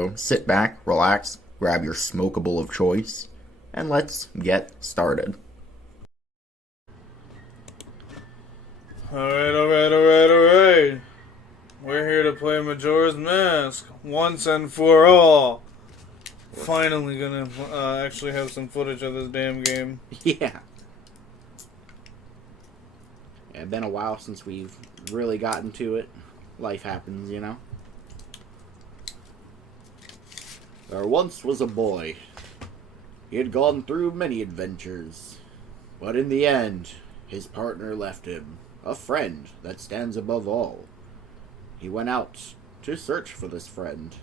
So sit back, relax, grab your smokable of choice, and let's get started. Alright. We're here to play Majora's Mask once and for all. Finally gonna actually have some footage of this damn game. Yeah. It's been a while since we've really gotten to it. Life happens, you know? There once was a boy. He had gone through many adventures. But in the end, his partner left him. A friend that stands above all. He went out to search for this friend.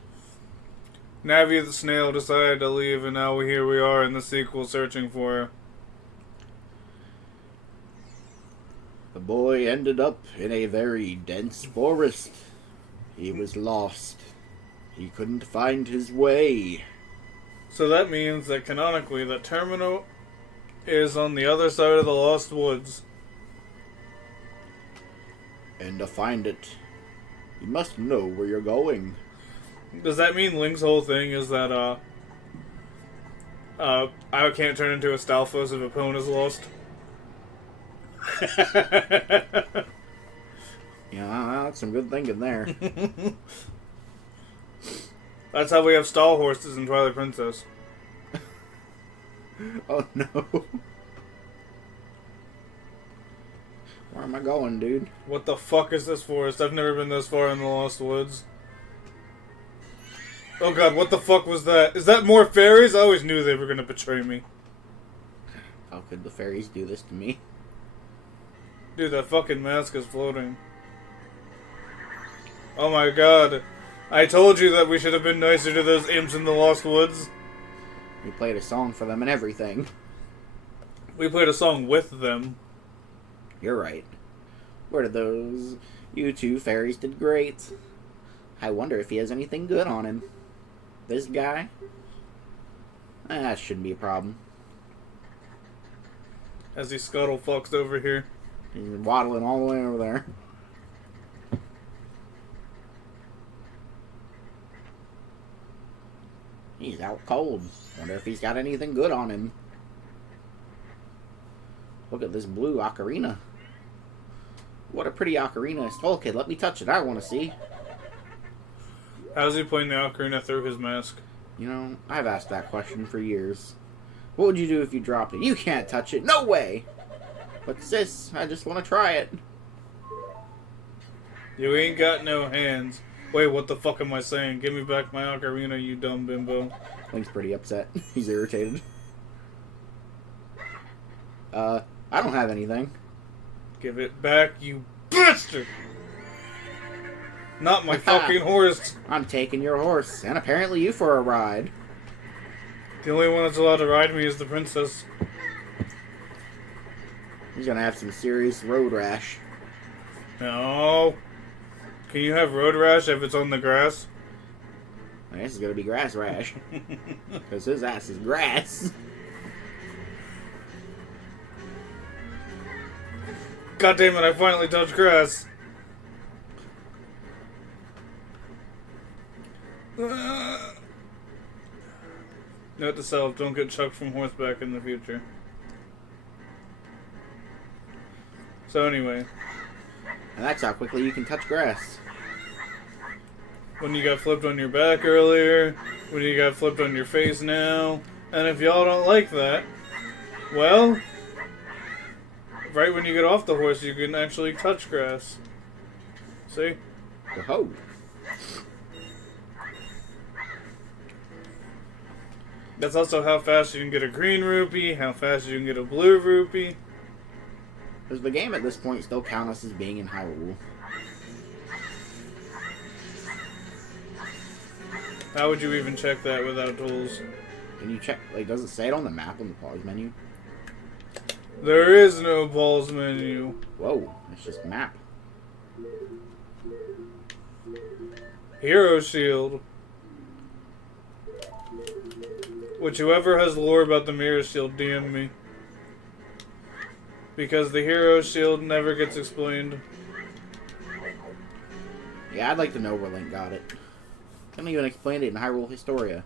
Navi the snail decided to leave, and now here we are in the sequel searching for her. The boy ended up in a very dense forest. He was lost. He couldn't find his way. So that means that canonically the terminal is on the other side of the Lost Woods. And to find it, you must know where you're going. Does that mean Link's whole thing is that I can't turn into a Stalfos if a Pwn is lost? Yeah, that's some good thinking there. That's how we have stall horses in Twilight Princess. Oh no. Where am I going, dude? What the fuck is this forest? I've never been this far in the Lost Woods. Oh god, what the fuck was that? Is that more fairies? I always knew they were gonna betray me. How could the fairies do this to me? Dude, that fucking mask is floating. Oh my god. I told you that we should have been nicer to those imps in the Lost Woods. We played a song for them and everything. We played a song with them. You're right. Where did those? You two fairies did great. I wonder if he has anything good on him. This guy? That shouldn't be a problem. As he scuttle fucks over here. He's waddling all the way over there. He's out cold. Wonder if he's got anything good on him. Look at this blue ocarina. What a pretty ocarina. Skull Kid, let me touch it. I want to see. How's he playing the ocarina through his mask? You know, I've asked that question for years. What would you do if you dropped it? You can't touch it. No way! But sis, I just want to try it. You ain't got no hands. Wait, what the fuck am I saying? Give me back my ocarina, you dumb bimbo. Link's pretty upset. He's irritated. I don't have anything. Give it back, you bastard! Not my fucking horse! I'm taking your horse, and apparently you for a ride. The only one that's allowed to ride me is the princess. He's gonna have some serious road rash. No. Can you have road rash if it's on the grass? I guess it's gonna be grass rash. Because his ass is grass. God damn it, I finally touched grass. Note to self, don't get chucked from horseback in the future. So anyway. And that's how quickly you can touch grass. When you got flipped on your back earlier, when you got flipped on your face now, and if y'all don't like that, well, right when you get off the horse, you can actually touch grass. See? Whoa. That's also how fast you can get a green rupee, how fast you can get a blue rupee. Does the game at this point still count us as being in Hyrule? How would you even check that without tools? Can you check, like, does it say it on the map on the pause menu? There is no pause menu. Whoa, it's just map. Hero Shield. Which whoever has lore about the Mirror Shield, DM me. Because the Hero Shield never gets explained. Yeah, I'd like to know where Link got it. Couldn't even explain it in Hyrule Historia.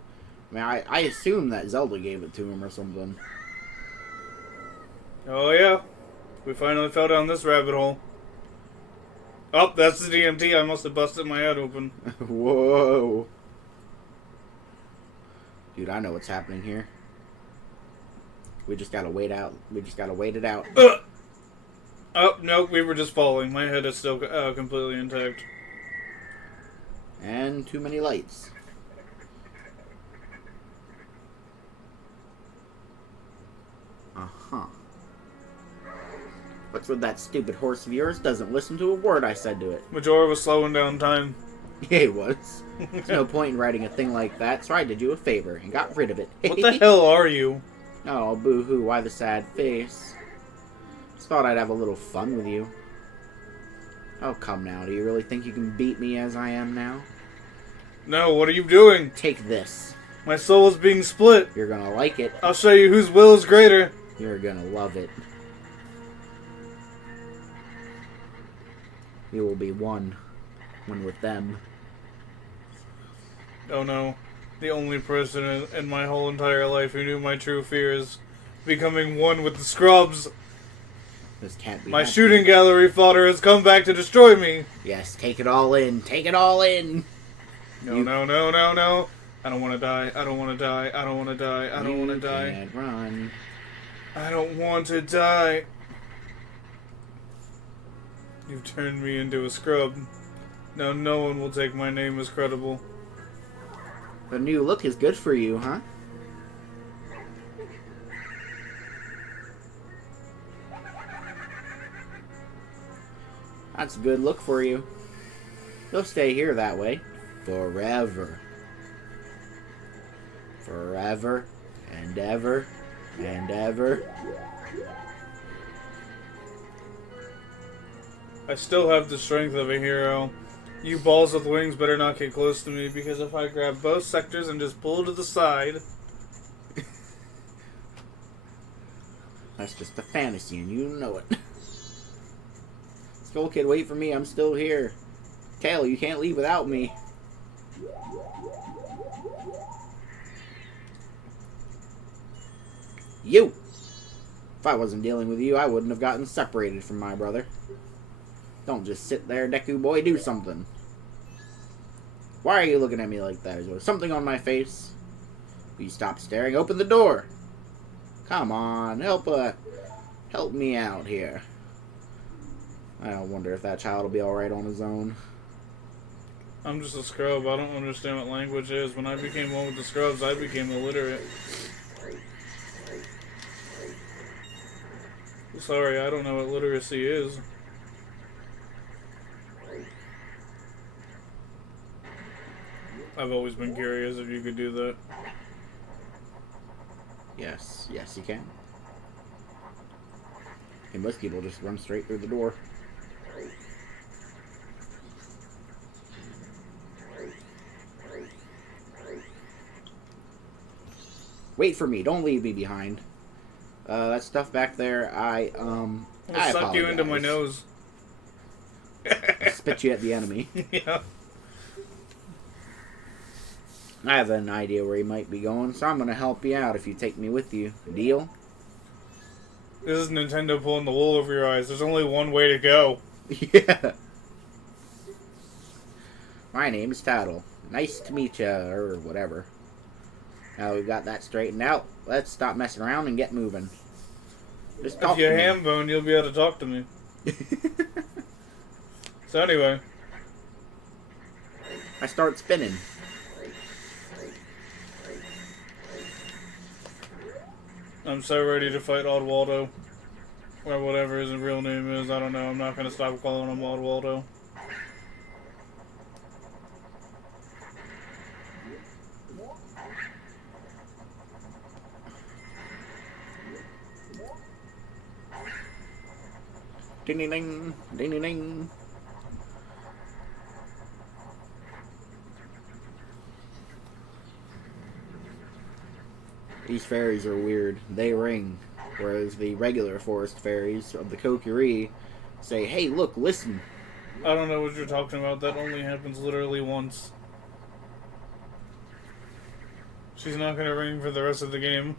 I mean, I assume that Zelda gave it to him or something. Oh yeah, we finally fell down this rabbit hole. Oh, that's the DMT. I must have busted my head open. Whoa. Dude, I know what's happening here. We just gotta wait out. We just gotta wait it out. Oh, no, we were just falling. My head is still completely intact. And too many lights. Uh-huh. What's with that stupid horse of yours? Doesn't listen to a word I said to it. Majora was slowing down time. Yeah, it was. There's no point in writing a thing like that, so I did you a favor and got rid of it. What the hell are you? Oh, boo-hoo, why the sad face? Just thought I'd have a little fun with you. Oh, come now. Do you really think you can beat me as I am now? No, what are you doing? Take this. My soul is being split. You're gonna like it. I'll show you whose will is greater. You're gonna love it. You will be one with them. Oh no. The only person in my whole entire life who knew my true fears. Becoming one with the scrubs. This can't be My happening. shooting gallery fodder has come back to destroy me. Yes, take it all in. Take it all in. No, You- no, no, no, no. I don't want to die. I don't want to die. I don't want to die. I don't want to You die. can't run. I don't want to die. You've turned me into a scrub. Now no one will take my name as credible. The new look is good for you, huh? That's a good look for you. You'll stay here that way. Forever. Forever and ever and ever. I still have the strength of a hero. You balls with wings better not get close to me, because if I grab both sectors and just pull to the side... That's just a fantasy and you know it. Skull Kid, wait for me. I'm still here. Tail, you can't leave without me. You! If I wasn't dealing with you, I wouldn't have gotten separated from my brother. Don't just sit there, Deku boy. Do something. Why are you looking at me like that? Is there something on my face? Will you stop staring? Open the door! Come on, help me out here. I wonder if that child will be alright on his own. I'm just a scrub. I don't understand what language is. When I became one with the scrubs, I became illiterate. Sorry, I don't know what literacy is. I've always been curious if you could do that. Yes, yes you can. And most people just run straight through the door. Wait for me, don't leave me behind. That stuff back there, I I'll suck you into my nose. Spit you at the enemy. Yeah. I have an idea where you might be going, so I'm gonna help you out if you take me with you. Deal? This is Nintendo pulling the wool over your eyes. There's only one way to go. Yeah. My name is Tattle. Nice to meet ya, or whatever. Now we've got that straightened out. Let's stop messing around and get moving. Just talk If you to me. ham bone, you'll be able to talk to me. So anyway, I start spinning. I'm so ready to fight Odd Waldo. Or whatever his real name is. I don't know. I'm not going to stop calling him Odd Waldo. Ding ding ding. Ding ding ding. These fairies are weird. They ring. Whereas the regular forest fairies of the Kokiri say, hey, look, listen. I don't know what you're talking about. That only happens literally once. She's not gonna ring for the rest of the game.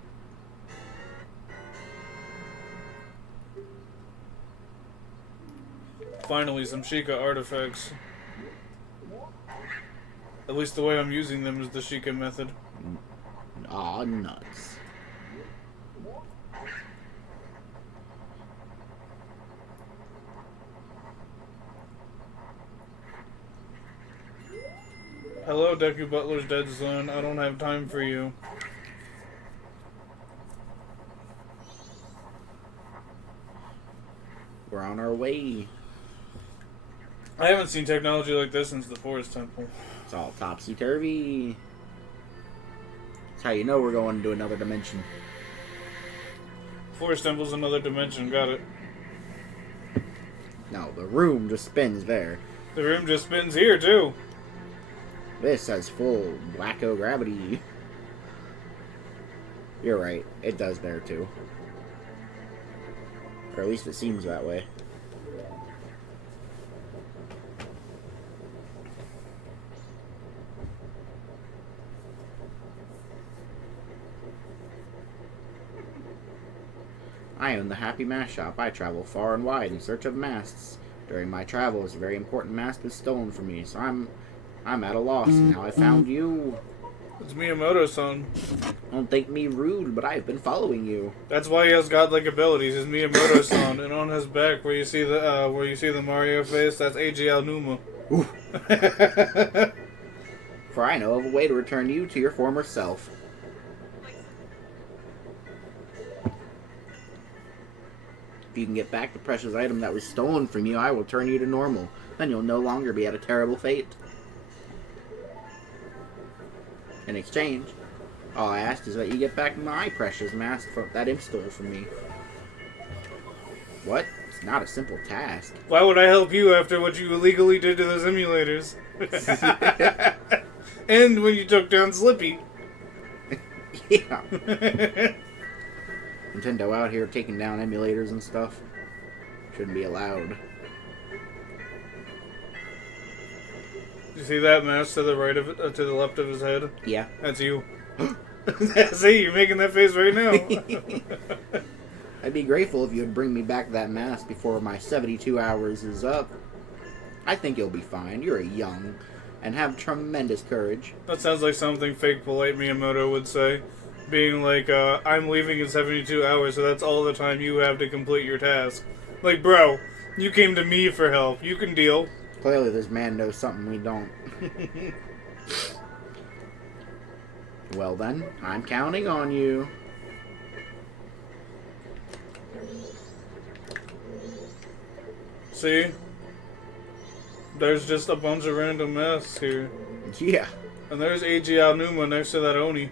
Finally, some Sheikah artifacts. At least the way I'm using them is the Sheikah method. Aw, nuts. Hello, Deku Butler's dead son. I don't have time for you. We're on our way. I haven't seen technology like this since the Forest Temple. It's all topsy-turvy. That's how you know we're going into another dimension. Forest Temple's another dimension, got it. No, the room just spins there. The room just spins here, too. This has full wacko gravity. You're right, it does there too. Or at least it seems that way. I own the Happy Mast Shop. I travel far and wide in search of masts. During my travels, a very important mast was stolen from me, so I'm at a loss. Now I found you. It's Miyamoto-san. Don't think me rude, but I've been following you. That's why he has godlike abilities. It's Miyamoto-san, and on his back, where you see the Mario face, that's Eiji Aonuma. For I know of a way to return you to your former self. If you can get back the precious item that was stolen from you, I will turn you to normal. Then you'll no longer be at a terrible fate. In exchange, all I ask is that you get back my precious mask that imp stole from me. What? It's not a simple task. Why would I help you after what you illegally did to the simulators? And when you took down Slippy. Yeah. Nintendo out here taking down emulators and stuff. Shouldn't be allowed. You see that mask to the right of it, to the left of his head? Yeah. That's you. See, you're making that face right now. I'd be grateful if you'd bring me back that mask before my 72 hours is up. I think you'll be fine. You're young and have tremendous courage. That sounds like something fake polite Miyamoto would say. Being like, I'm leaving in 72 hours, so that's all the time you have to complete your task. Like, bro, you came to me for help. You can deal. Clearly this man knows something we don't. Well then, I'm counting on you. See? There's just a bunch of random masks here. Yeah. And there's Eiji Aonuma next to that Oni.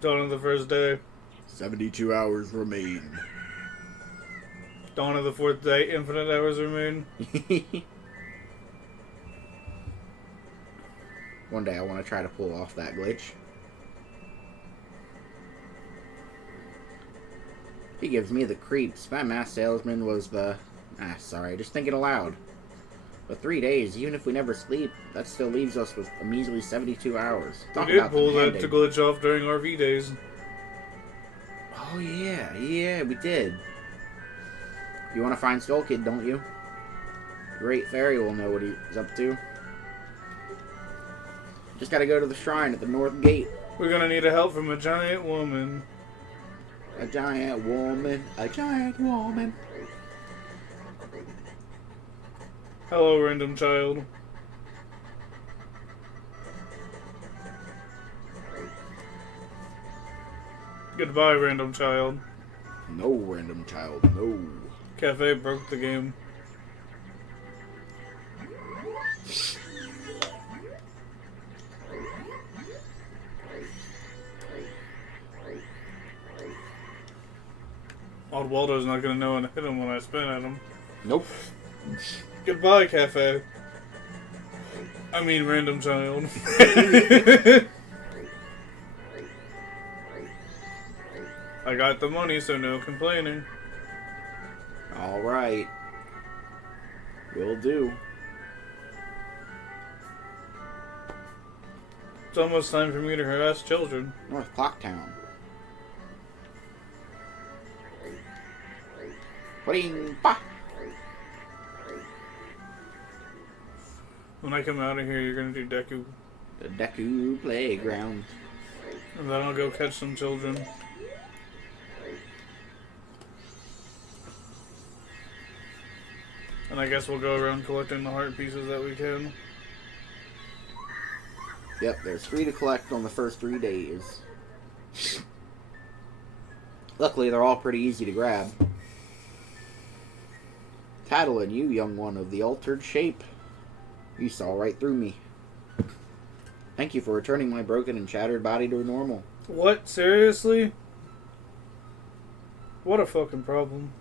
Dawn of the first day. 72 hours remain. Dawn of the fourth day. Infinite hours remain. One day I want to try to pull off that glitch. He gives me the creeps. That mask salesman was the... sorry, just thinking aloud. But 3 days, even if we never sleep, that still leaves us with a measly 72 hours. We did pull that to glitch off during RV days. Oh yeah, we did. You want to find Skull Kid, don't you? Great Fairy will know what he's up to. Just gotta go to the shrine at the north gate. We're gonna need help from a giant woman. A giant woman, a giant woman. Hello, random child. Goodbye, random child. No, random child, no. Cafe broke the game. Old Waldo's not gonna know when to hit him when I spin at him. Nope. Goodbye, Cafe. I mean, random child. I got the money, so no complaining. Alright. Will do. It's almost time for me to harass children. North Clocktown. Pudding pa! When I come out of here, you're gonna do Deku. The Deku Playground. And then I'll go catch some children. And I guess we'll go around collecting the heart pieces that we can. Yep, there's 3 to collect on the first 3 days. Luckily, they're all pretty easy to grab. Tattle and you, young one of the altered shape. You saw right through me. Thank you for returning my broken and shattered body to normal. What? Seriously? What a fucking problem.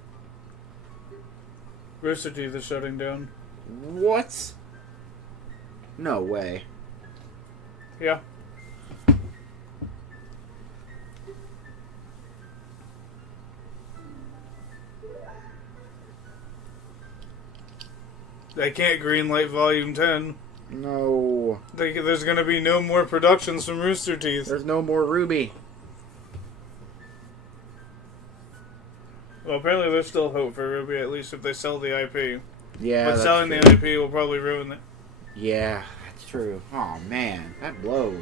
Rooster Teeth is shutting down. What? No way. Yeah. They can't greenlight Volume 10. No. There's gonna be no more productions from Rooster Teeth. There's no more Ruby. Well, apparently there's still hope for Ruby, at least if they sell the IP. Yeah, But that's selling true. the IP will probably ruin it. Yeah, that's true. Oh man, that blows.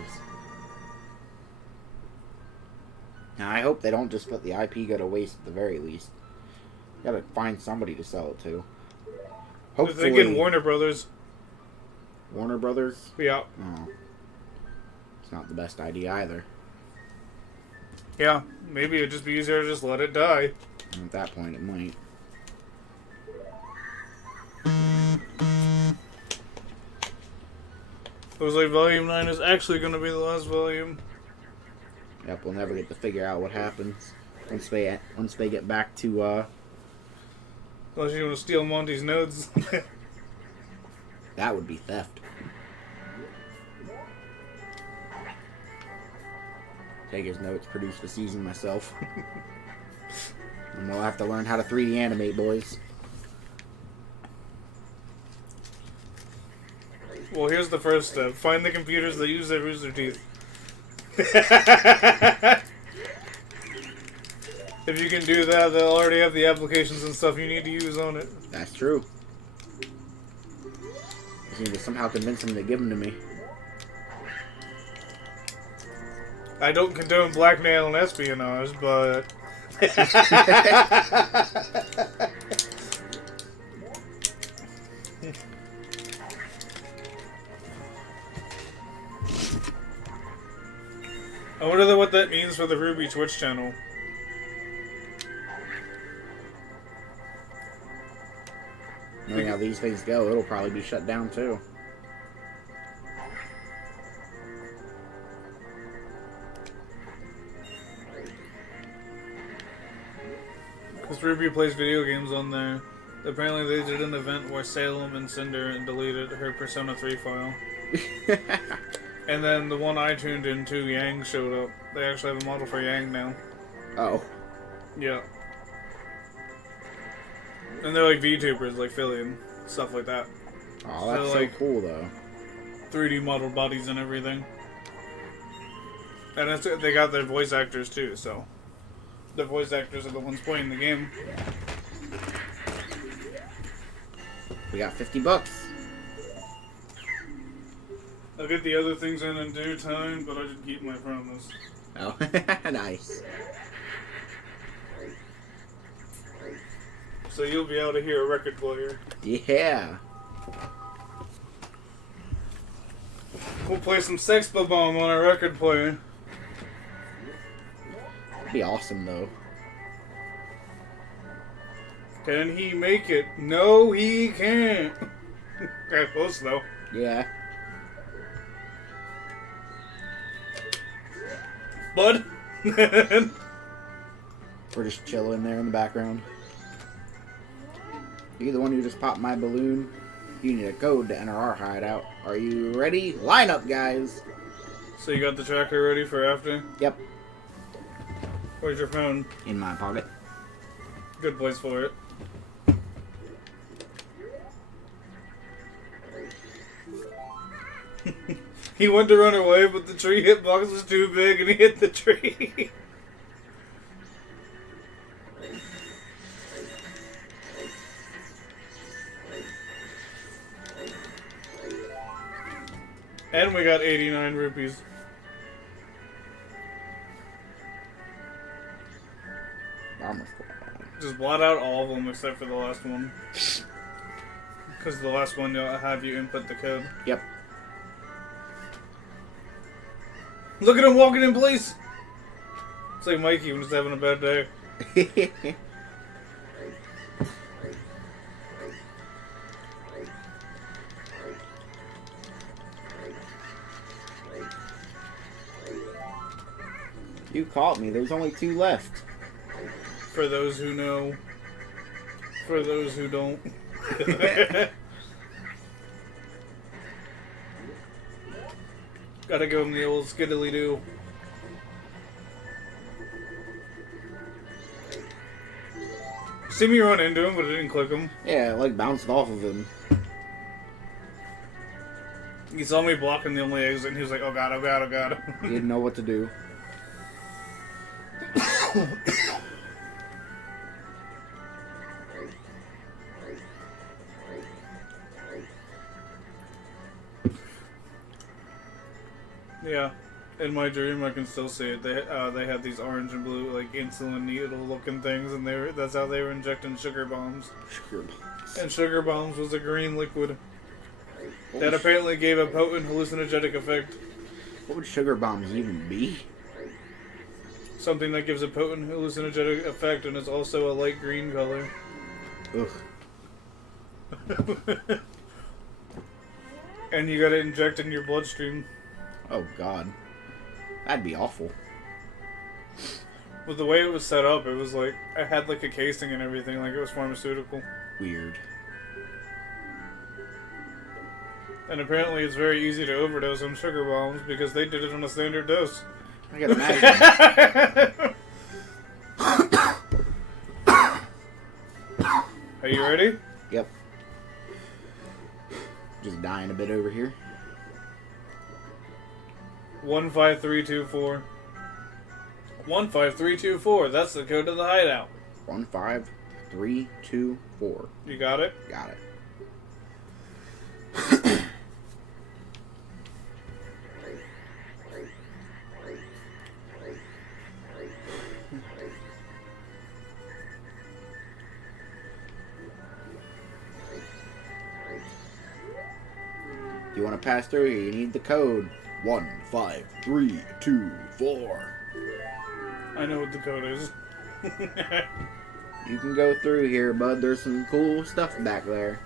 Now I hope they don't just let the IP go to waste at the very least. Gotta find somebody to sell it to. They're Hopefully, thinking Warner Brothers. Warner Brothers? Yeah. Oh. It's not the best idea either. Yeah. Maybe it'd just be easier to just let it die. And at that point, it might. Looks like Volume 9 is actually going to be the last volume. Yep, we'll never get to figure out what happens once they get back to Unless you want to steal Monty's nodes. that would be theft. Take his notes, produce the season myself. And we'll have to learn how to 3D animate, boys. Well, here's the first step. Find the computers that use their Rooster Teeth. If you can do that, they'll already have the applications and stuff you need to use on it. That's true. Just need to somehow convince them to give them to me. I don't condone blackmail and espionage, but... I wonder what that means for the Ruby Twitch channel. Knowing how these things go, it'll probably be shut down too. Because Ruby plays video games on there. Apparently they did an event where Salem and Cinder deleted her Persona 3 file. And then the one I tuned into, Yang, showed up. They actually have a model for Yang now. Oh. Yeah. And they're like VTubers, like Philly and stuff like that. Oh, that's So, so like, cool though. 3D model bodies and everything. And they got their voice actors too, so. The voice actors are the ones playing the game. We got $50. I'll get the other things in due time, but I didn't keep my promise. Oh, nice. So you'll be able to hear a record player. Yeah. We'll play some Sex Bomb on a record player. That'd be awesome though. Can he make it? No, he can't. Okay, close though. Yeah. Bud? We're just chilling there in the background. You the one who just popped my balloon? You need a code to enter our hideout. Are you ready? Line up, guys! So you got the tracker ready for after? Yep. Where's your phone? In my pocket. Good place for it. He went to run away, but the tree hitbox was too big and he hit the tree. And we got 89 rupees. Just blot out all of them except for the last one. Because the last one, they'll have you input the code. Yep. Look at him walking in place! It's like Mikey when he's having a bad day. You caught me. There's only 2 left. For those who know. For those who don't. Gotta go in the old skiddly-doo. See me run into him, but I didn't click him. Yeah, it, like, bounced off of him. He saw me blocking the only exit, and he was like, oh god, oh god, oh god. He didn't know what to do. Yeah, in my dream I can still see it. They had these orange and blue like insulin needle looking things, and that's how they were injecting sugar bombs. Sugar bombs. And sugar bombs was a green liquid that apparently gave a potent hallucinogenic effect. What would sugar bombs even be? Something that gives a potent hallucinogenic effect, and it's also a light green color. Ugh. And you gotta inject in your bloodstream. Oh god. That'd be awful. With the way it was set up, it was like, it had like a casing and everything, like it was pharmaceutical. Weird. And apparently it's very easy to overdose on sugar bombs because they did it on a standard dose. I can imagine. Are you ready? Yep. Just dying a bit over here. 15324. 15324. That's the code to the hideout. 15324. You got it? Got it. You want to pass through here? You need the code 15324. I know what the code is. You can go through here, bud. There's some cool stuff back there.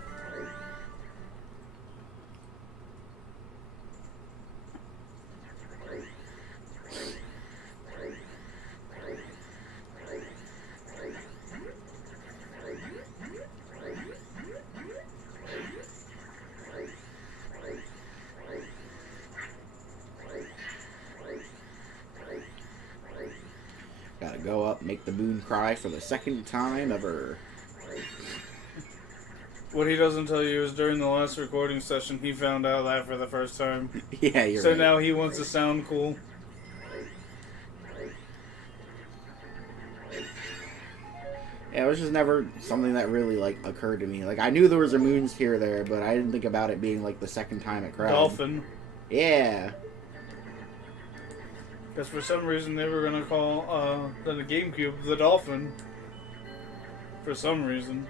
Gotta go up, make the moon cry for the second time ever. What he doesn't tell you is during the last recording session, he found out that for the first time. Yeah, you're so right. now he wants to sound cool. Yeah, it was just never something that really, like, occurred to me. Like, I knew there was a moon sphere there, but I didn't think about it being, like, the second time it cried. Dolphin. Yeah. Because for some reason they were going to call the GameCube the Dolphin. For some reason.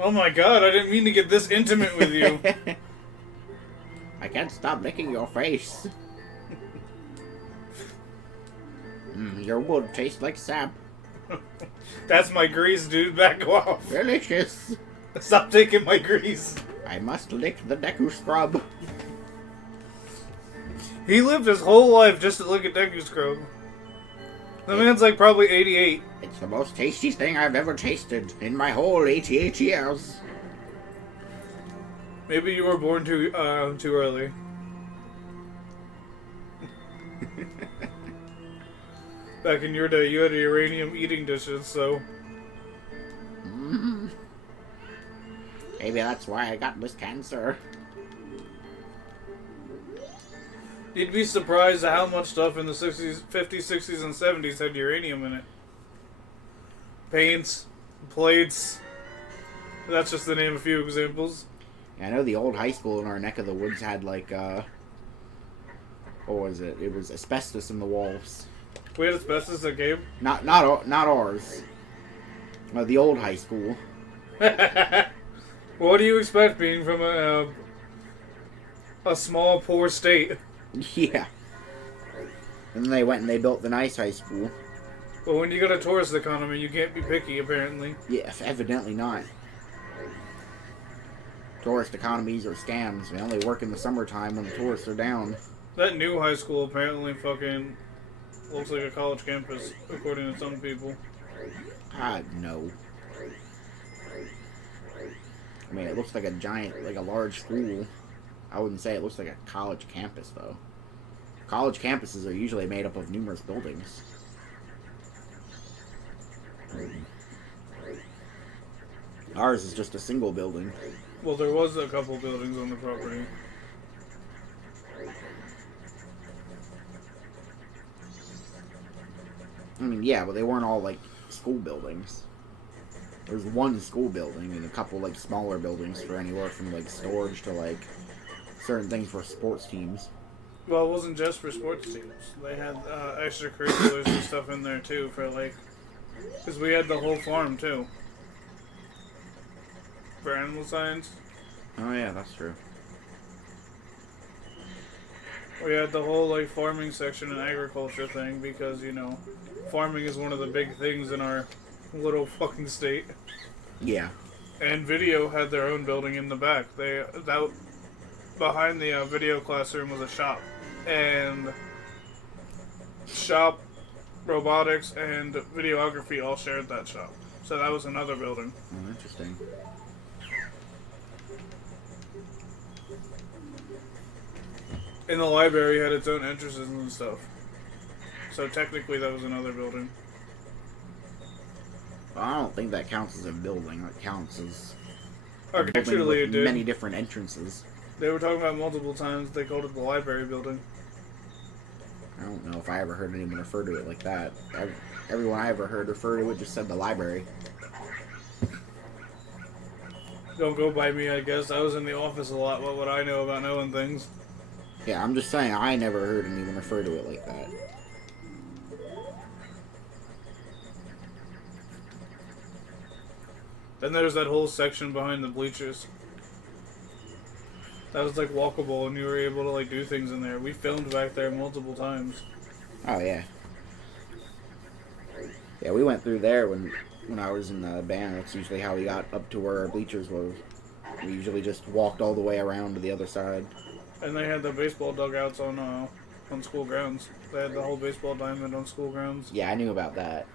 Oh my god, I didn't mean to get this intimate with you. I can't stop licking your face. Your wood tastes like sap. That's my grease, dude. Back off. Delicious. Stop taking my grease. I must lick the Deku scrub. He lived his whole life just to look at Deku Scrub. The man's like probably 88. It's the most tasty thing I've ever tasted in my whole 88 years. Maybe you were born too early. Back in your day, you had uranium eating dishes, so... Maybe that's why I got this cancer. You'd be surprised at how much stuff in the 60s, 50s, 60s, and 70s had uranium in it. Paints, plates. That's just to name a few examples. Yeah, I know the old high school in our neck of the woods had like, what was it? It was asbestos in the walls. We had asbestos at Gabe. Not ours. The old high school. What do you expect being from a small, poor state? Yeah. And then they went and they built the nice high school. Well, when you got a tourist economy, you can't be picky, apparently. Yeah, evidently not. Tourist economies are scams. They only work in the summertime when the tourists are down. That new high school apparently fucking looks like a college campus, according to some people. No. I mean, it looks like a giant, like a large school. I wouldn't say it looks like a college campus, though. College campuses are usually made up of numerous buildings. Ours is just a single building. Well, there was a couple buildings on the property. I mean, yeah, but they weren't all, like, school buildings. There's one school building and a couple, like, smaller buildings for anywhere from, like, storage to, like, certain things for sports teams. Well, it wasn't just for sports teams. They had extracurriculars and stuff in there, too, for, like... Because we had the whole farm, too. For animal science. Oh, yeah, that's true. We had the whole, like, farming section and agriculture thing because, you know, farming is one of the big things in our little fucking state. Yeah. And video had their own building in the back. Behind the video classroom was a shop. And shop, robotics, and videography all shared that shop. So that was another building. Oh, interesting. And the library had its own entrances and stuff. So technically that was another building. Well, I don't think that counts as a building. That counts as a building Architecturally with it did. many different entrances. They were talking about multiple times. They called it the library building. I don't know if I ever heard anyone refer to it like that. Everyone I ever heard refer to it just said the library. Don't go by me, I guess. I was in the office a lot. What would I know about knowing things? Yeah, I'm just saying I never heard anyone refer to it like that. Then there's that whole section behind the bleachers. That was like walkable and you were able to like do things in there. We filmed back there multiple times. Oh, yeah. Yeah, we went through there when I was in the band. That's usually how we got up to where our bleachers was. We usually just walked all the way around to the other side. And they had the baseball dugouts on school grounds. They had the whole baseball diamond on school grounds. Yeah, I knew about that.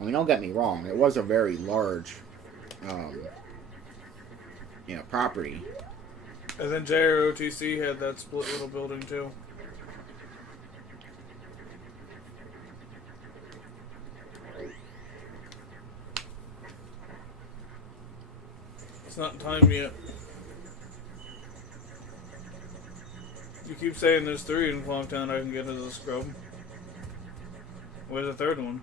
I mean, don't get me wrong. It was a very large, property. And then JROTC had that split little building too. It's not time yet. You keep saying there's 3 in Clonktown I can get into the scrub. Where's the third one?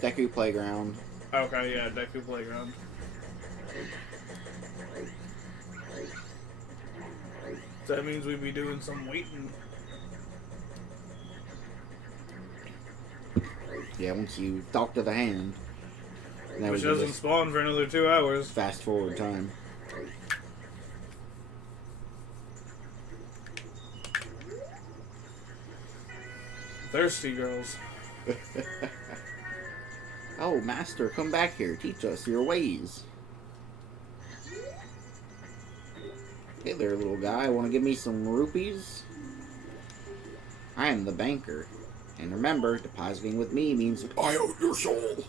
Deku Playground. Okay, yeah, Deku Playground. So that means we'd be doing some waiting. Yeah, once you talk to the hand. Then Which we can doesn't just spawn for another 2 hours. fast forward time. Thirsty girls. Oh, master, come back here. Teach us your ways. Hey there, little guy. Want to give me some rupees? I am the banker. And remember, depositing with me means that I own your soul.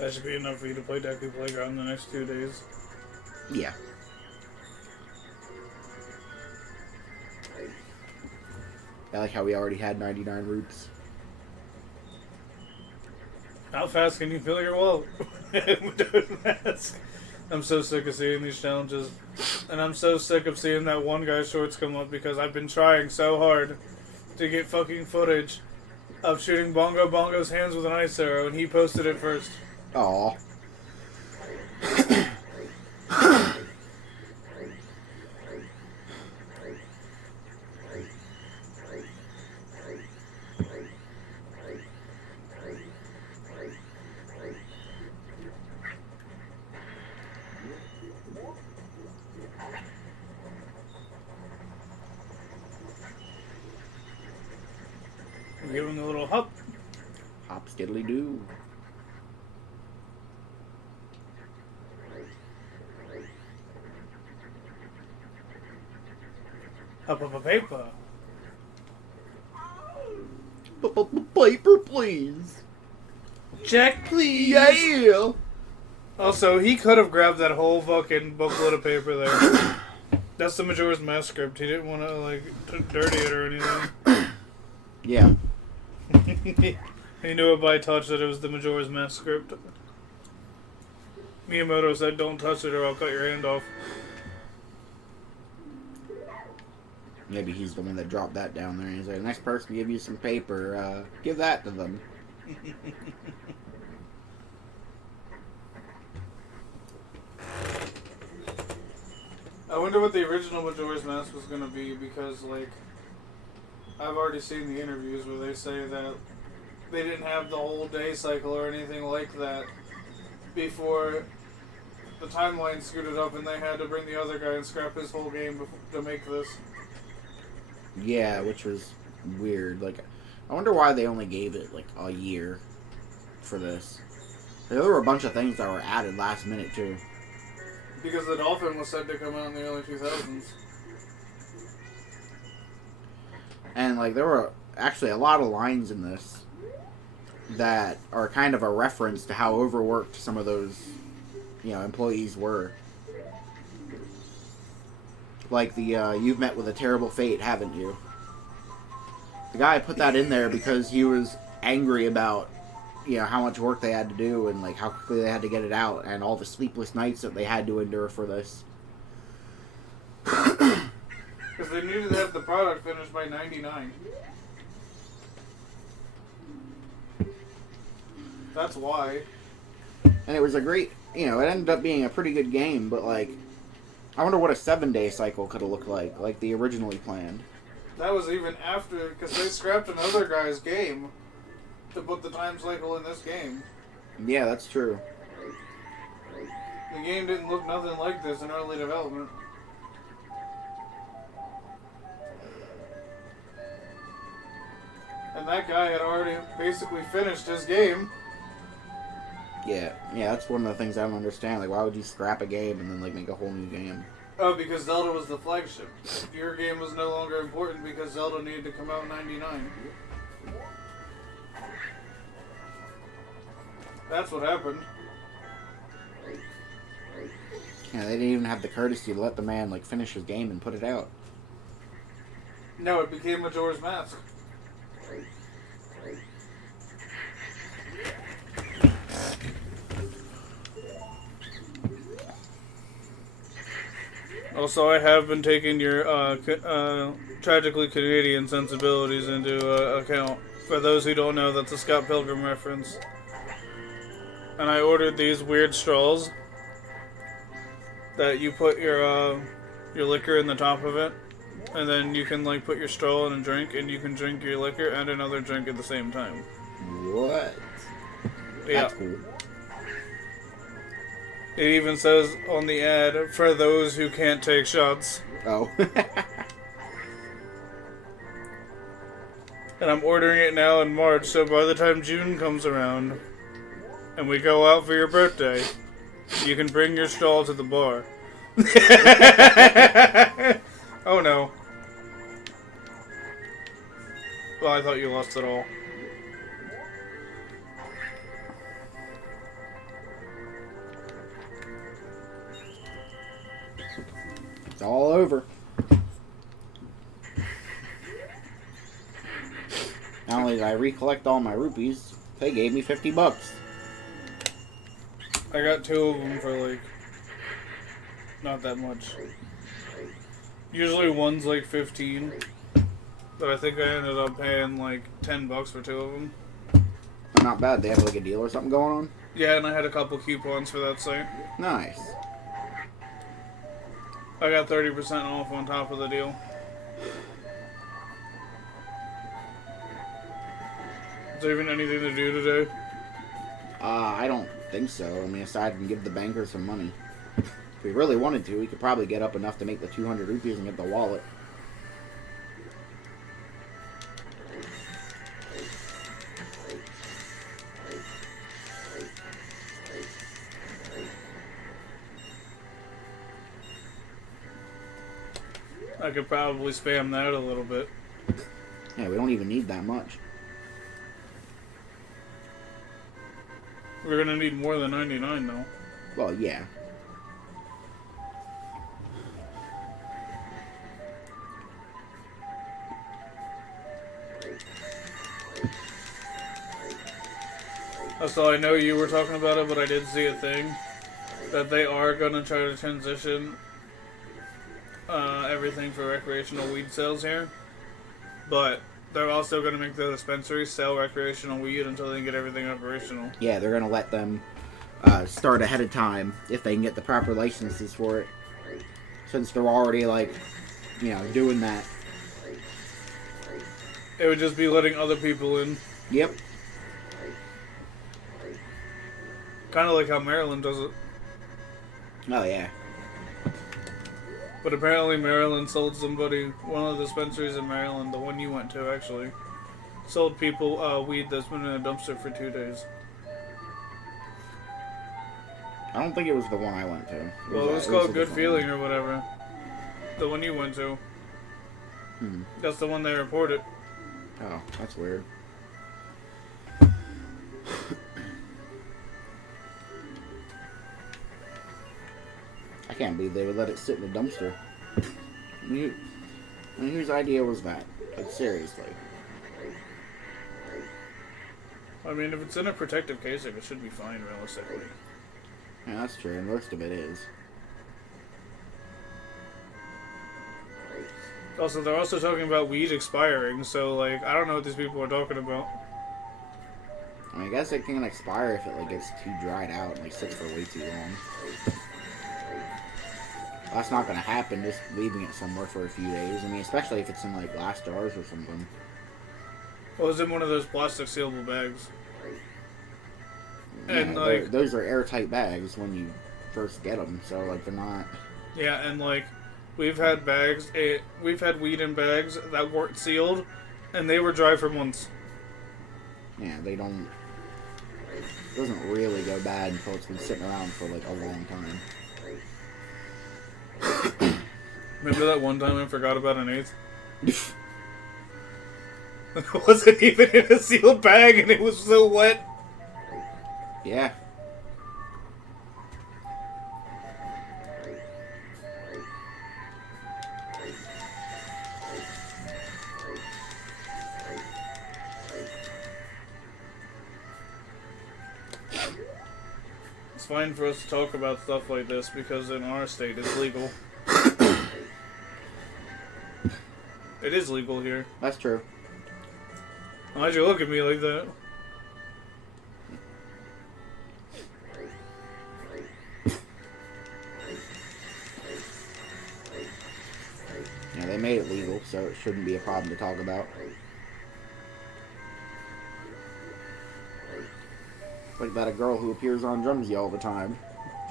That should be enough for you to play Deku Playground the next 2 days. Yeah. I like how we already had 99 roots. How fast can you fill your wallet with a mask? I'm so sick of seeing these challenges. And I'm so sick of seeing that one guy's shorts come up because I've been trying so hard to get fucking footage of shooting Bongo Bongo's hands with an ice arrow, and he posted it first. Aw. Give him a little hop. Hop skiddly doo. Hop up a paper. Paper, please. Check, please. Yeah. Also, he could have grabbed that whole fucking booklet of paper there. That's the Majora's Mask script. He didn't want to, like, dirty it or anything. Yeah. He knew it by touch that it was the Majora's Mask script. Miyamoto said, "Don't touch it or I'll cut your hand off." Maybe he's the one that dropped that down there. He's like, next person give you some paper, give that to them. I wonder what the original Majora's Mask was going to be, because, like, I've already seen the interviews where they say that they didn't have the whole day cycle or anything like that before the timeline screwed it up and they had to bring the other guy and scrap his whole game to make this. Yeah, which was weird. Like, I wonder why they only gave it, like, a year for this. There were a bunch of things that were added last minute, too. Because the Dolphin was said to come out in the early 2000s. And, like, there were actually a lot of lines in this that are kind of a reference to how overworked some of those, you know, employees were. Like the, you've met with a terrible fate, haven't you? The guy put that in there because he was angry about, you know, how much work they had to do and, like, how quickly they had to get it out and all the sleepless nights that they had to endure for this. Because they needed to have the product finished by 99. That's why. And it was a great, you know, it ended up being a pretty good game, but, like, I wonder what a 7-day cycle could have looked like the originally planned. That was even after, because they scrapped another guy's game to put the time cycle in this game. Yeah, that's true. The game didn't look nothing like this in early development. And that guy had already basically finished his game. Yeah, that's one of the things I don't understand. Like, why would you scrap a game and then, like, make a whole new game? Oh, because Zelda was the flagship. Your game was no longer important because Zelda needed to come out in 99. That's what happened. Yeah, they didn't even have the courtesy to let the man, like, finish his game and put it out. No, it became Majora's Mask. Also, I have been taking your tragically Canadian sensibilities into account. For those who don't know, that's a Scott Pilgrim reference. And I ordered these weird straws that you put your liquor in the top of it, and then you can, like, put your straw in a drink, and you can drink your liquor and another drink at the same time. What? Yeah. That's cool. It even says on the ad, for those who can't take shots. Oh. And I'm ordering it now in March, so by the time June comes around, and we go out for your birthday, you can bring your straw to the bar. Oh no. Well, I thought you lost it all. It's all over. Not only did I recollect all my rupees, they gave me $50. I got 2 of them for like not that much. Usually one's like 15, but I think I ended up paying like $10 for 2 of them. Not bad. They have like a deal or something going on. Yeah, and I had a couple coupons for that site. Nice. I got 30% off on top of the deal. Is there even anything to do today? I don't think so. I mean, aside from give the banker some money. If we really wanted to, we could probably get up enough to make the 200 rupees and get the wallet. I could probably spam that a little bit. Yeah, we don't even need that much. We're gonna need more than 99 though. Well, yeah. So I know you were talking about it, but I did see a thing that they are gonna try to transition everything for recreational weed sales here, but they're also going to make the dispensaries sell recreational weed until they can get everything operational. Yeah, they're going to let them start ahead of time if they can get the proper licenses for it. Since they're already, like, you know, doing that. It would just be letting other people in. Yep. Kind of like how Maryland does it. Oh, yeah. But apparently Maryland sold somebody, one of the dispensaries in Maryland, the one you went to actually, sold people weed that's been in a dumpster for 2 days. I don't think it was the one I went to. Well, it was called Good Feeling or whatever. The one you went to. That's the one they reported. Oh, that's weird. I can't believe they would let it sit in a dumpster. I mean, whose idea was that? Like, seriously. I mean, if it's in a protective casing, it should be fine, realistically. Yeah, that's true, and most of it is. Also, they're also talking about weed expiring, so, like, I don't know what these people are talking about. I mean, I guess it can expire if it, like, gets too dried out and, like, sits for way too long. That's not going to happen, just leaving it somewhere for a few days. I mean, especially if it's in, like, glass jars or something. Well, it's in one of those plastic sealable bags. Yeah, And, like, those are airtight bags when you first get them, so, like, they're not... Yeah, and, like, we've had weed in bags that weren't sealed, and they were dry for months. Yeah, they don't... It doesn't really go bad until it's been sitting around for, like, a long time. Remember that one time I forgot about an eighth? It wasn't even in a sealed bag and it was so wet. Yeah. It's fine for us to talk about stuff like this because in our state it's legal. It is legal here. That's true. Why'd you look at me like that? Yeah, they made it legal, so it shouldn't be a problem to talk about. Like that a girl who appears on Drumsy all the time.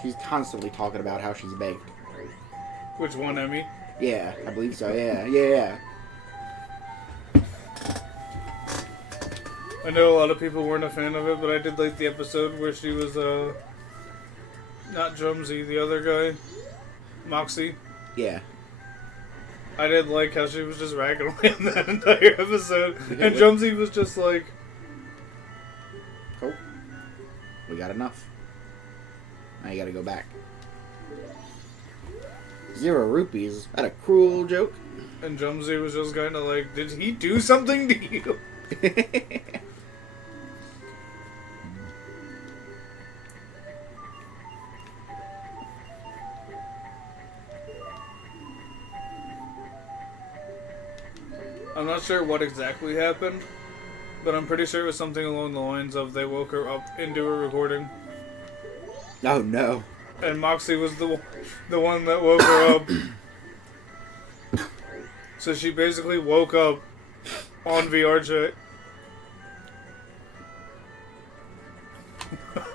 She's constantly talking about how she's baked. Which one, Emmy? Yeah, I believe so. Yeah. I know a lot of people weren't a fan of it, but I did like the episode where she was, not Drumsy, the other guy. Moxie. Yeah. I did like how she was just ragging away in that entire episode. And Drumsy was just like... Cool. We got enough. Now you gotta go back. 0 rupees. That a cruel joke. And Jumsy was just kind of like, did he do something to you? I'm not sure what exactly happened, but I'm pretty sure it was something along the lines of they woke her up into a recording. Oh no. And Moxie was the one that woke her up. So she basically woke up on VR chat.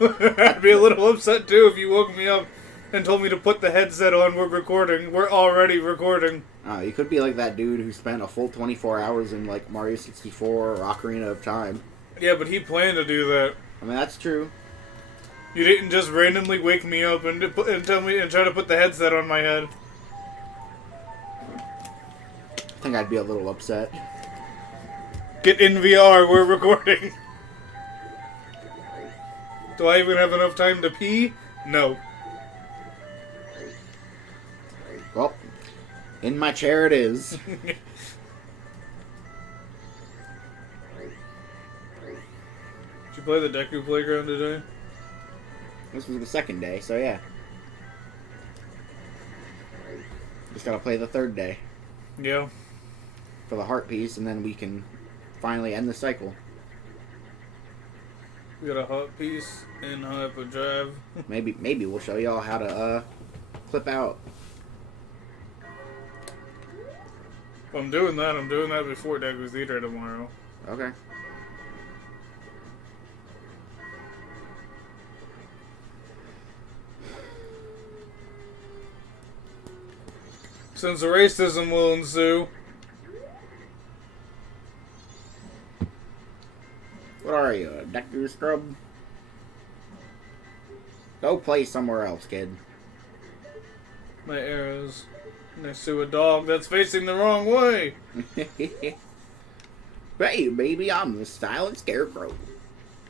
I'd be a little upset too if you woke me up and told me to put the headset on. We're recording. We're already recording. You could be like that dude who spent a full 24 hours in like Mario 64 or Ocarina of Time. Yeah, but he planned to do that. I mean, that's true. You didn't just randomly wake me up and tell me and try to put the headset on my head. I think I'd be a little upset. Get in VR. We're recording. Do I even have enough time to pee? No. Well, in my chair it is. Did you play the Deku Playground today? This was the second day, so yeah. Just gotta play the third day Yeah. for the heart piece, and then we can finally end the cycle. We got a hot piece in Hyperdrive. Maybe we'll show y'all how to clip out. If I'm doing that before Deku Theater tomorrow. Okay. Since racism will ensue. What are you, a Deku scrub? Go play somewhere else, kid. My arrows next to a dog that's facing the wrong way. Hey, baby, I'm the silent scarecrow.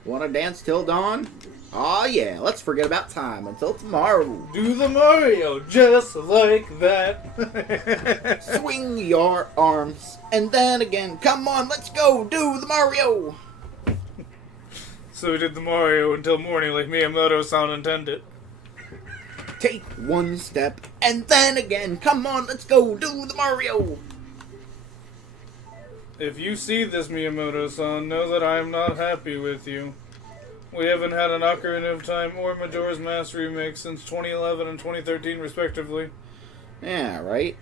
Wanna dance till dawn? Aw, yeah, let's forget about time until tomorrow. Do the Mario just like that. Swing your arms, and then again, come on, let's go, do the Mario. So we did the Mario until morning like Miyamoto-san intended. Take one step, and then again, come on, let's go, do the Mario. If you see this, Miyamoto-san, know that I am not happy with you. We haven't had an Ocarina of Time or Majora's Mask remake since 2011 and 2013, respectively. Yeah, right?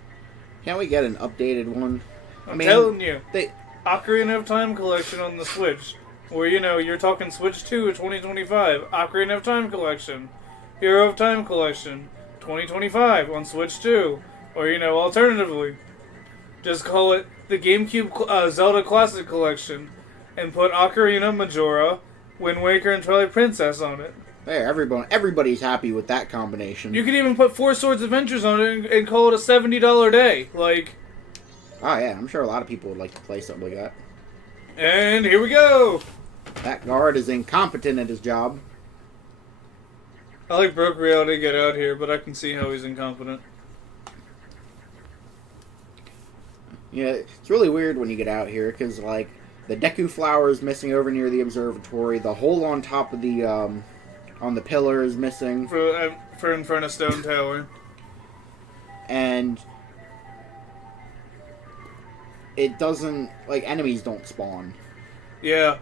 Can't we get an updated one? I'm telling you, They... Ocarina of Time collection on the Switch. Where, you know, you're talking Switch 2 2025, Ocarina of Time collection, Hero of Time collection, 2025 on Switch 2. Or, you know, alternatively, just call it the GameCube Zelda Classic Collection and put Ocarina, Majora, Wind Waker, and Twilight Princess on it. There, everybody's happy with that combination. You could even put Four Swords Adventures on it and call it a $70 day. Like... Oh yeah, I'm sure a lot of people would like to play something like that. And here we go! That guard is incompetent at his job. I like Broke Reality Get Out here, but I can see how he's incompetent. Yeah, it's really weird when you get out here, because, like, the Deku flower is missing over near the observatory. The hole on top of the, on the pillar is missing. For in front of Stone Tower. And it doesn't, like, enemies don't spawn. Yeah.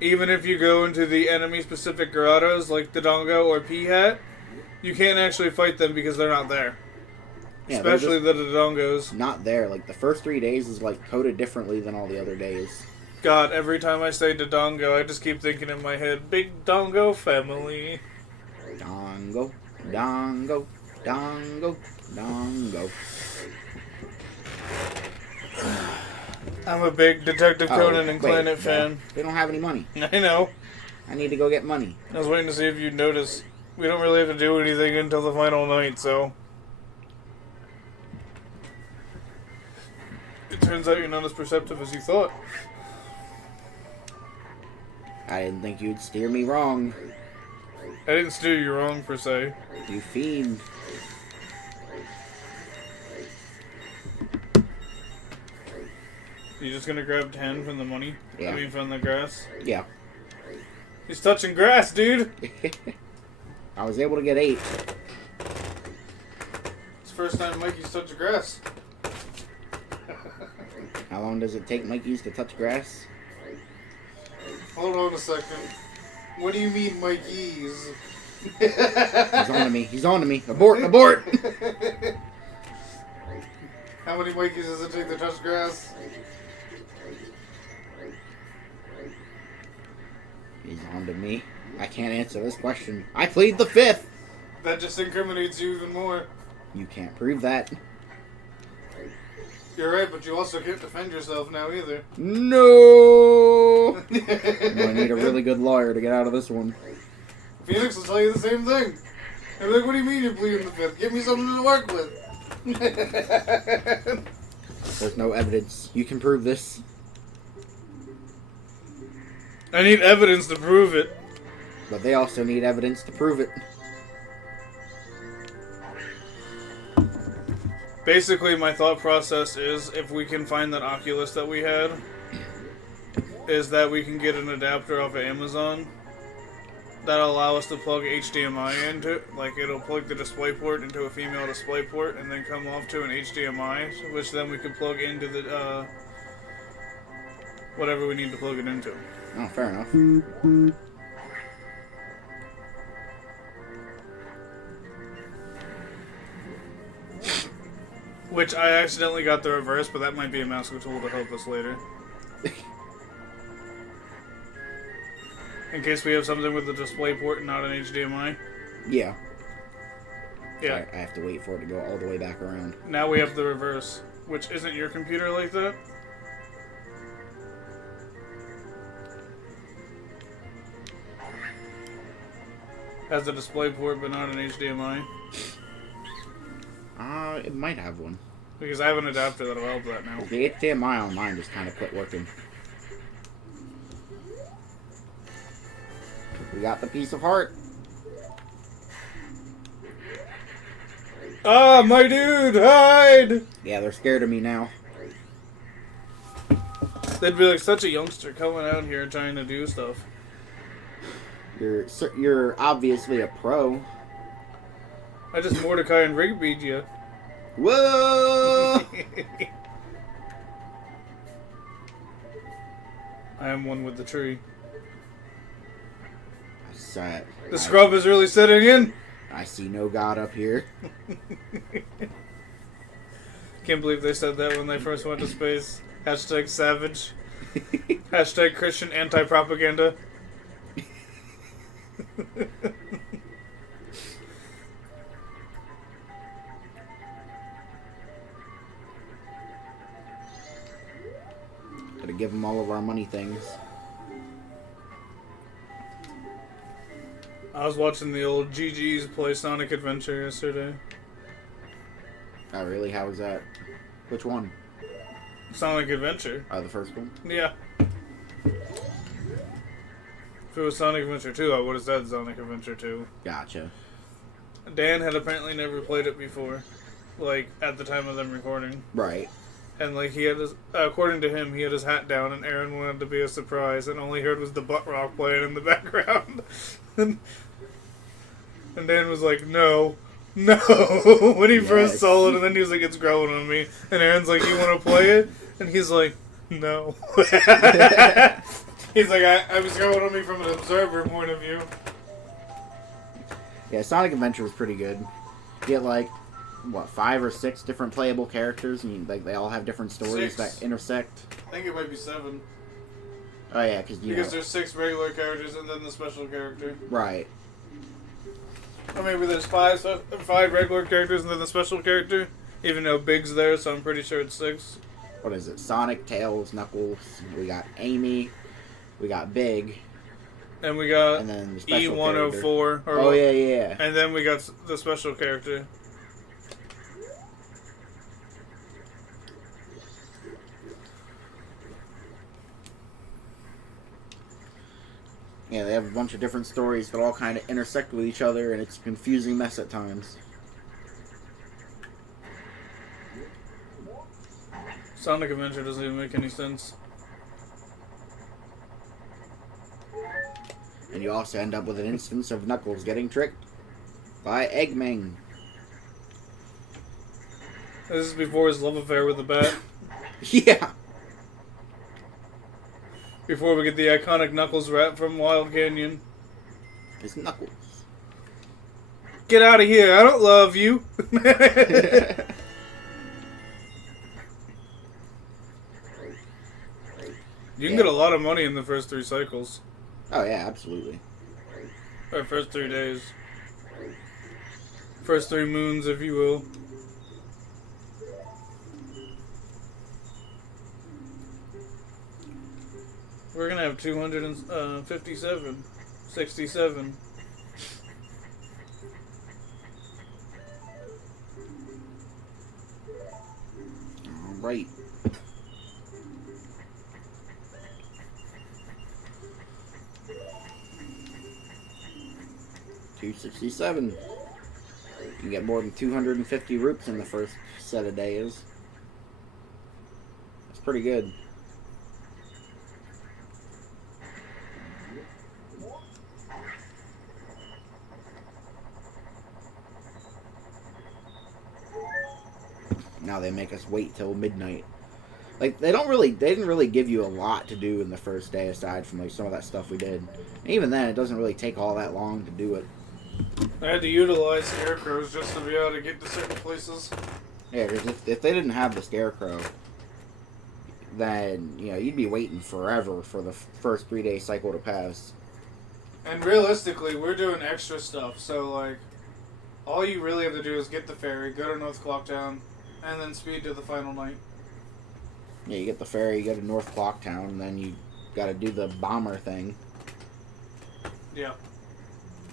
Even if you go into the enemy-specific grottos, like the Dodongo or P-Hat, you can't actually fight them because they're not there. Yeah, especially the Dodongos. Not there. Like, the first 3 days is, like, coded differently than all the other days. God, every time I say Dodongo, I just keep thinking in my head, Big Dongo family. Dongo, Dongo, Dongo, Dongo. I'm a big Detective Conan and Planet fan. They don't have any money. I know. I need to go get money. I was waiting to see if you'd notice. We don't really have to do anything until the final night, so... It turns out you're not as perceptive as you thought. I didn't think you'd steer me wrong. I didn't steer you wrong, per se. You fiend. You just gonna grab 10 from the money? Yeah. I mean, from the grass? Yeah. He's touching grass, dude! I was able to get 8. It's the first time Mikey's touched grass. How long does it take Mikey's to touch grass? Hold on a second. What do you mean, Mikey's? He's on to me. He's on to me. Abort! Abort! How many Mikeys does it take to touch grass? He's on to me. I can't answer this question. I plead the 5th! That just incriminates you even more. You can't prove that. You're right, but you also can't defend yourself now either. No! I'm gonna need a really good lawyer to get out of this one. Phoenix will tell you the same thing. They're like, what do you mean you're pleading the 5th? Give me something to work with. There's no evidence. You can prove this. I need evidence to prove it. But they also need evidence to prove it. Basically, my thought process is, if we can find that Oculus that we had, is that we can get an adapter off of Amazon that'll allow us to plug HDMI into it. Like, it'll plug the DisplayPort into a female DisplayPort and then come off to an HDMI, which then we can plug into the, whatever we need to plug it into. Oh, fair enough. Which I accidentally got the reverse, but that might be a master tool to help us later. In case we have something with the DisplayPort and not an HDMI. Yeah. Yeah. I have to wait for it to go all the way back around. Now we have the reverse, which isn't your computer like that? Has a DisplayPort but not an HDMI? It might have one. Because I have an adapter that'll help that now. The HDMI on mine just kind of quit working. We got the piece of heart. Ah, my dude, hide! Yeah, they're scared of me now. They'd be like such a youngster coming out here trying to do stuff. You're obviously a pro. I just Mordecai and Rigby'd you. Whoa! I am one with the tree. I saw it. The scrub is really setting in. I see no God up here. Can't believe they said that when they first went to space. Hashtag savage. Hashtag Christian anti-propaganda. Gotta give them all of our money things. I was watching the old GG's play Sonic Adventure yesterday. Oh, really? How was that? Which one? Sonic Adventure. Oh, the first one? Yeah. If it was Sonic Adventure 2, I would have said Sonic Adventure 2. Gotcha. Dan had apparently never played it before. Like, at the time of them recording. Right. And, like, he had his, according to him, he had his hat down, and Aaron wanted to be a surprise, and all he heard was the butt rock playing in the background. and Dan was like, no, when he first saw it, and then he was like, it's growing on me. And Aaron's like, you want to play it? And he's like, no. He's like, I was growing on me from an observer point of view. Yeah, Sonic Adventure was pretty good. You get, like, what, 5 or 6 different playable characters, and like they all have different stories 6. that intersect. I think it might be 7. Oh yeah, because there's 6 regular characters and then the special character. Right. Or maybe there's 5 regular characters and then the special character. Even though Big's there, so I'm pretty sure it's 6. What is it? Sonic, Tails, Knuckles. We got Amy. We got Big. And we got and then the special E104. Oh yeah. And then we got the special character. Yeah, they have a bunch of different stories that all kind of intersect with each other, and it's a confusing mess at times. Sonic Adventure doesn't even make any sense. And you also end up with an instance of Knuckles getting tricked by Eggman. This is before his love affair with the bat. Yeah. Before we get the iconic Knuckles rap from Wild Canyon. It's Knuckles. Get out of here, I don't love you. You can get a lot of money in the first 3 cycles. Oh, yeah, absolutely. Or first 3 days. First 3 moons, if you will. We're gonna have 257. 67. Right. $267. You can get more than 250 roots in the first set of days. That's pretty good. Now they make us wait till midnight. Like, they didn't really give you a lot to do in the first day aside from like some of that stuff we did. And even then, it doesn't really take all that long to do it. I had to utilize scarecrows just to be able to get to certain places. Yeah, because if they didn't have the scarecrow, then, you know, you'd be waiting forever for the first 3-day cycle to pass. And realistically, we're doing extra stuff, so like, all you really have to do is get the ferry, go to North Clocktown, and then speed to the final night. Yeah, you get the ferry, you go to North Clocktown, and then you gotta do the bomber thing. Yeah.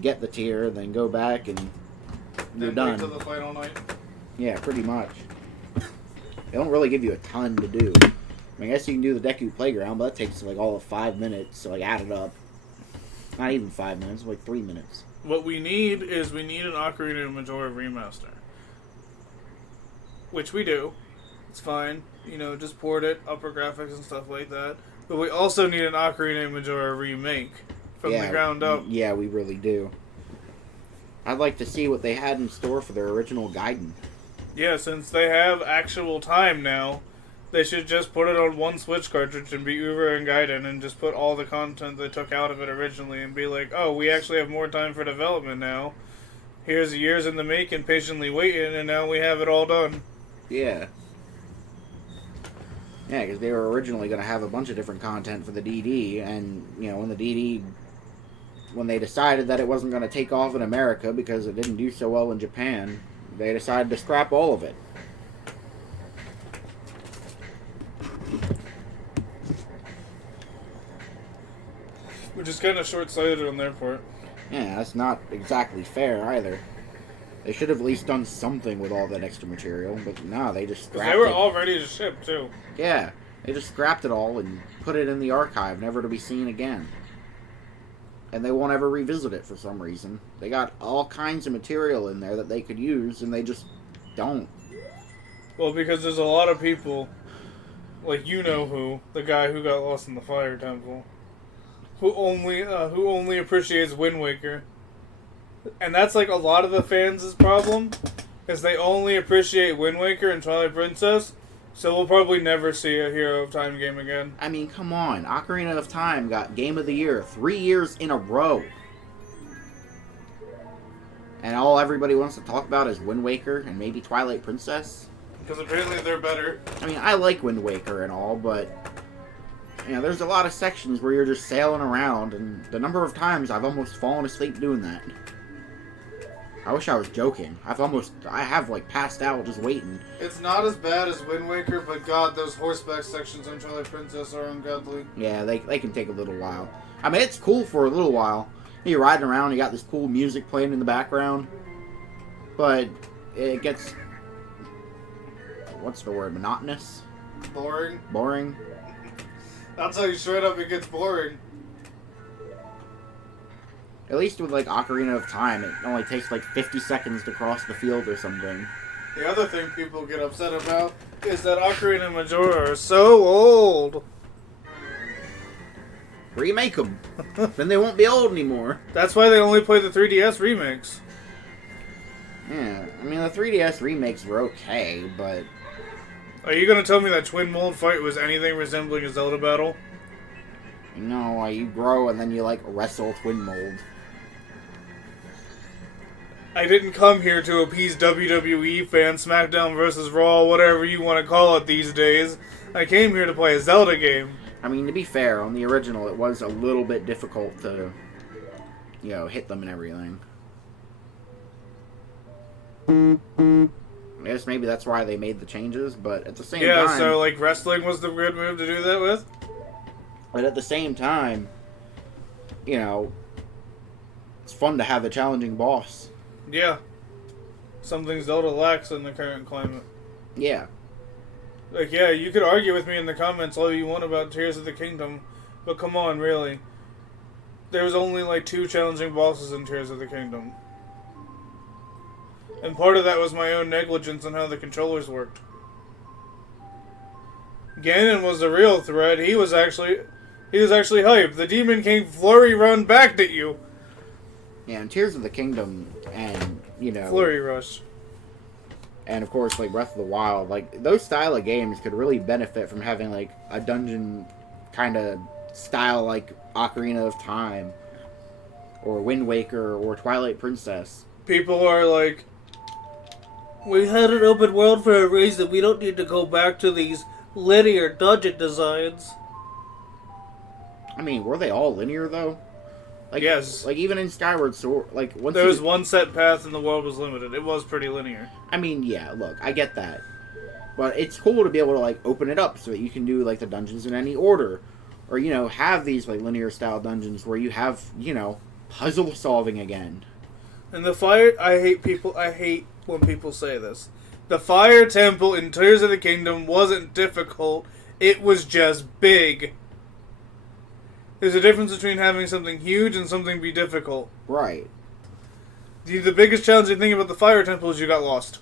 Get the tier, then go back, and you're then done. wait till the final night. Yeah, pretty much. They don't really give you a ton to do. I mean, I guess you can do the Deku Playground, but that takes like all of 5 minutes, so like add it up. Not even 5 minutes, like 3 minutes. What we need is an Ocarina of Majora remaster. Which we do. It's fine. You know, just port it, upper graphics and stuff like that. But we also need an Ocarina of Majora remake from the ground up. Yeah, we really do. I'd like to see what they had in store for their original Gaiden. Yeah, since they have actual time now, they should just put it on one Switch cartridge and be Uber and Gaiden and just put all the content they took out of it originally and be like, oh, we actually have more time for development now. Here's years in the making, patiently waiting, and now we have it all done. Yeah. Yeah, because they were originally going to have a bunch of different content for the DD, and, you know, when they decided that it wasn't going to take off in America because it didn't do so well in Japan, they decided to scrap all of it. Which is kind of short-sighted on their part. Yeah, that's not exactly fair either. They should have at least done something with all that extra material, but no, they just scrapped it. They were all ready to ship, too. Yeah, they just scrapped it all and put it in the archive, never to be seen again. And they won't ever revisit it for some reason. They got all kinds of material in there that they could use, and they just don't. Well, because there's a lot of people, like you know who, the guy who got lost in the Fire Temple, who only appreciates Wind Waker. And that's like a lot of the fans' problem, is they only appreciate Wind Waker and Twilight Princess, so we'll probably never see a Hero of Time game again. I mean, come on. Ocarina of Time got Game of the Year 3 years in a row. And all everybody wants to talk about is Wind Waker and maybe Twilight Princess. Because apparently they're better. I mean, I like Wind Waker and all, but you know, there's a lot of sections where you're just sailing around, and the number of times I've almost fallen asleep doing that. I wish I was joking. I have like passed out just waiting. It's not as bad as Wind Waker, but God, those horseback sections on Twilight Princess are ungodly. Yeah, they can take a little while. I mean, it's cool for a little while. You're riding around, you got this cool music playing in the background, but it gets, what's the word, monotonous? Boring. Boring. I'll tell you straight up, it gets boring. At least with, like, Ocarina of Time, it only takes, like, 50 seconds to cross the field or something. The other thing people get upset about is that Ocarina and Majora are so old. Remake them. Then they won't be old anymore. That's why they only play the 3DS remakes. Yeah, I mean, the 3DS remakes were okay, but... Are you going to tell me that Twin Mold Fight was anything resembling a Zelda battle? No, you grow and then you, like, wrestle Twin Mold. I didn't come here to appease WWE fans, SmackDown vs. Raw, whatever you want to call it these days. I came here to play a Zelda game. I mean, to be fair, on the original, it was a little bit difficult to, you know, hit them and everything. I guess maybe that's why they made the changes, but at the same time... Yeah, so, like, wrestling was the good move to do that with? But at the same time, you know, it's fun to have a challenging boss. Yeah. Something Zelda lacks in the current climate. Yeah. Like, yeah, you could argue with me in the comments all you want about Tears of the Kingdom, but come on, really. There's only, like, 2 challenging bosses in Tears of the Kingdom. And part of that was my own negligence on how the controllers worked. Ganon was the real threat. He was actually hyped. The Demon King Flurry Run backed at you. Yeah, and Tears of the Kingdom and, you know... Flurry Rush. And, of course, like, Breath of the Wild, like, those style of games could really benefit from having, like, a dungeon kind of style like Ocarina of Time or Wind Waker or Twilight Princess. People are like, we had an open world for a reason. We don't need to go back to these linear dungeon designs. I mean, were they all linear, though? Like, yes. Like, even in Skyward Sword, like, once there was one set path and the world was limited. It was pretty linear. I mean, yeah, look, I get that. But it's cool to be able to, like, open it up so that you can do, like, the dungeons in any order. Or, you know, have these, like, linear-style dungeons where you have, you know, puzzle solving again. And the fire... I hate when people say this. The Fire Temple in Tears of the Kingdom wasn't difficult. It was just big. There's a difference between having something huge and something be difficult. Right. The biggest challenging thing about the Fire Temple is you got lost.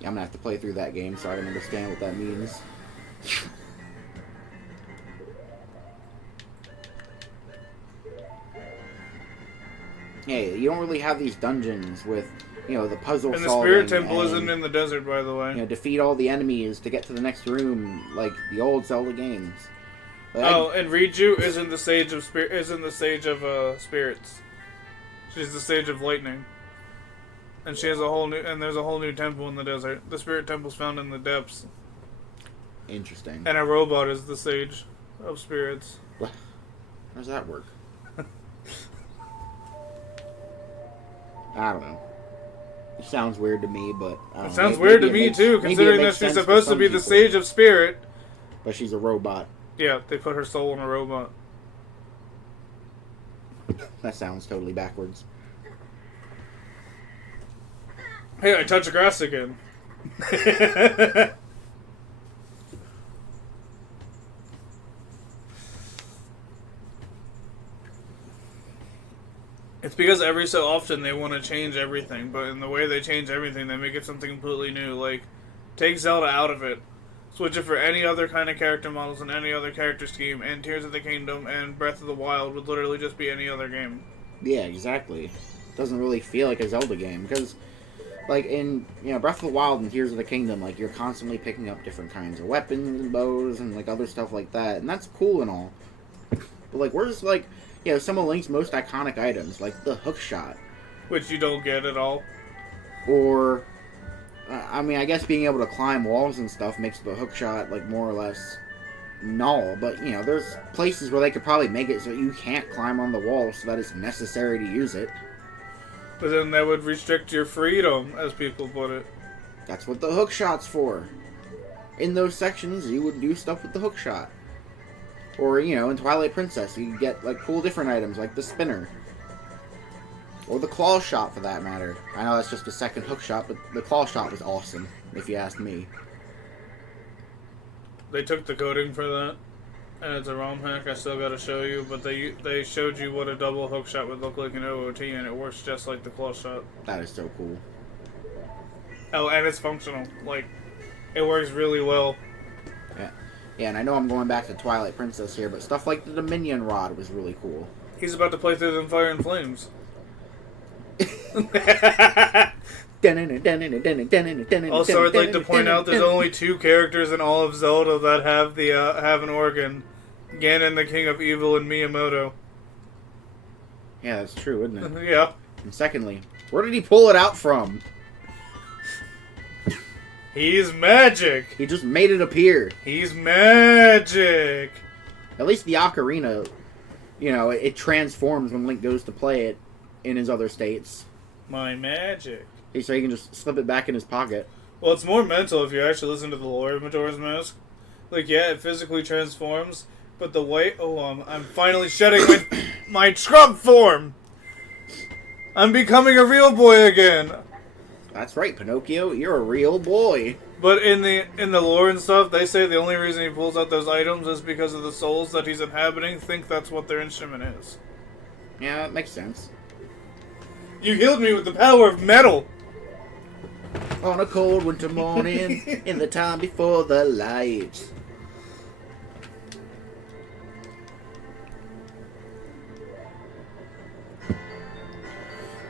Yeah, I'm gonna have to play through that game so I can understand what that means. Hey, you don't really have these dungeons with, you know, the puzzle solving. And the Spirit Temple isn't in the desert, by the way. You know, defeat all the enemies to get to the next room, like the old Zelda games. Like, and Riju is in the stage of spirits. She's the stage of lightning. And she has there's a whole new temple in the desert. The Spirit Temple's found in the depths. Interesting. And a robot is the sage of spirits. How does that work? I don't know. It sounds weird to me, but... It sounds weird to me, too, considering that she's supposed to be the sage of spirit. But she's a robot. Yeah, they put her soul in a robot. That sounds totally backwards. Hey, I touched grass again. It's because every so often they want to change everything, but in the way they change everything, they make it something completely new. Like, take Zelda out of it. Switch it for any other kind of character models and any other character scheme, and Tears of the Kingdom and Breath of the Wild would literally just be any other game. Yeah, exactly. It doesn't really feel like a Zelda game, because, like, in, you know, Breath of the Wild and Tears of the Kingdom, like, you're constantly picking up different kinds of weapons and bows and, like, other stuff like that, and that's cool and all. But, like, where's, like, you know, some of Link's most iconic items, like the hook shot. Which you don't get at all. Or, I mean, I guess being able to climb walls and stuff makes the hook shot, like, more or less null. But, you know, there's places where they could probably make it so you can't climb on the wall so that it's necessary to use it. But then that would restrict your freedom, as people put it. That's what the hook shot's for. In those sections, you would do stuff with the hook shot. Or, you know, in Twilight Princess, you get, like, cool different items, like the spinner. Or the claw shot, for that matter. I know that's just a second hook shot, but the claw shot was awesome, if you ask me. They took the coding for that, and it's a ROM hack I still gotta show you, but they showed you what a double hook shot would look like in OOT, and it works just like the claw shot. That is so cool. Oh, and it's functional. Like, it works really well. Yeah, and I know I'm going back to Twilight Princess here, but stuff like the Dominion Rod was really cool. He's about to play through them Fire and Flames. Also, I'd like to point out there's only 2 characters in all of Zelda that have the have an organ. Ganon, the King of Evil, and Miyamoto. Yeah, that's true, isn't it? Yeah. And secondly, where did he pull it out from? He's magic! He just made it appear. He's magic! At least the ocarina, you know, it transforms when Link goes to play it in his other states. My magic. So he can just slip it back in his pocket. Well, it's more mental if you actually listen to the lore of Majora's Mask. Like, yeah, it physically transforms, but the way... Oh, I'm finally shedding my scrub form! I'm becoming a real boy again! That's right, Pinocchio. You're a real boy. But in the lore and stuff, they say the only reason he pulls out those items is because of the souls that he's inhabiting think that's what their instrument is. Yeah, that makes sense. You healed me with the power of metal! On a cold winter morning, in the time before the light.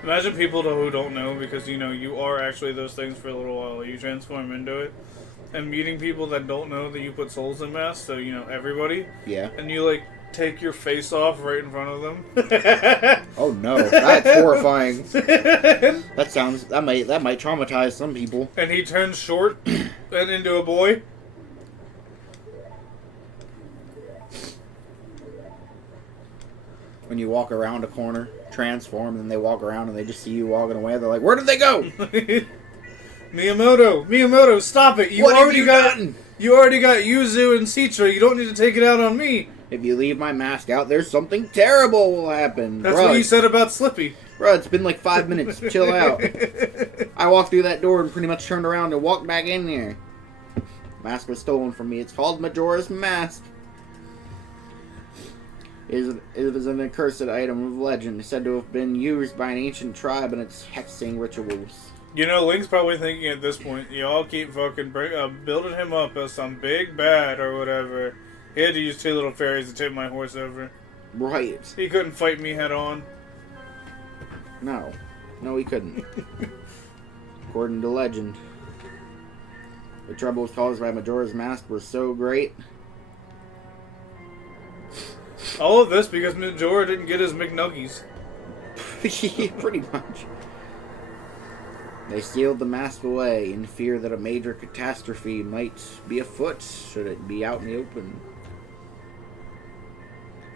Imagine people who don't know, because, you know, you are actually those things for a little while. You transform into it. And meeting people that don't know that you put souls in masks, so, you know, everybody. Yeah. And you, like, take your face off right in front of them. Oh no, that's horrifying. That might traumatize some people. And he turns short and into a boy. When you walk around a corner, transform, and they walk around and they just see you walking away, they're like, where did they go? Miyamoto, stop it! What have you done? You already got Yuzu and Citra. You don't need to take it out on me. If you leave my mask out, there's something terrible will happen. That's what you said about Slippy. Bro, it's been like 5 minutes. Chill out. I walked through that door and pretty much turned around and walked back in there. Mask was stolen from me. It's called Majora's Mask. It is an accursed item of legend, said to have been used by an ancient tribe in its hexing rituals. You know, Link's probably thinking at this point, y'all keep fucking building him up as some big bad or whatever. He had to use 2 little fairies to tip my horse over. Right. He couldn't fight me head on. No, he couldn't. According to legend, the troubles caused by Majora's Mask were so great. All of this because Majora didn't get his McNuggies. Pretty much. They sealed the mask away in fear that a major catastrophe might be afoot should it be out in the open.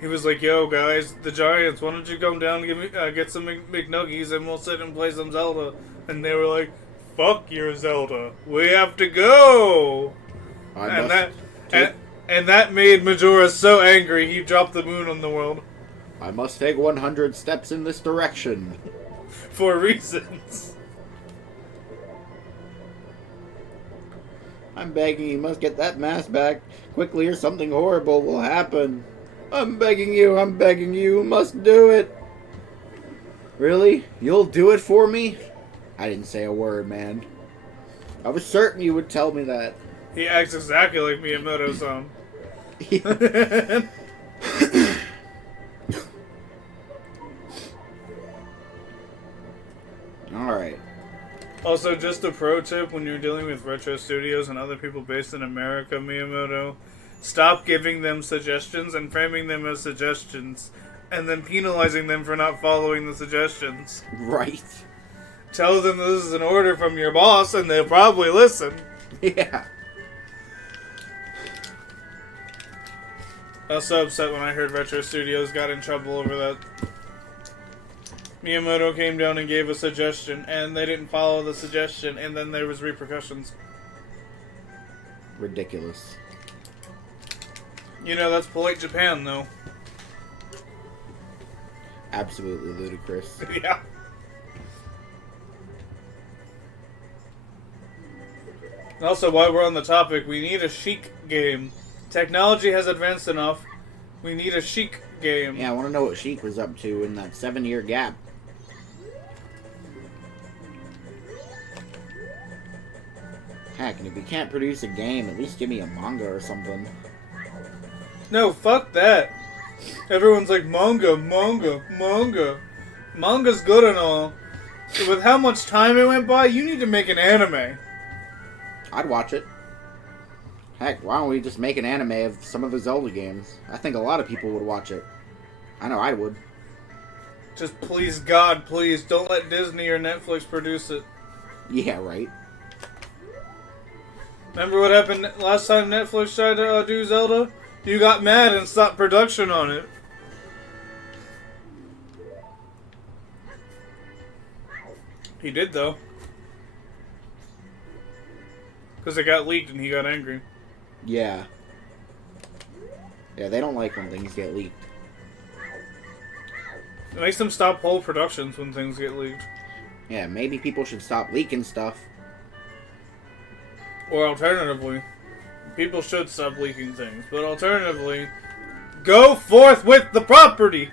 He was like, yo, guys, the Giants, why don't you come down and get some McNuggies and we'll sit and play some Zelda. And they were like, fuck your Zelda. We have to go! And that made Majora so angry he dropped the moon on the world. I must take 100 steps in this direction. For reasons. I'm begging you must get that mask back quickly or something horrible will happen. I'm begging you must do it. Really? You'll do it for me? I didn't say a word, man. I was certain you would tell me that. He acts exactly like Miyamoto-san. Alright. Also, just a pro tip when you're dealing with retro studios and other people based in America, Miyamoto, stop giving them suggestions and framing them as suggestions, and then penalizing them for not following the suggestions. Right. Tell them this is an order from your boss, and they'll probably listen. Yeah. I was so upset when I heard Retro Studios got in trouble over that. Miyamoto came down and gave a suggestion, and they didn't follow the suggestion, and then there was repercussions. Ridiculous. You know, that's polite Japan, though. Absolutely ludicrous. Yeah. And also, while we're on the topic, we need a chic game. Technology has advanced enough. We need a chic game. Yeah, I want to know what Sheik was up to in that 7-year gap. Heck, and if you can't produce a game, at least give me a manga or something. No, fuck that. Everyone's like, manga, manga, manga. Manga's good and all. But with how much time it went by, you need to make an anime. I'd watch it. Heck, why don't we just make an anime of some of the Zelda games? I think a lot of people would watch it. I know I would. Just please, God, please, don't let Disney or Netflix produce it. Yeah, right. Remember what happened last time Netflix tried to do Zelda? You got mad and stopped production on it. He did, though. Because it got leaked and he got angry. Yeah. Yeah, they don't like when things get leaked. It makes them stop whole productions when things get leaked. Yeah, maybe people should stop leaking stuff. Or alternatively, people should stop leaking things. But alternatively, go forth with the property!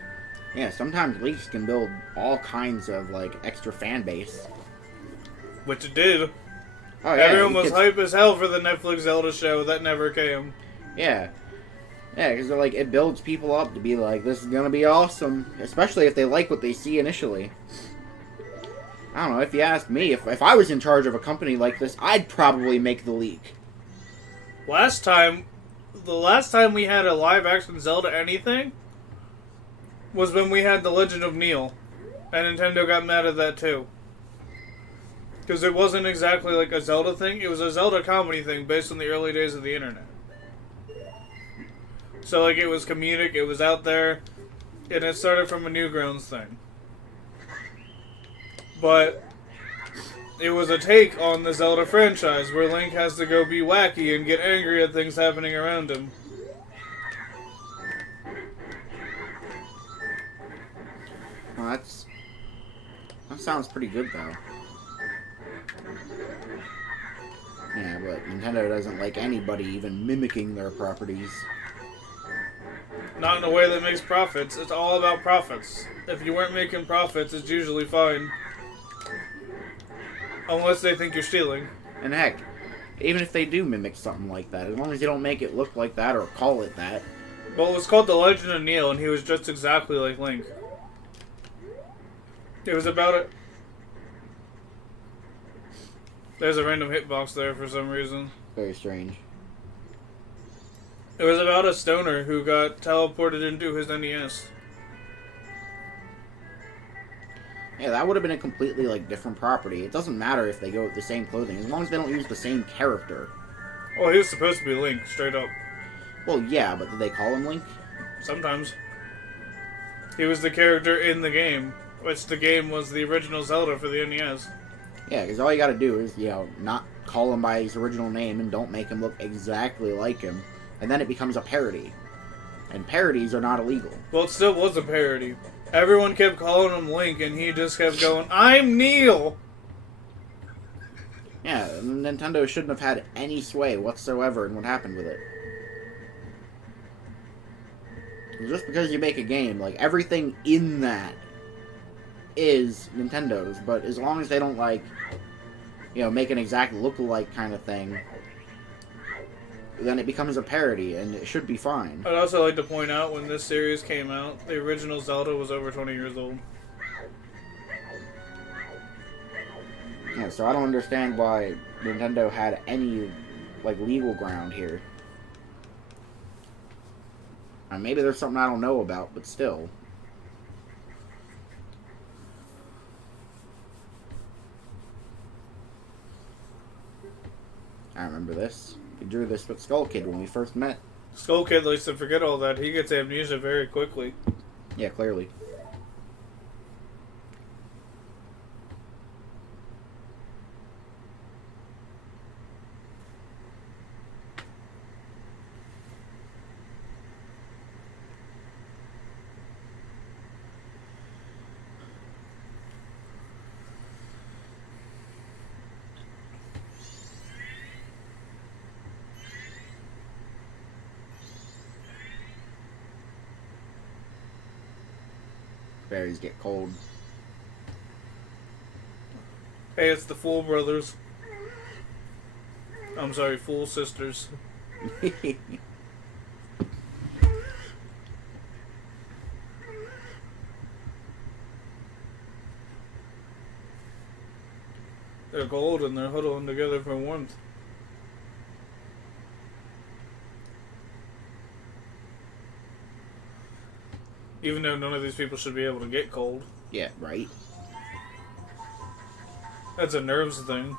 Yeah, sometimes leaks can build all kinds of, like, extra fan base. Which it did. Oh, yeah. Everyone was hype as hell for the Netflix Zelda show. That never came. Yeah. Yeah, because like it builds people up to be like, this is gonna be awesome. Especially if they like what they see initially. I don't know, if you ask me, if I was in charge of a company like this, I'd probably make the leak. The last time we had a live-action Zelda anything was when we had The Legend of Neil. And Nintendo got mad at that too. Because it wasn't exactly like a Zelda thing. It was a Zelda comedy thing based on the early days of the internet. So, like, it was comedic, it was out there, and it started from a Newgrounds thing. But it was a take on the Zelda franchise, where Link has to go be wacky and get angry at things happening around him. Well, that sounds pretty good, though. Yeah, but Nintendo doesn't like anybody even mimicking their properties. Not in a way that makes profits. It's all about profits. If you weren't making profits, it's usually fine. Unless they think you're stealing. And heck, even if they do mimic something like that, as long as you don't make it look like that or call it that. Well, it was called The Legend of Neil, and he was just exactly like Link. It was about it. There's a random hitbox there for some reason. Very strange. It was about a stoner who got teleported into his NES. Yeah, that would have been a completely, like, different property. It doesn't matter if they go with the same clothing, as long as they don't use the same character. Well, he was supposed to be Link, straight up. Well, yeah, but did they call him Link? Sometimes. He was the character in the game, which the game was the original Zelda for the NES. Yeah, because all you gotta do is, you know, not call him by his original name and don't make him look exactly like him. And then it becomes a parody. And parodies are not illegal. Well, it still was a parody. Everyone kept calling him Link, and he just kept going, I'm Neil! Yeah, Nintendo shouldn't have had any sway whatsoever in what happened with it. Just because you make a game, like, everything in that is Nintendo's, but as long as they don't, like, you know, make an exact look-alike kind of thing, then it becomes a parody, and it should be fine. I'd also like to point out, when this series came out, the original Zelda was over 20 years old. Yeah, so I don't understand why Nintendo had any, like, legal ground here. Maybe there's something I don't know about, but still. I remember this. We drew this with Skull Kid when we first met. Skull Kid likes to forget all that. He gets amnesia very quickly. Yeah, clearly. Berries get cold. Hey, it's the Fool Brothers. I'm sorry, full sisters. They're gold and they're huddling together for warmth. Even though none of these people should be able to get cold. Yeah, right. That's a nerves thing.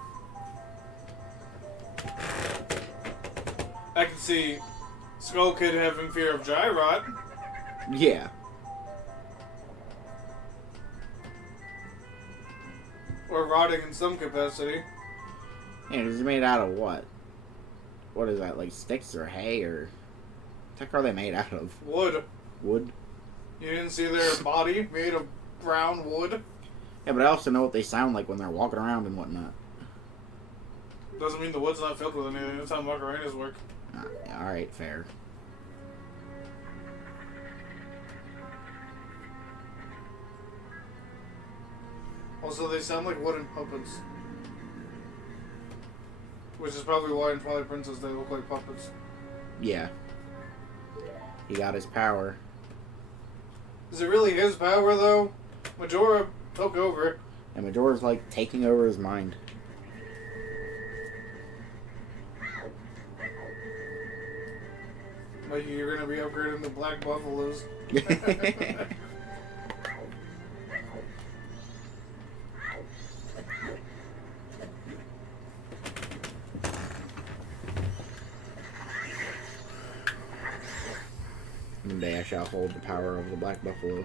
I can see Skull Kid having fear of dry rot. Yeah. Or rotting in some capacity. And it's made out of what? What is that, like sticks or hay or... What the heck are they made out of? Wood. Wood? You didn't see their body made of brown wood? Yeah, but I also know what they sound like when they're walking around and whatnot. Doesn't mean the wood's not filled with anything. That's how Macarena's work. Alright, fair. Also, they sound like wooden puppets. Which is probably why in Twilight Princess they look like puppets. Yeah. He got his power. Is it really his power, though? Majora took over. And Majora's like taking over his mind. Like, you're gonna be upgrading the black buffaloes. One day I shall hold the power of the black buffalo.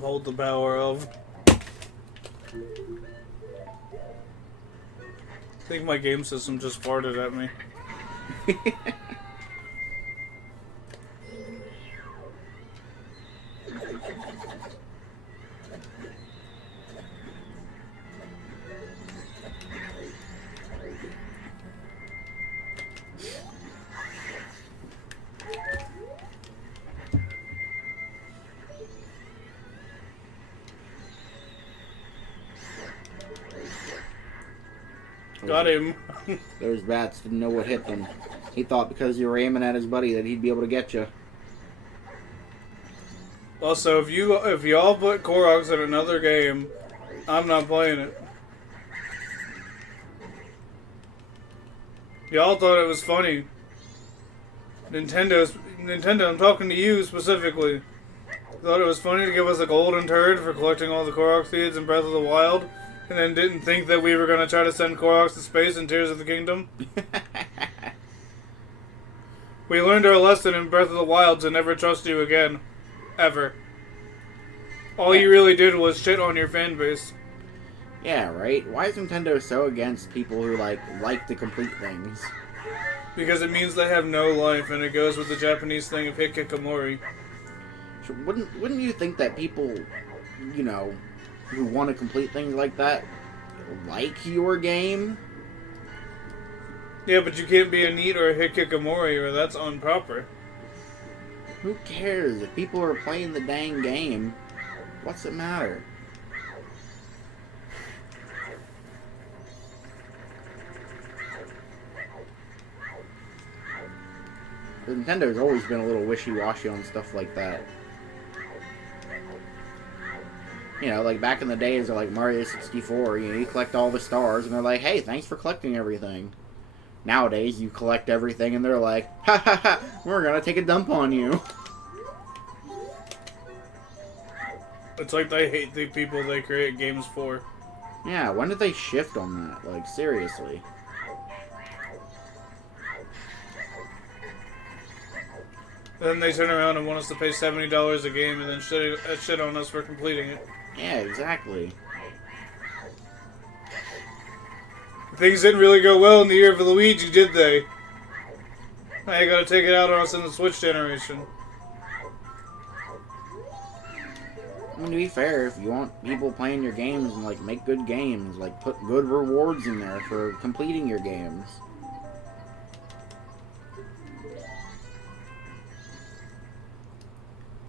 Hold the power of. I think my game system just farted at me. Got him. Those bats didn't know what hit them. He thought because you were aiming at his buddy that he'd be able to get you. Also, if y'all put Koroks in another game, I'm not playing it. Y'all thought it was funny. Nintendo, I'm talking to you specifically. Thought it was funny to give us a golden turd for collecting all the Korok seeds in Breath of the Wild, and then didn't think that we were going to try to send Koroks to space in Tears of the Kingdom. We learned our lesson in Breath of the Wild to never trust you again. Ever. All you really did was shit on your fan base. Yeah, right? Why is Nintendo so against people who like to complete things? Because it means they have no life, and it goes with the Japanese thing of hikikomori. So wouldn't you think that people, you know, who want to complete things like that, like your game? Yeah, but you can't be a NEET or a hikikomori, or that's improper. Who cares? If people are playing the dang game, what's it matter? Nintendo's always been a little wishy-washy on stuff like that. You know, like back in the days of like Mario 64, you collect all the stars and they're like, hey, thanks for collecting everything. Nowadays, you collect everything and they're like, ha ha ha, we're gonna take a dump on you. It's like they hate the people they create games for. Yeah, when did they shift on that? Like, seriously. Then they turn around and want us to pay $70 a game and then shit on us for completing it. Yeah, exactly. Things didn't really go well in the year of Luigi, did they? Now you gotta take it out on us in the Switch generation. I mean, to be fair, if you want people playing your games and, like, make good games, like, put good rewards in there for completing your games.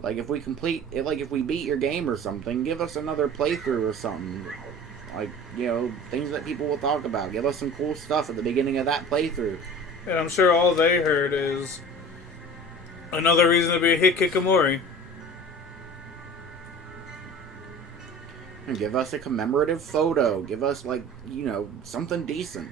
Like, if we beat your game or something, give us another playthrough or something. Like, things that people will talk about. Give us some cool stuff at the beginning of that playthrough. And I'm sure all they heard is another reason to be a Hikikomori. And give us a commemorative photo. Give us, something decent.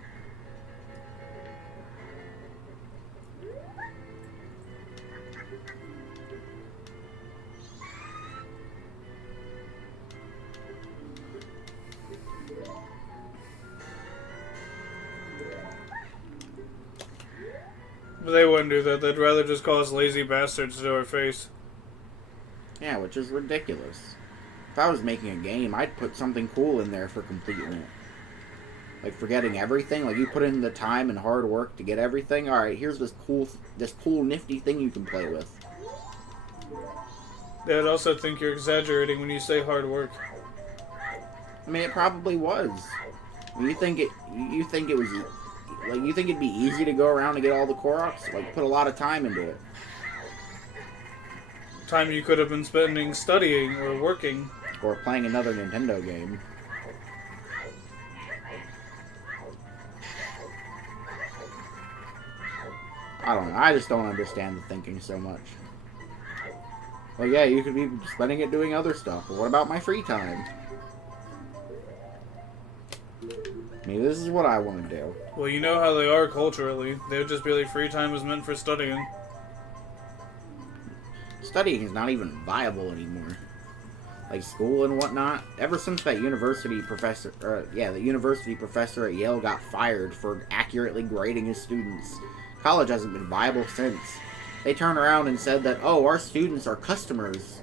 But they wouldn't do that. They'd rather just call us lazy bastards to our face. Yeah, which is ridiculous. If I was making a game, I'd put something cool in there for completing it. Like forgetting everything. Like you put in the time and hard work to get everything. Alright, here's this cool, nifty thing you can play with. They'd also think you're exaggerating when you say hard work. I mean, it probably was. You think it was... Like, you think it'd be easy to go around and get all the Koroks? Like, put a lot of time into it. Time you could have been spending studying or working. Or playing another Nintendo game. I don't know. I just don't understand the thinking so much. Well, yeah, you could be spending it doing other stuff. But what about my free time? Maybe this is what I want to do. Well, you know how they are culturally. They would just be like, free time is meant for studying. Studying is not even viable anymore. Like school and whatnot. Ever since that university professor, the university professor at Yale got fired for accurately grading his students, college hasn't been viable since. They turned around and said that, oh, our students are customers.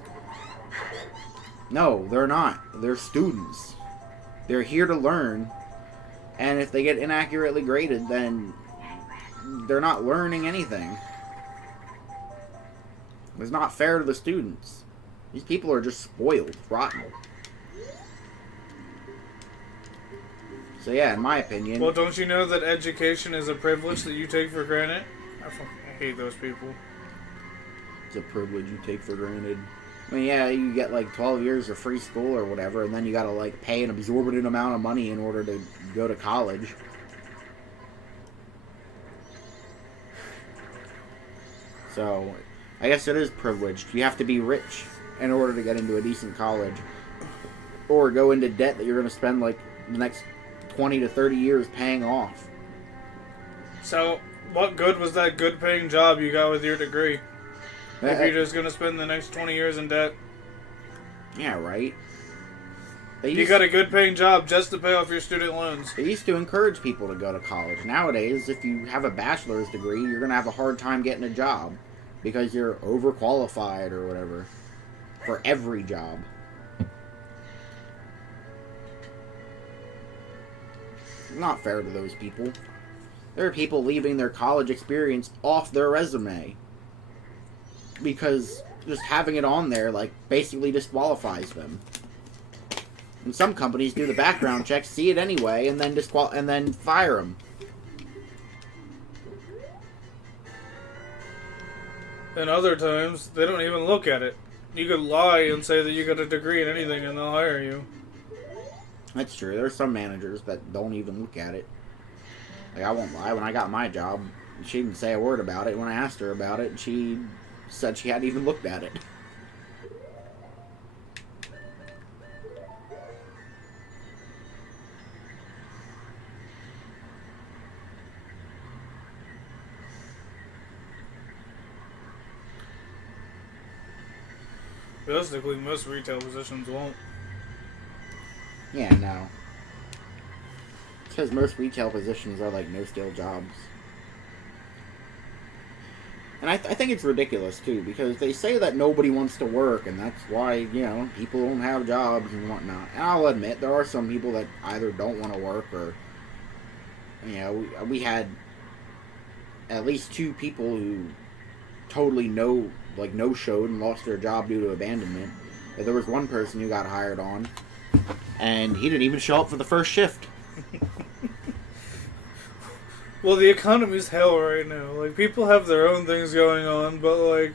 No, they're not. They're students. They're here to learn. And if they get inaccurately graded, then they're not learning anything. It's not fair to the students. These people are just spoiled, rotten. So yeah, in my opinion... Well, don't you know that education is a privilege that you take for granted? I fucking hate those people. It's a privilege you take for granted. I mean, yeah, you get like 12 years of free school or whatever, and then you gotta like pay an exorbitant amount of money in order to go to college. So, I guess it is privileged. You have to be rich in order to get into a decent college. Or go into debt that you're gonna spend like the next 20 to 30 years paying off. So, what good was that good paying job you got with your degree? If you're just going to spend the next 20 years in debt. Yeah, right. You got a good paying job just to pay off your student loans. They used to encourage people to go to college. Nowadays, if you have a bachelor's degree, you're going to have a hard time getting a job. Because you're overqualified or whatever. For every job. Not fair to those people. There are people leaving their college experience off their resume. Because just having it on there, like, basically disqualifies them. And some companies do the background check, see it anyway, and then fire them. And other times, they don't even look at it. You could lie and say that you got a degree in anything and they'll hire you. That's true. There's some managers that don't even look at it. Like, I won't lie. When I got my job, she didn't say a word about it. When I asked her about it, she said she hadn't even looked at it. Realistically, most retail positions won't. Yeah, no. Because most retail positions are like no-skill jobs. And I think it's ridiculous, too, because they say that nobody wants to work, and that's why, people don't have jobs and whatnot. And I'll admit, there are some people that either don't want to work or, we had at least 2 people who totally no-showed and lost their job due to abandonment. But there was one person who got hired on, and he didn't even show up for the first shift. Well, the economy's hell right now. Like, people have their own things going on, but, like,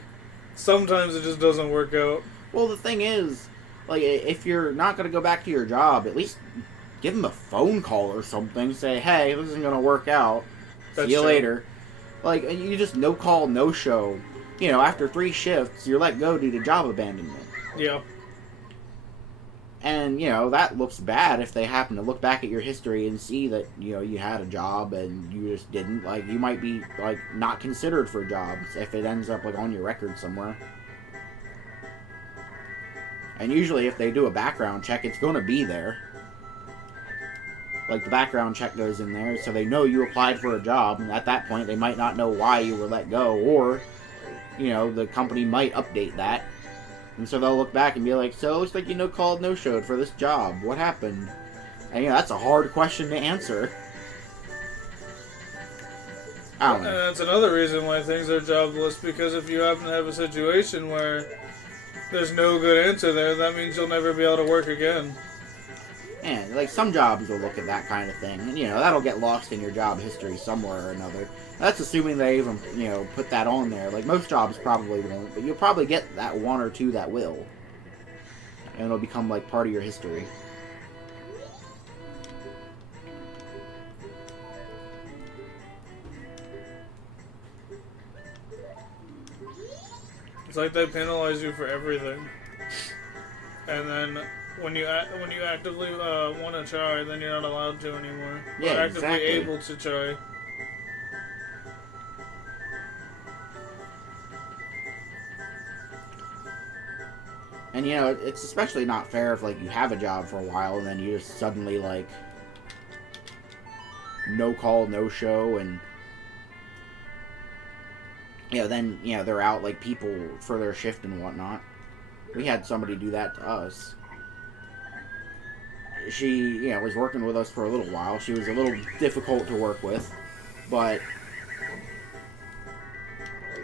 sometimes it just doesn't work out. Well, the thing is, like, if you're not going to go back to your job, at least give them a phone call or something. Say, hey, this isn't going to work out. That's See you true. later. Like, you just no call, no show. You know, after 3 shifts, you're let go due to job abandonment. Yeah. And, you know, that looks bad if they happen to look back at your history and see that, you know, you had a job and you just didn't. Like, you might be, like, not considered for jobs if it ends up, like, on your record somewhere. And usually if they do a background check, it's going to be there. Like, the background check goes in there, so they know you applied for a job, and at that point, they might not know why you were let go, or, you know, the company might update that. And so they'll look back and be like, so it looks like you no-called, no-showed for this job. What happened? And, you know, that's a hard question to answer. I don't And know. that's another reason why things are jobless, because if you happen to have a situation where there's no good answer there, that means you'll never be able to work again. And, like, some jobs will look at that kind of thing. And, you know, that'll get lost in your job history somewhere or another. That's assuming they even, you know, put that on there. Like, most jobs probably won't, but you'll probably get that 1 or 2 that will. And it'll become, like, part of your history. It's like they penalize you for everything. And then when you actively want to try, then you're not allowed to anymore. Yeah, or actively exactly. able to try. And, you know, it's especially not fair if, like, you have a job for a while and then you just suddenly, like, no call, no show, and, you know, then, you know, they're out, like, people for their shift and whatnot. We had somebody do that to us. She, you know, was working with us for a little while. She was a little difficult to work with, but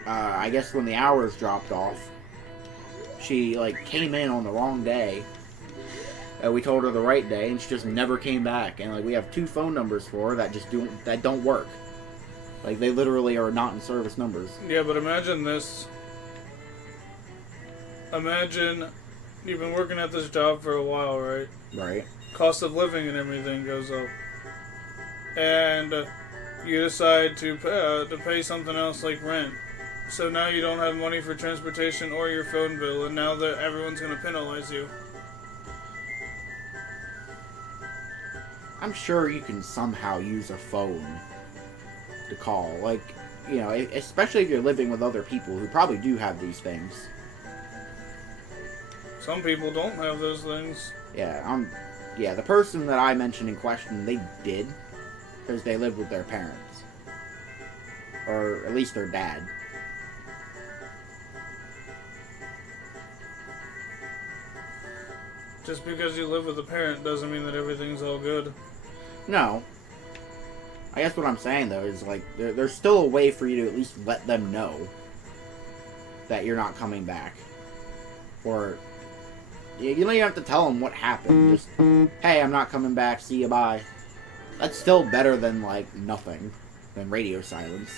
I guess when the hours dropped off, she, like, came in on the wrong day. We told her the right day, and she just never came back. And, like, we have 2 phone numbers for her that don't work. Like, they literally are not in service numbers. Yeah, but imagine this. Imagine you've been working at this job for a while, right? Right. Cost of living and everything goes up. And you decide to pay something else like rent. So now you don't have money for transportation or your phone bill, and now that everyone's going to penalize you. I'm sure you can somehow use a phone to call. Like, you know, especially if you're living with other people who probably do have these things. Some people don't have those things. Yeah, the person that I mentioned in question, they did. Because they lived with their parents. Or at least their dad. Just because you live with a parent doesn't mean that everything's all good. No. I guess what I'm saying, though, is, like, there's still a way for you to at least let them know that you're not coming back. Or, you don't even have to tell them what happened. Just, hey, I'm not coming back, see you, bye. That's still better than, like, nothing. Than radio silence.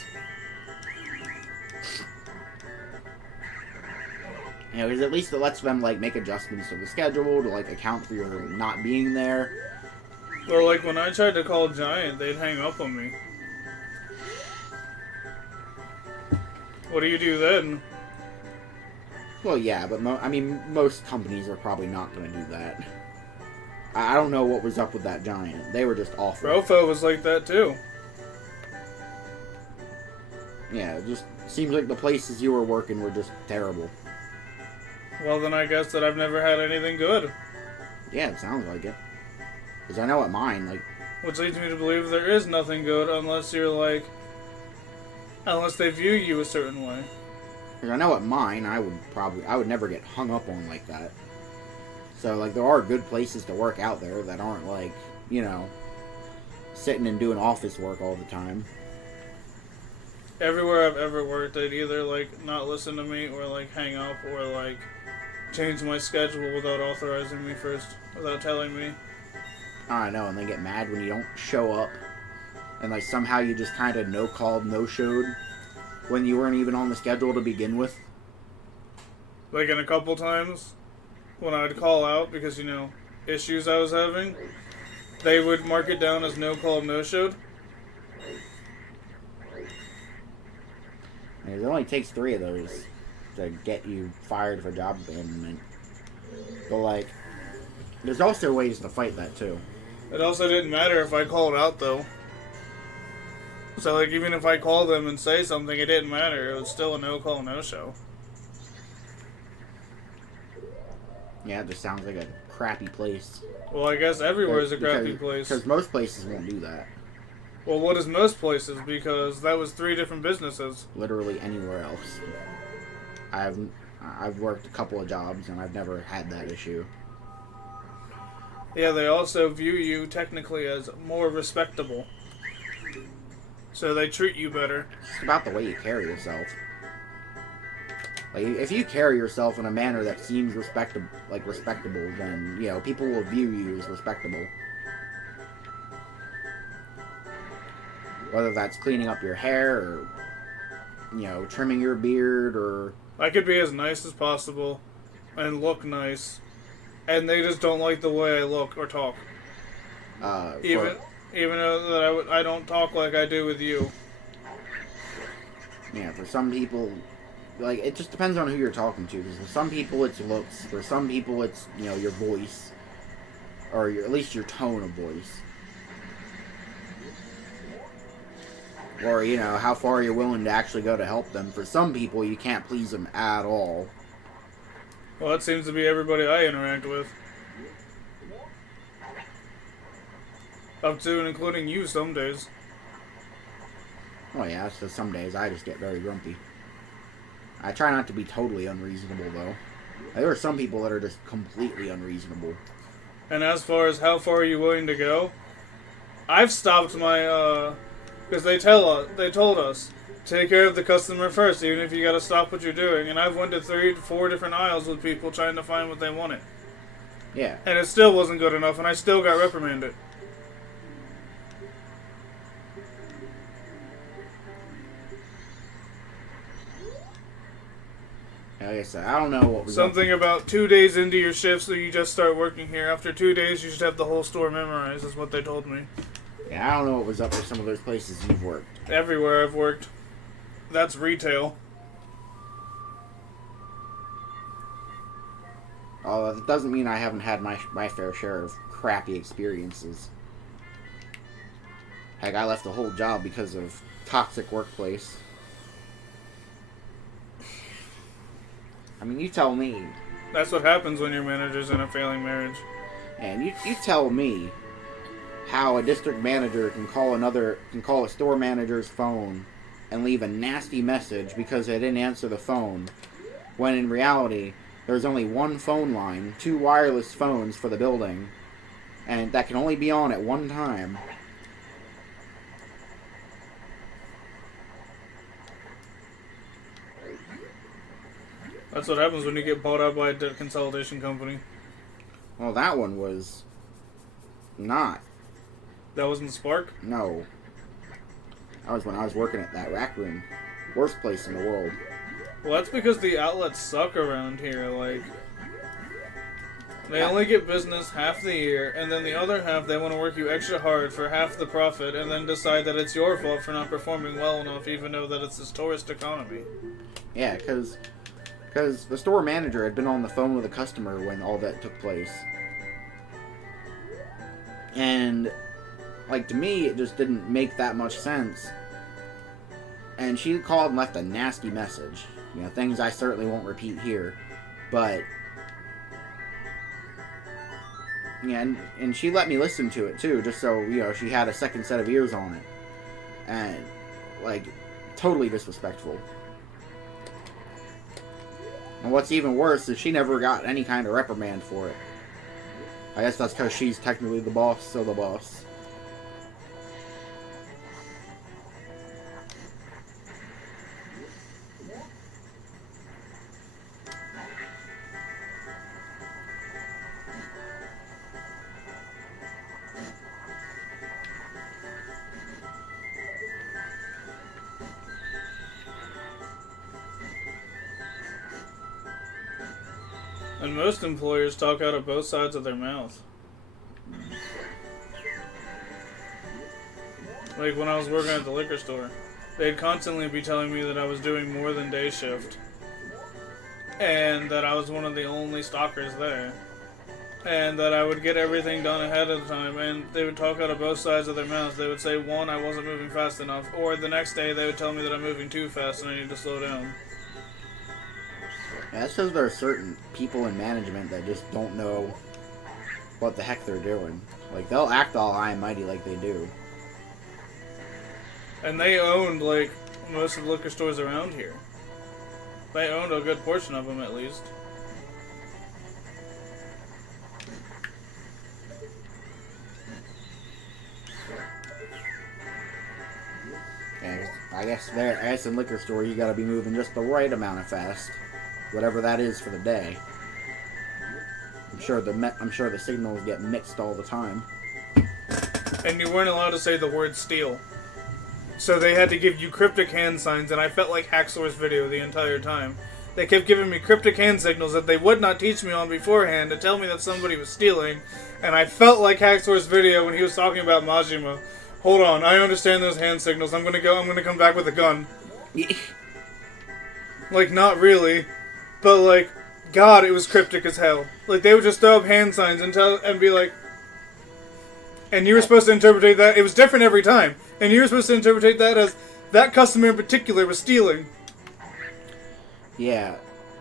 You know, because at least it lets them, like, make adjustments to the schedule to, like, account for your not being there. Or like when I tried to call Giant, they'd hang up on me. What do you do then? Well, yeah, but most companies are probably not going to do that. I don't know what was up with that Giant. They were just awful. Rofo was like that too. Yeah, it just seems like the places you were working were just terrible. Well, then I guess that I've never had anything good. Yeah, it sounds like it. Because I know at mine, like... Which leads me to believe there is nothing good unless you're like... Unless they view you a certain way. Because I know at mine, I would never get hung up on like that. So, like, there are good places to work out there that aren't, like, you know, sitting and doing office work all the time. Everywhere I've ever worked, they'd either, like, not listen to me or, like, hang up or, like, change my schedule without authorizing me first, without telling me. I know, and they get mad when you don't show up. And, like, somehow you just kind of no-called, no-showed when you weren't even on the schedule to begin with. Like, in a couple times, when I'd call out because, you know, issues I was having, they would mark it down as no call, no showed. It only takes 3 of those to get you fired for job abandonment. But, like, there's also ways to fight that, too. It also didn't matter if I called out, though. So, like, even if I called them and say something, it didn't matter. It was still a no call, no show. Yeah, it just sounds like a crappy place. Well, I guess everywhere is a crappy place. Because most places won't do that. Well, what is most places? Because that was 3 different businesses. Literally anywhere else. I've worked a couple of jobs and I've never had that issue. Yeah, they also view you technically as more respectable. So they treat you better. It's about the way you carry yourself. Like, if you carry yourself in a manner that seems respectable, then, you know, people will view you as respectable. Whether that's cleaning up your hair, or, you know, trimming your beard, or... I could be as nice as possible, and look nice, and they just don't like the way I look or talk. Even though that I don't talk like I do with you. Yeah, for some people... Like, it just depends on who you're talking to. Because for some people, it's looks. For some people, it's, you know, your voice. Or at least your tone of voice. Or, you know, how far you're willing to actually go to help them. For some people, you can't please them at all. Well, that seems to be everybody I interact with. Up to and including you some days. Oh yeah, so some days I just get very grumpy. I try not to be totally unreasonable, though. There are some people that are just completely unreasonable. And as far as how far are you willing to go, I've stopped my, because they told us, take care of the customer first, even if you gotta stop what you're doing. And I've went to 3 to 4 different aisles with people trying to find what they wanted. Yeah. And it still wasn't good enough, and I still got reprimanded. Like I said, I don't know what was Something about 2 days into your shift, so you just start working here. After 2 days, you should have the whole store memorized, is what they told me. Yeah, I don't know what was up with some of those places you've worked. Everywhere I've worked. That's retail. Oh, that doesn't mean I haven't had my fair share of crappy experiences. Heck, I left the whole job because of toxic workplace. I mean, you tell me. That's what happens when your manager's in a failing marriage. And you tell me how a district manager can call a store manager's phone and leave a nasty message because they didn't answer the phone, when in reality there's only one phone line, 2 wireless phones for the building, and that can only be on at one time. That's what happens when you get bought out by a consolidation company. Well, that one was not. That wasn't Spark? No. That was when I was working at that rack room. Worst place in the world. Well, that's because the outlets suck around here. Like, they only get business half the year, and then the other half they want to work you extra hard for half the profit, and then decide that it's your fault for not performing well enough, even though that it's this tourist economy. Yeah, because the store manager had been on the phone with a customer when all that took place. And, like, to me, it just didn't make that much sense. And she called and left a nasty message. You know, things I certainly won't repeat here. But, yeah, and she let me listen to it, too, just so, you know, she had a second set of ears on it. And, like, totally disrespectful. And what's even worse is she never got any kind of reprimand for it. I guess that's because she's technically the boss, so the boss. And most employers talk out of both sides of their mouth. Like, when I was working at the liquor store, they'd constantly be telling me that I was doing more than day shift. And that I was one of the only stockers there. And that I would get everything done ahead of time. And they would talk out of both sides of their mouths. They would say, one, I wasn't moving fast enough. Or the next day, they would tell me that I'm moving too fast and I need to slow down. Yeah, that shows there are certain people in management that just don't know what the heck they're doing. Like, they'll act all high and mighty like they do. And they owned, like, most of the liquor stores around here. They owned a good portion of them, at least. And I guess in liquor store, you gotta be moving just the right amount of fast. Whatever that is for the day. I'm sure the signals get mixed all the time. And you weren't allowed to say the word steal. So they had to give you cryptic hand signs, and I felt like Hacksawer's video the entire time. They kept giving me cryptic hand signals that they would not teach me on beforehand to tell me that somebody was stealing, and I felt like Hacksawer's video when he was talking about Majima. Hold on, I understand those hand signals. I'm gonna come back with a gun. Like, not really. But, like, God, it was cryptic as hell. Like, they would just throw up hand signs and be like... And you were supposed to interpret that... It was different every time. And you were supposed to interpret that as... That customer in particular was stealing. Yeah.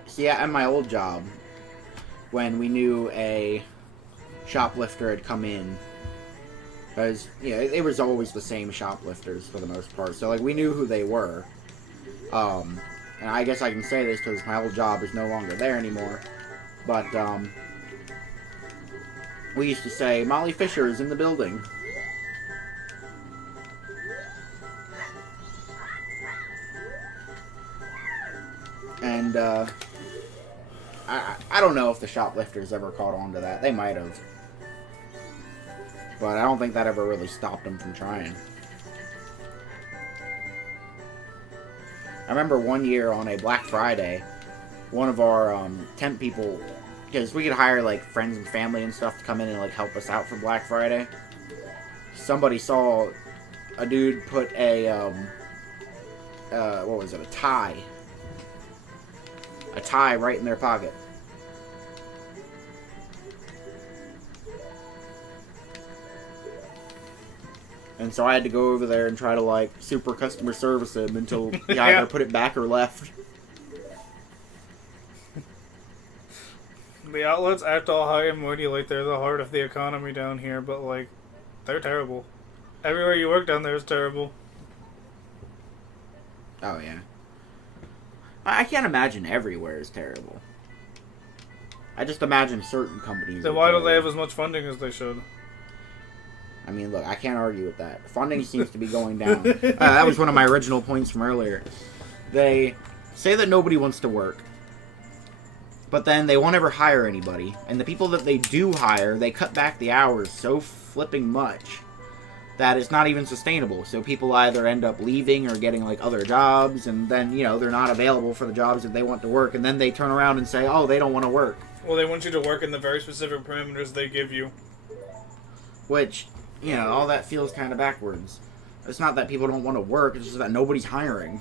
See, at my old job, when we knew a shoplifter had come in, because, you know, it was always the same shoplifters for the most part. So, like, we knew who they were. And I guess I can say this because my old job is no longer there anymore. But, we used to say, Molly Fisher is in the building. And, I don't know if the shoplifters ever caught on to that. They might have. But I don't think that ever really stopped them from trying. I remember one year on a Black Friday, one of our temp people, because we could hire like friends and family and stuff to come in and like help us out for Black Friday. Somebody saw a dude put a what was it? A tie right in their pocket. And so I had to go over there and try to, like, super customer service him until he either put it back or left. The outlets act all high and mighty like they're the heart of the economy down here, but, like, they're terrible. Everywhere you work down there is terrible. Oh, yeah. I can't imagine everywhere is terrible. I just imagine certain companies. Then why don't they have as much funding as they should? I mean, look, I can't argue with that. Funding seems to be going down. That was one of my original points from earlier. They say that nobody wants to work, but then they won't ever hire anybody. And the people that they do hire, they cut back the hours so flipping much that it's not even sustainable. So people either end up leaving or getting, like, other jobs, and then, you know, they're not available for the jobs that they want to work, and then they turn around and say, oh, they don't want to work. Well, they want you to work in the very specific parameters they give you. Which... You know, all that feels kind of backwards. It's not that people don't want to work, it's just that nobody's hiring.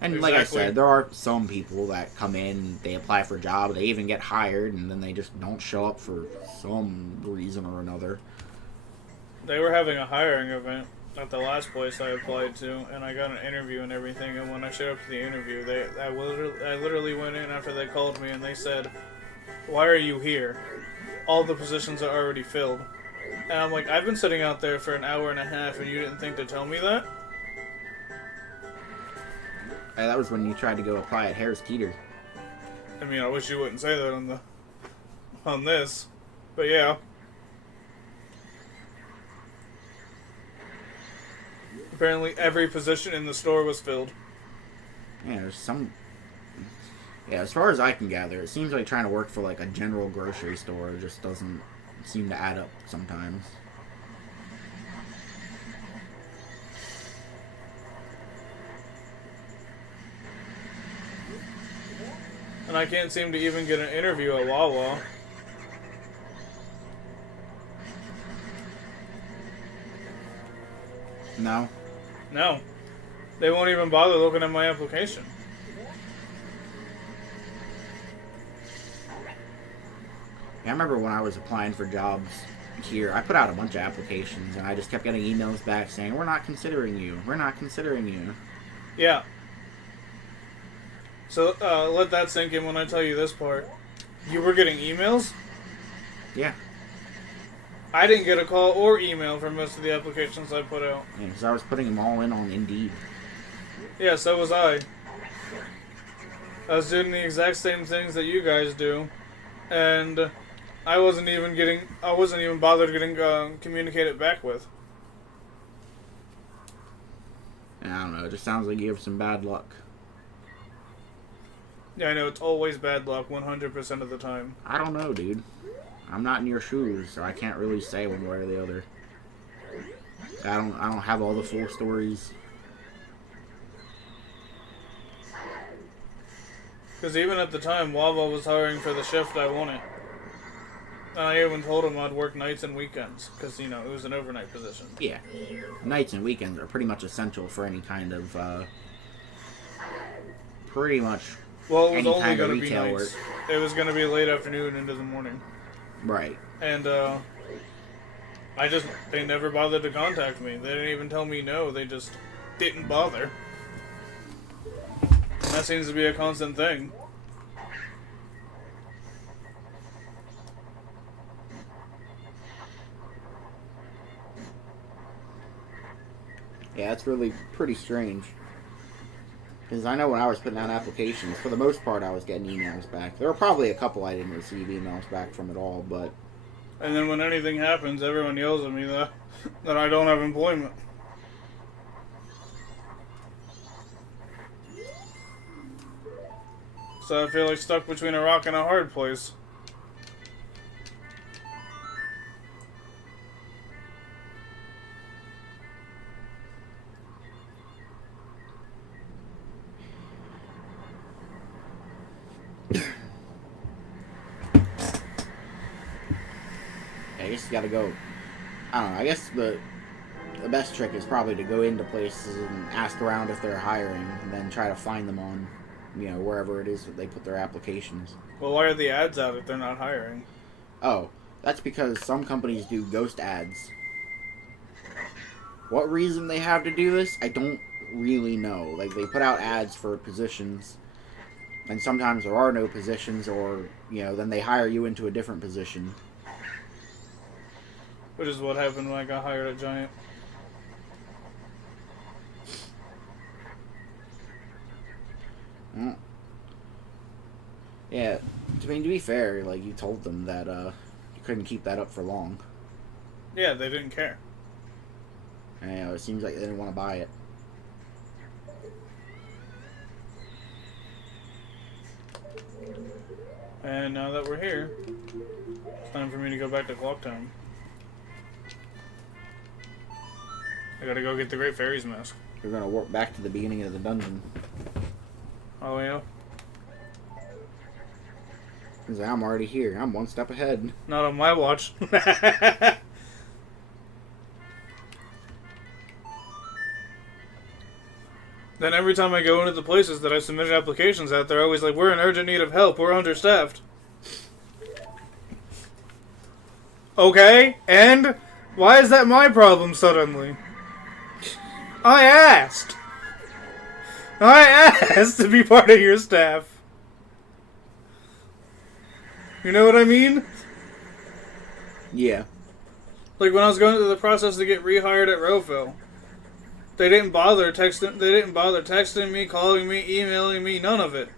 And like I said, there are some people that come in, they apply for a job, they even get hired, and then they just don't show up for some reason or another. They were having a hiring event at the last place I applied to, and I got an interview and everything, and when I showed up to the interview, I literally went in after they called me, and they said, "Why are you here? All the positions are already filled." And I'm like, I've been sitting out there for an hour and a half, and you didn't think to tell me that? Hey, that was when you tried to go apply at Harris Teeter. I mean, I wish you wouldn't say that on this, but yeah. Apparently, every position in the store was filled. Yeah, there's some. Yeah, as far as I can gather, it seems like trying to work for like a general grocery store just doesn't seem to add up sometimes. And I can't seem to even get an interview at Wawa. No. No. They won't even bother looking at my application. Yeah, I remember when I was applying for jobs here, I put out a bunch of applications, and I just kept getting emails back saying, "We're not considering you. We're not considering you." Yeah. So let that sink in when I tell you this part. You were getting emails? Yeah. I didn't get a call or email for most of the applications I put out. Yeah, because I was putting them all in on Indeed. Yeah, so was I. I was doing the exact same things that you guys do, and I wasn't even bothered getting communicated back with. And I don't know, it just sounds like you have some bad luck. Yeah, I know, it's always bad luck 100% of the time. I don't know, dude. I'm not in your shoes, so I can't really say one way or the other. I don't have all the full stories. Because even at the time, Wawa was hiring for the shift I wanted. And I even told him I'd work nights and weekends, because, you know, it was an overnight position. Yeah. Nights and weekends are pretty much essential for any kind of, pretty much Well, it was any only kind of going to be retail nights. work. It was going to be late afternoon into the morning. Right. And, they never bothered to contact me. They didn't even tell me no, they just didn't bother. And that seems to be a constant thing. Yeah, that's really pretty strange. Because I know when I was putting out applications, for the most part I was getting emails back. There were probably a couple I didn't receive emails back from at all, but... And then when anything happens, everyone yells at me that I don't have employment. So I feel like stuck between a rock and a hard place. I guess you gotta go... I don't know, I guess the best trick is probably to go into places and ask around if they're hiring, and then try to find them on, you know, wherever it is that they put their applications. Well, why are the ads out if they're not hiring? Oh, that's because some companies do ghost ads. What reason they have to do this, I don't really know. Like, they put out ads for positions, and sometimes there are no positions, or, you know, then they hire you into a different position. Which is what happened when I got hired at Giant. Mm. Yeah, I mean, to be fair, like, you told them that, you couldn't keep that up for long. Yeah, they didn't care. And, you know, it seems like they didn't want to buy it. And now that we're here, it's time for me to go back to Clocktown. I gotta go get the Great Fairy's mask. We're gonna warp back to the beginning of the dungeon. Oh, yeah? Because I'm already here. I'm one step ahead. Not on my watch. Then every time I go into the places that I submitted applications at, they're always like, we're in urgent need of help, we're understaffed. Okay, and? Why is that my problem suddenly? I asked to be part of your staff. You know what I mean? Yeah. Like when I was going through the process to get rehired at Rofil, they didn't bother texting me, calling me, emailing me, none of it.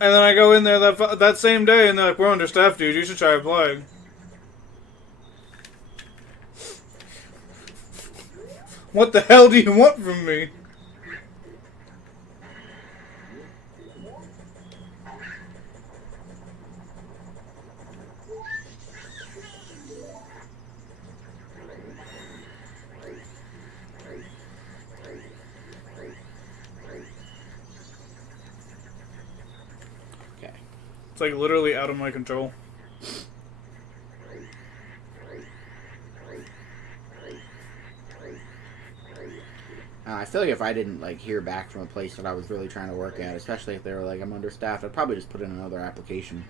And then I go in there that same day and they're like, we're understaffed, dude, you should try applying. What the hell do you want from me? Okay. It's like literally out of my control. I feel like if I didn't like hear back from a place that I was really trying to work at, especially if they were like I'm understaffed, I'd probably just put in another application.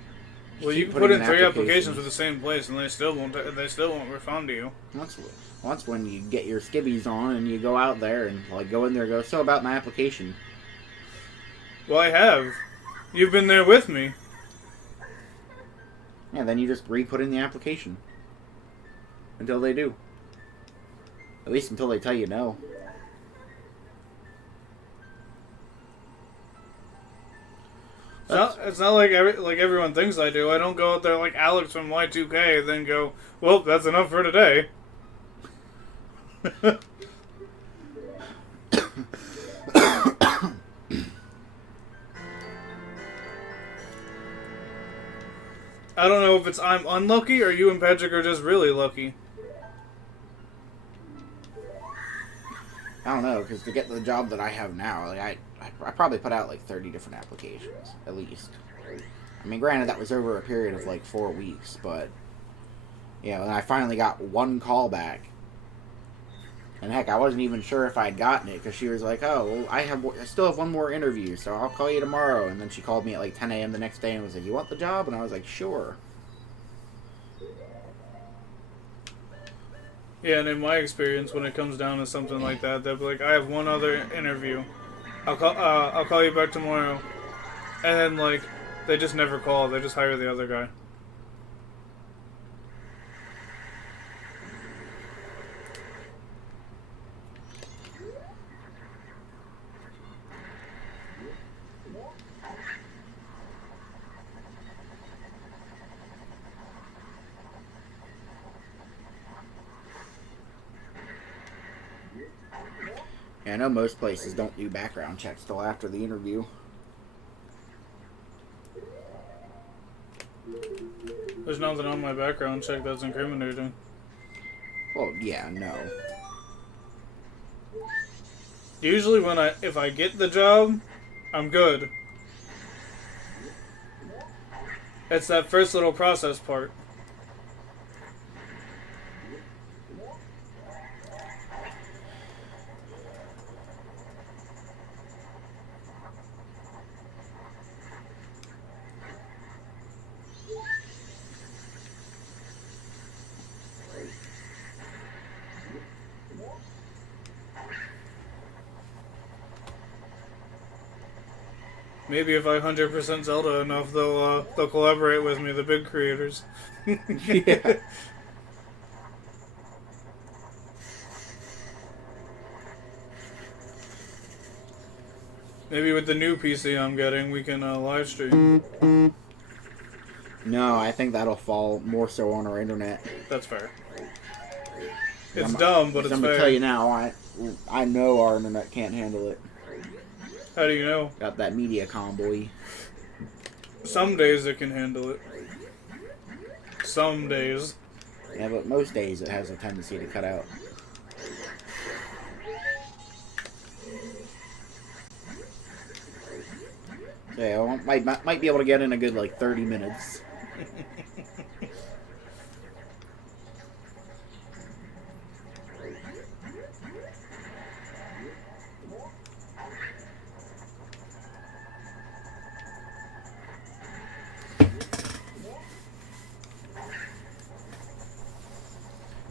Well, Just you keep can put putting in 3 applications with the same place, and they still won't. They still won't respond to you. Once when you get your skivvies on and you go out there and like go in there and go, so about my application. Well, I have. You've been there with me. Yeah, then you just re-put in the application until they do. At least until they tell you no. It's not like everyone thinks I do. I don't go out there like Alex from Y2K and then go, well, that's enough for today. I don't know if it's I'm unlucky or you and Patrick are just really lucky. I don't know, because to get the job that I have now, like I probably put out like 30 different applications, at least. I mean, granted, that was over a period of like 4 weeks, but, you know, and I finally got one call back. And heck, I wasn't even sure if I'd gotten it, because she was like, oh, well, I still have one more interview, so I'll call you tomorrow. And then she called me at like 10 a.m. the next day and was like, you want the job? And I was like, sure. Yeah, and in my experience, when it comes down to something like that, they'll be like, I have one other interview. I'll call you back tomorrow. And then, like, they just never call. They just hire the other guy. Yeah, I know most places don't do background checks till after the interview. There's nothing on my background check that's incriminating. Well, yeah, no. Usually if I get the job, I'm good. It's that first little process part. Maybe if I 100% Zelda enough, they'll collaborate with me, the big creators. Yeah. Maybe with the new PC I'm getting, we can live stream. No, I think that'll fall more so on our internet. That's fair. It's dumb, but it's I'm fair. gonna tell you now, I know our internet can't handle it. How do you know? Got that Mediacom, boy. Some days it can handle it. Some days. Yeah, but most days it has a tendency to cut out. So yeah, I might be able to get in a good like 30 minutes.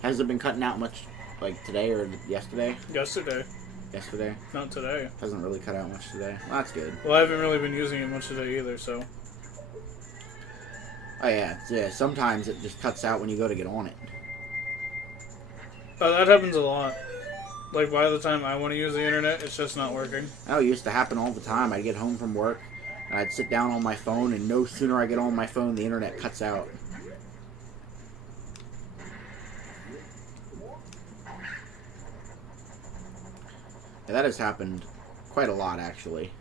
Has it been cutting out much, like today or yesterday? Yesterday. Yesterday? Not today. Hasn't really cut out much today. Well, that's good. Well, I haven't really been using it much today either, so. Oh yeah, sometimes it just cuts out when you go to get on it. Oh, that happens a lot. Like, by the time I want to use the internet, it's just not working. Oh, it used to happen all the time. I'd get home from work, and I'd sit down on my phone, and no sooner I get on my phone, the internet cuts out. Yeah, that has happened quite a lot, actually.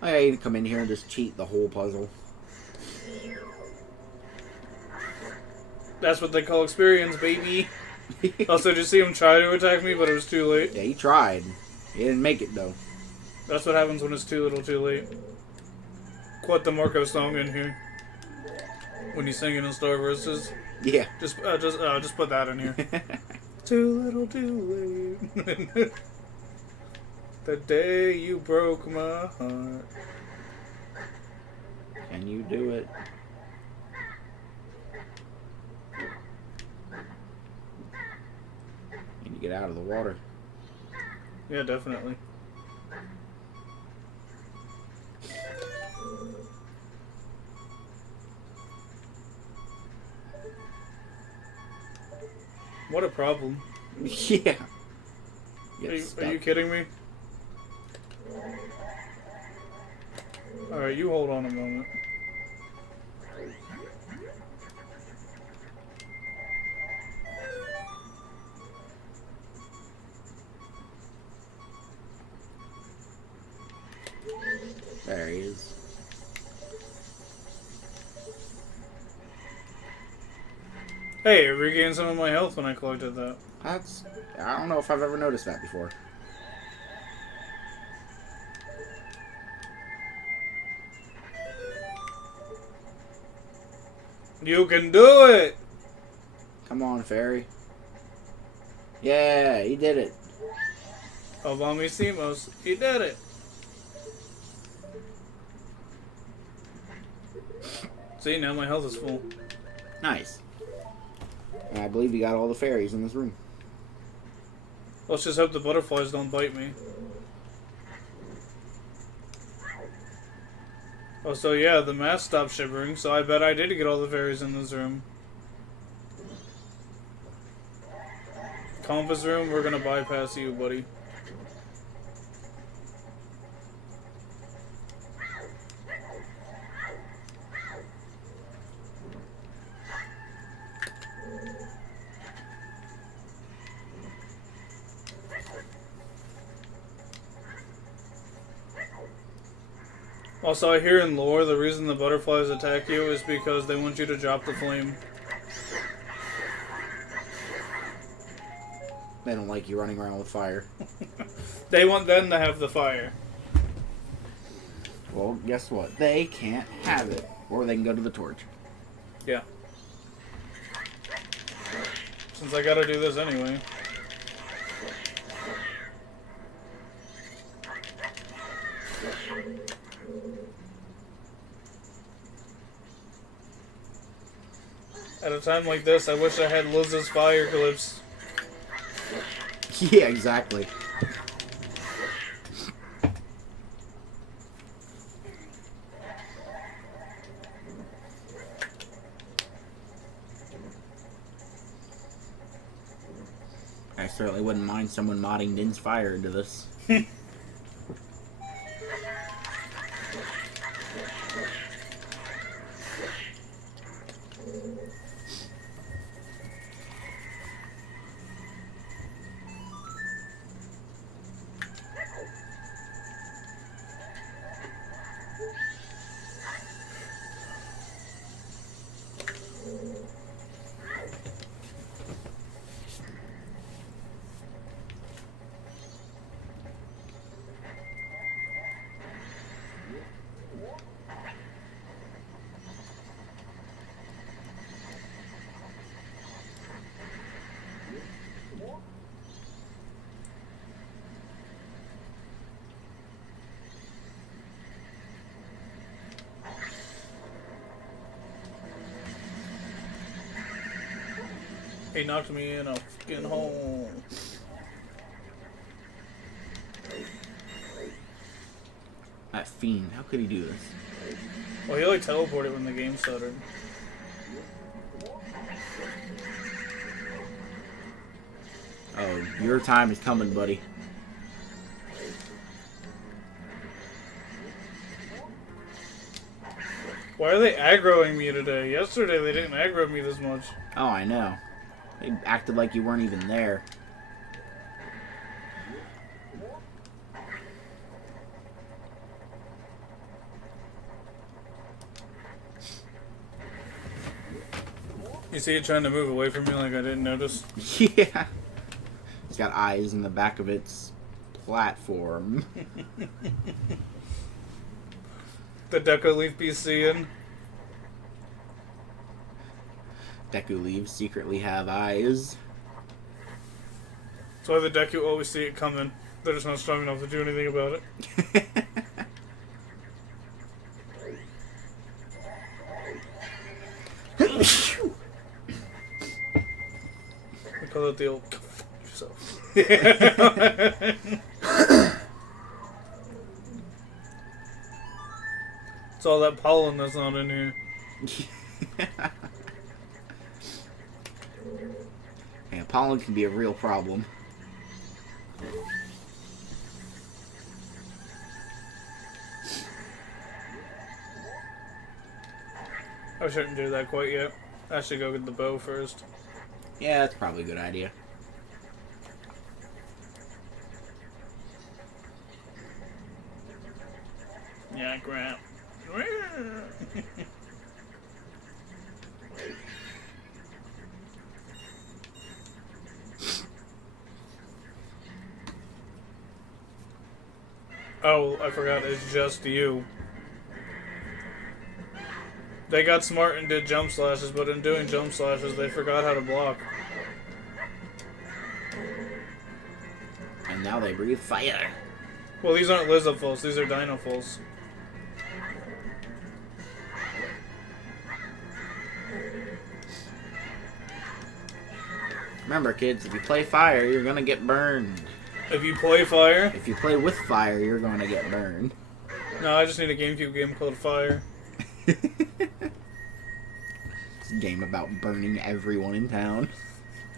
I need to come in here and just cheat the whole puzzle. That's what they call experience, baby. Also, did you see him try to attack me, but it was too late? Yeah, he tried. He didn't make it, though. That's what happens when it's too little too late. Quote the Marco song in here. When he's singing in Star Versus. Yeah. Just put that in here. Too little too late. The day you broke my heart. Can you do it? Can you get out of the water? Yeah, definitely. What a problem. Yeah. Are you kidding me? Alright, you hold on a moment. There he is. Hey, it regained some of my health when I collected that. I don't know if I've ever noticed that before. You can do it! Come on, fairy. Yeah, he did it. Obama Simos, he did it! See, now my health is full. Nice. And I believe you got all the fairies in this room. Let's just hope the butterflies don't bite me. Oh, so yeah, the mask stopped shivering, so I bet I did get all the fairies in this room. Compass room, we're gonna bypass you, buddy. Also, I hear in lore the reason the butterflies attack you is because they want you to drop the flame. They don't like you running around with fire. They want them to have the fire. Well, guess what? They can't have it. Or they can go to the torch. Yeah. Since I gotta do this anyway. At a time like this, I wish I had Liz's fire clips. Yeah, exactly. I certainly wouldn't mind someone modding Din's fire into this. He knocked me in a fucking hole. That fiend, how could he do this? Well, he like teleported when the game started. Oh, your time is coming, buddy. Why are they aggroing me today? Yesterday they didn't aggro me this much. Oh, I know. They acted like you weren't even there. You see it trying to move away from me like I didn't notice? Yeah. It's got eyes in the back of its platform. The Deco Leaf be seeing. Deku leaves secretly have eyes. That's why the Deku always see it coming. They're just not strong enough to do anything about it. I call it the old "Go fuck yourself." It's all that pollen that's not in here. Yeah, pollen can be a real problem. I shouldn't do that quite yet. I should go get the bow first. Yeah, that's probably a good idea. Yeah, crap. Oh, I forgot, it's just you. They got smart and did jump slashes, but in doing jump slashes, they forgot how to block. And now they breathe fire. Well, these aren't Lizardfuls, these are Dinofuls. Remember, kids, if you play fire, you're gonna get burned. If you play fire... If you play with fire, you're gonna get burned. No, I just need a GameCube game called Fire. It's a game about burning everyone in town.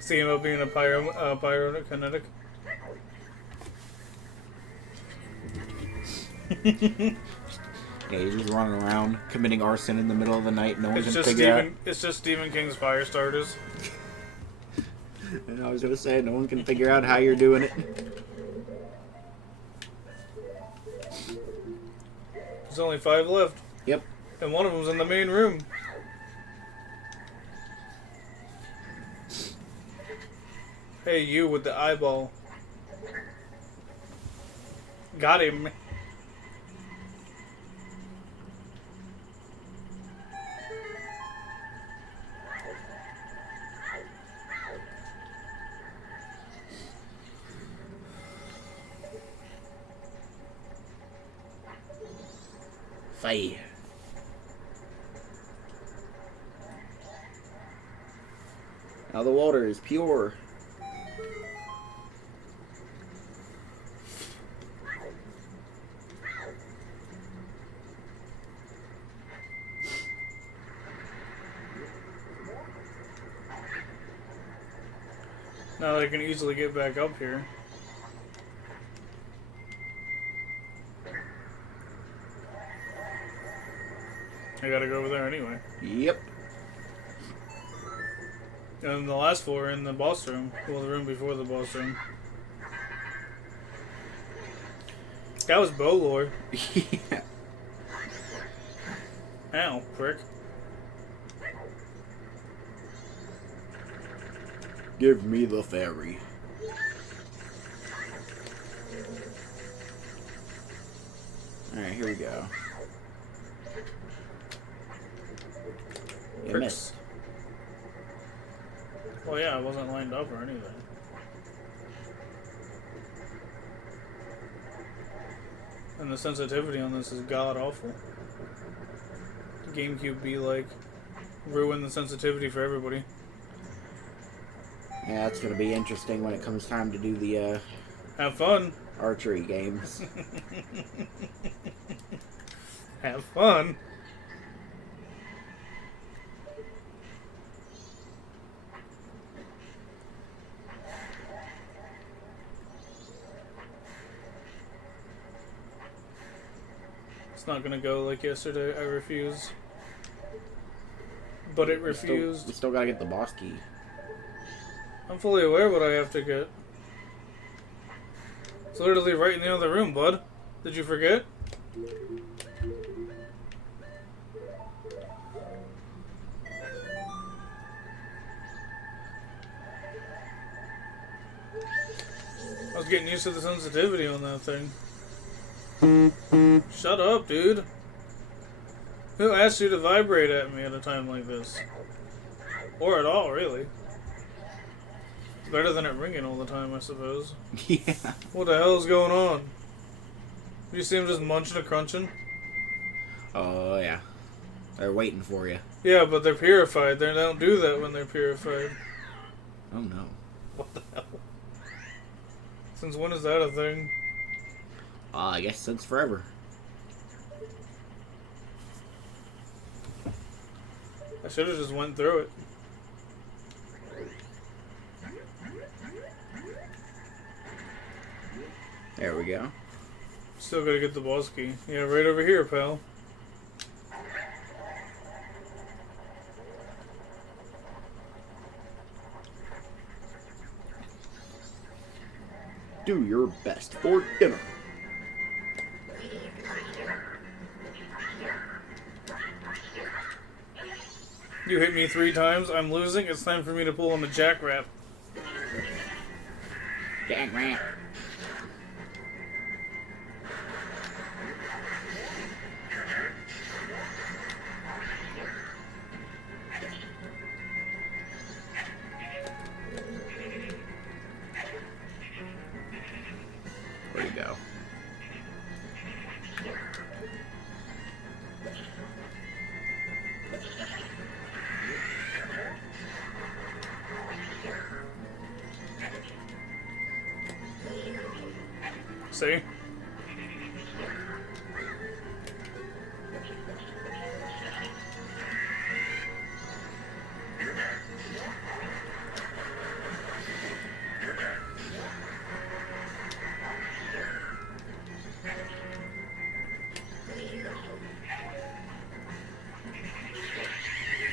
See about being a pyrokinetic. Yeah, he's just running around committing arson in the middle of the night. No one It's can just figure out. Stephen. It's just Stephen King's Firestarters. And I was gonna say, no one can figure out how you're doing it. There's only 5 left, Yep. and one of them's in the main room. Hey, you with the eyeball. Got him. Fire. Now the water is pure. Now I can easily get back up here. I gotta go over there anyway. Yep. And the last 4 in the boss room. Well, the room before the boss room. That was Bolor. Yeah. Ow, prick. Give me the fairy. Alright, here we go. You Pricks. missed. Well, yeah, I wasn't lined up or anything. And the sensitivity on this is god awful. GameCube be like, ruin the sensitivity for everybody. Yeah, it's gonna be interesting when it comes time to do the Have fun. archery games. Have fun. It's not gonna go like yesterday. I refuse. But it refused. We still gotta get the boss key. I'm fully aware what I have to get. It's literally right in the other room, bud. Did you forget? getting used to the sensitivity on that thing. Shut up, dude. Who asked you to vibrate at me at a time like this? Or at all, really. Better than it ringing all the time, I suppose. Yeah. What the hell is going on? You see him just munching and crunching? Oh, yeah. They're waiting for you. Yeah, but they're purified. They don't do that when they're purified. Oh, no. What the hell? Since when is that a thing? I guess since forever. I should have just went through it. There we go. Still gotta get the boss key. Yeah, right over here, pal. Do your best for dinner. You hit me 3 times. I'm losing. It's time for me to pull him a jackrabbit. Jackrabbit. Where'd he go? See?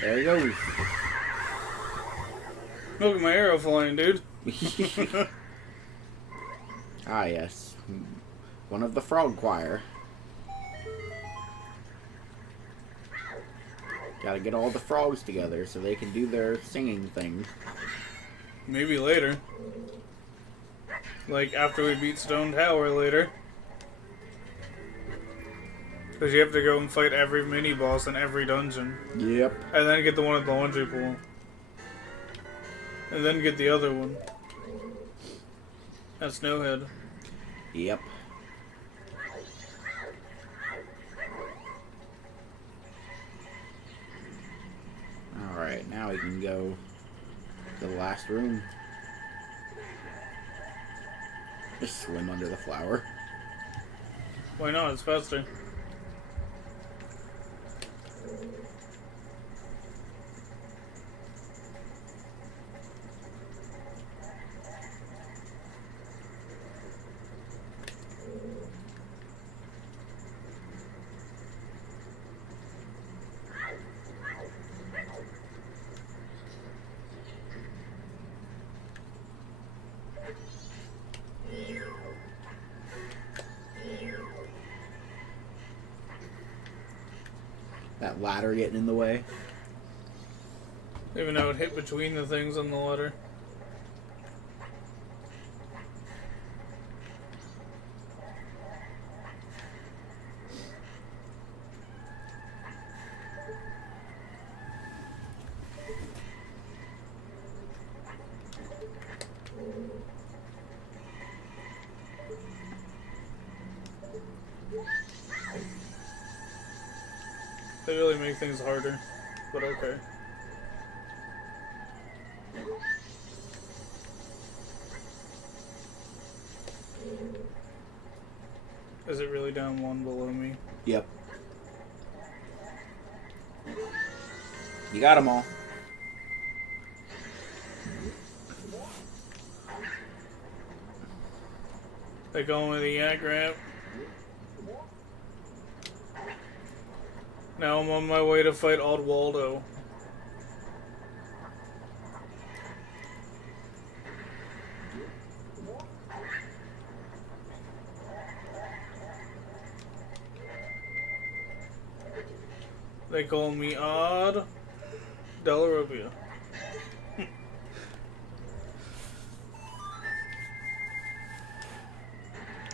There he goes. Look at my arrow flying, dude. Ah, yes. One of the frog choir. Gotta get all the frogs together so they can do their singing thing. Maybe later. Like after we beat Stone Tower later. Because you have to go and fight every mini-boss in every dungeon. Yep. And then get the one at the laundry pool. And then get the other one. That's Snowhead. Yep. Alright, now we can go to the last room. Just swim under the flower. Why not? It's faster. That ladder getting in the way. Even though it hit between the things on the ladder. They really make things harder, but okay. Is it really down one below me? Yep. You got them all. They call me the Yak Rat. Now I'm on my way to fight Odd Waldo. They call me Odd Delarobia.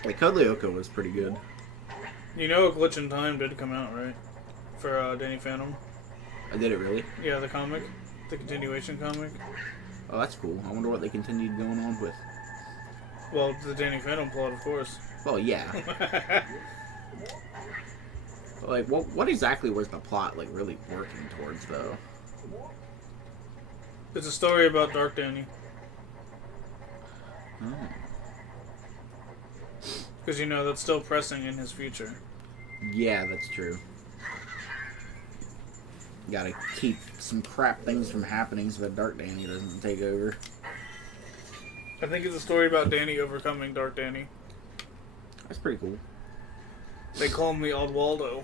Like, Code Lyoko was pretty good. You know, A Glitch in Time did come out, right? For Danny Phantom. I did it really? Yeah, the comic. The continuation comic. Oh, that's cool. I wonder what they continued going on with. Well, the Danny Phantom plot, of course. Well, yeah. Like, what exactly was the plot, like, really working towards, though? It's a story about Dark Danny. Oh. Because, you know, that's still pressing in his future. Yeah, that's true. Gotta keep some crap things from happening so that Dark Danny doesn't take over. I think it's a story about Danny overcoming Dark Danny. That's pretty cool. They call me Odd Waldo.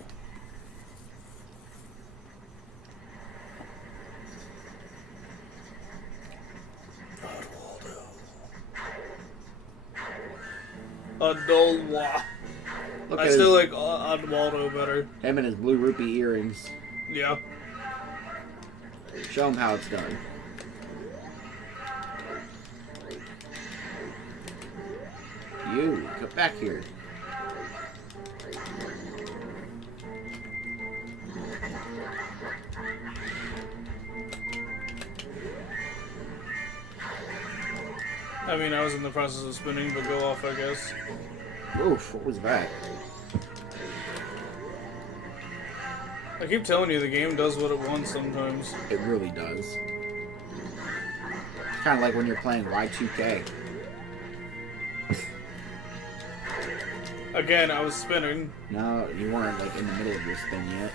Odd Waldo. Adolwa. Look I at still his, like Odd Waldo better. him and his blue rupee earrings. Yeah. Show him how it's done. You, come back here. I mean, I was in the process of spinning, but go off, I guess. Oof, what was that? I keep telling you, the game does what it wants sometimes. It really does. Kind of like when you're playing Y2K. Again, I was spinning. No, you weren't like in the middle of your spin yet.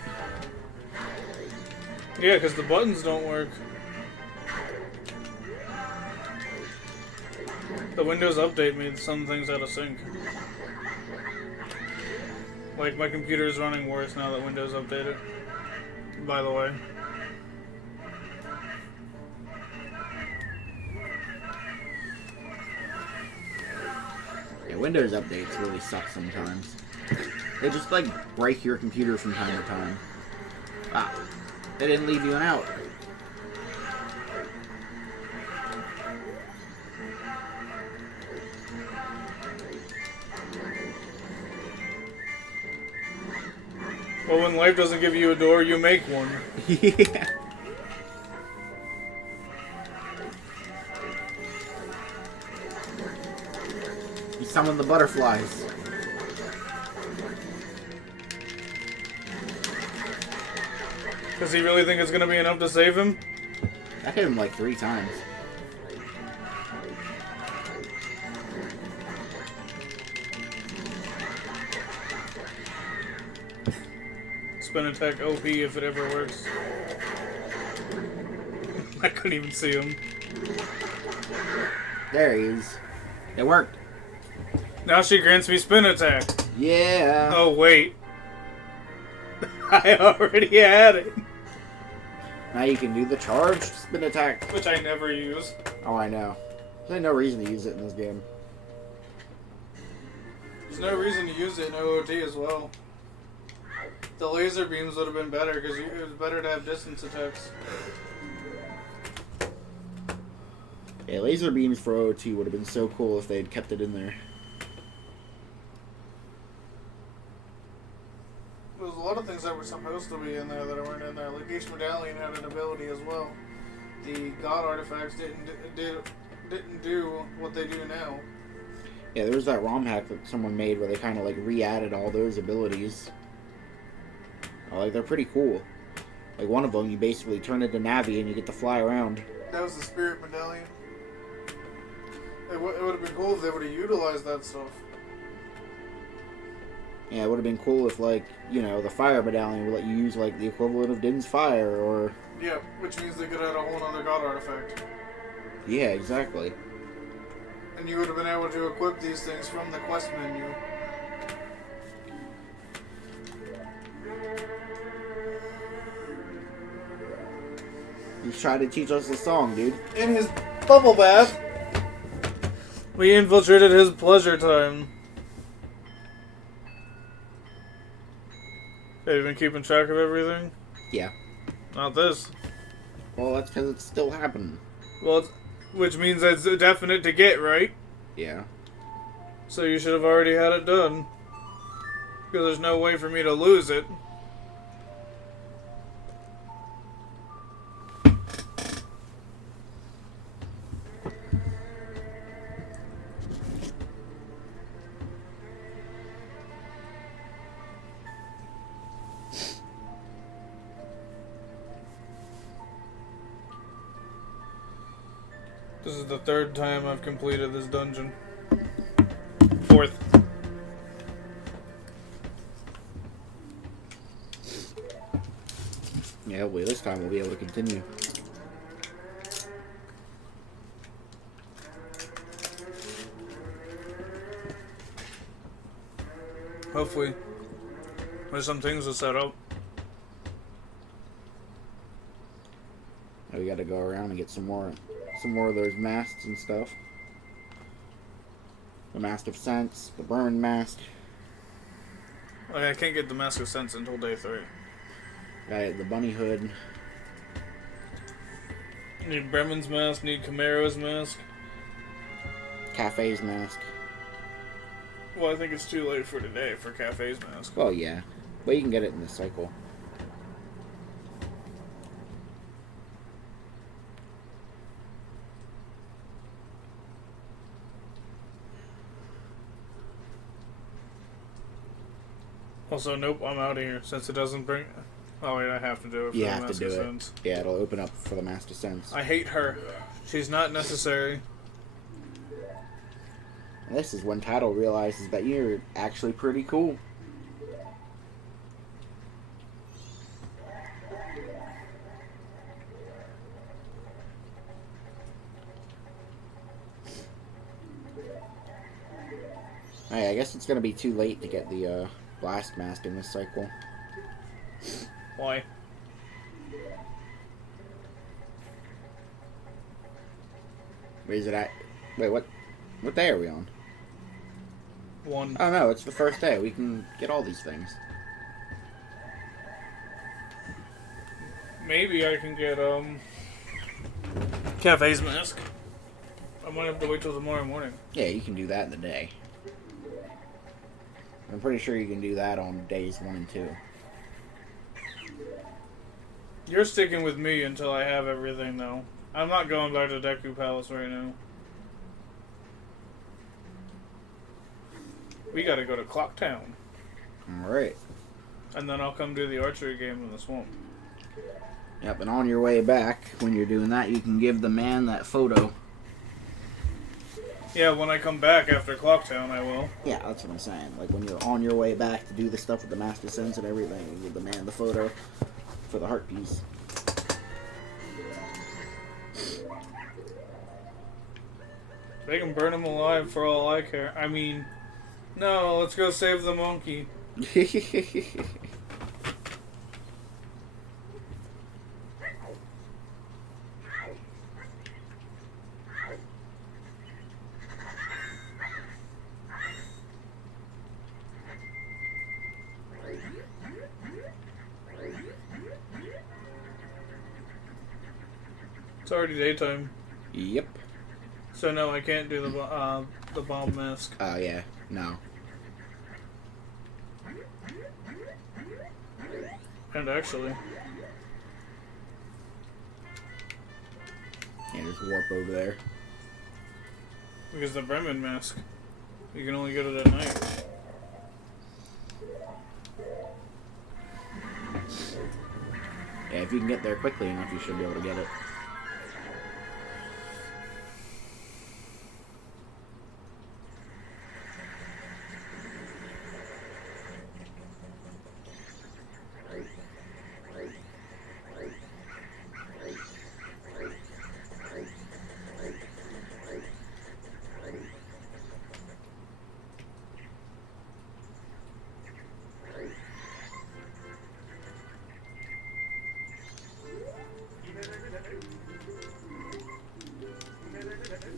Yeah, because the buttons don't work. The Windows update made some things out of sync. Like, my computer is running worse now that Windows updated. By the way. Yeah, Windows updates really suck sometimes. They just like break your computer from time to time. Ah, they didn't leave you an out. Well, when life doesn't give you a door, you make one. Yeah. You summon the butterflies. Does he really think it's going to be enough to save him? I hit him like 3 times. Spin attack OP if it ever works. I couldn't even see him. There he is. It worked. Now she grants me spin attack. Yeah. Oh, wait. I already had it. Now you can do the charged spin attack. Which I never use. Oh, I know. There's no reason to use it in this game. There's no reason to use it in OOT as well. The laser beams would have been better because it was better to have distance attacks. Yeah, laser beams for OT would have been so cool if they had kept it in there. There's a lot of things that were supposed to be in there that weren't in there. Like each medallion had an ability as well. The god artifacts didn't do what they do now. Yeah, there was that ROM hack that someone made where they kind of like re-added all those abilities. Like, they're pretty cool. Like, one of them, you basically turn into Navi and you get to fly around. That was the spirit medallion. It would have been cool if they would have utilized that stuff. Yeah, it would have been cool if, like, you know, the fire medallion would let you use, like, the equivalent of Din's fire, or... Yeah, which means they could add a whole other god artifact. Yeah, exactly. And you would have been able to equip these things from the quest menu. He's trying to teach us a song, dude. In his bubble bath, we infiltrated his pleasure time. Have you been keeping track of everything? Yeah. Not this. Well, that's because it's still happening. Well, which means it's definite to get, right? Yeah. So you should have already had it done. Because there's no way for me to lose it. This is the third time I've completed this dungeon. Fourth. Yeah, hopefully this time we'll be able to continue. Hopefully. There's some things to set up. Now we gotta go around and get some more of those masks and stuff. The Mask of Sense, the Burn Mask. I can't get the Mask of Sense until day 3. The Bunny Hood. Need Bremen's mask, need Camaro's mask. Cafe's mask. Well, I think it's too late for today for Cafe's mask. Well, yeah. But you can get it in this cycle. Also, nope, I'm out of here since it doesn't bring. Oh wait, I have to do it. For You the have to Mask do of it. Sense. Yeah, it'll open up for the Master Sense. I hate her. She's not necessary. And this is when Tattle realizes that you're actually pretty cool. Hey, I guess it's gonna be too late to get the blast mask in this cycle. Why? Where is it at? Wait, what day are we on? 1. Oh no, it's the first day. We can get all these things. Maybe I can get Cafe's mask. I might have to wait till tomorrow morning. Yeah, you can do that in the day. I'm pretty sure you can do that on days 1 and 2. You're sticking with me until I have everything, though. I'm not going back to Deku Palace right now. We gotta go to Clock Town. Alright. And then I'll come do the archery game in the swamp. Yep, and on your way back, when you're doing that, you can give the man that photo. Yeah, when I come back after Clock Town, I will. Yeah, that's what I'm saying. Like, when you're on your way back to do the stuff with the Master Sense and everything, you give the man the photo for the heart piece. They can burn him alive for all I care. I mean, no, let's go save the monkey. It's already daytime. Yep. So no, I can't do the bomb mask. Oh, yeah. No. And actually, Yeah, just warp over there. because the Bremen mask, you can only get it at night. Yeah, if you can get there quickly enough, you should be able to get it.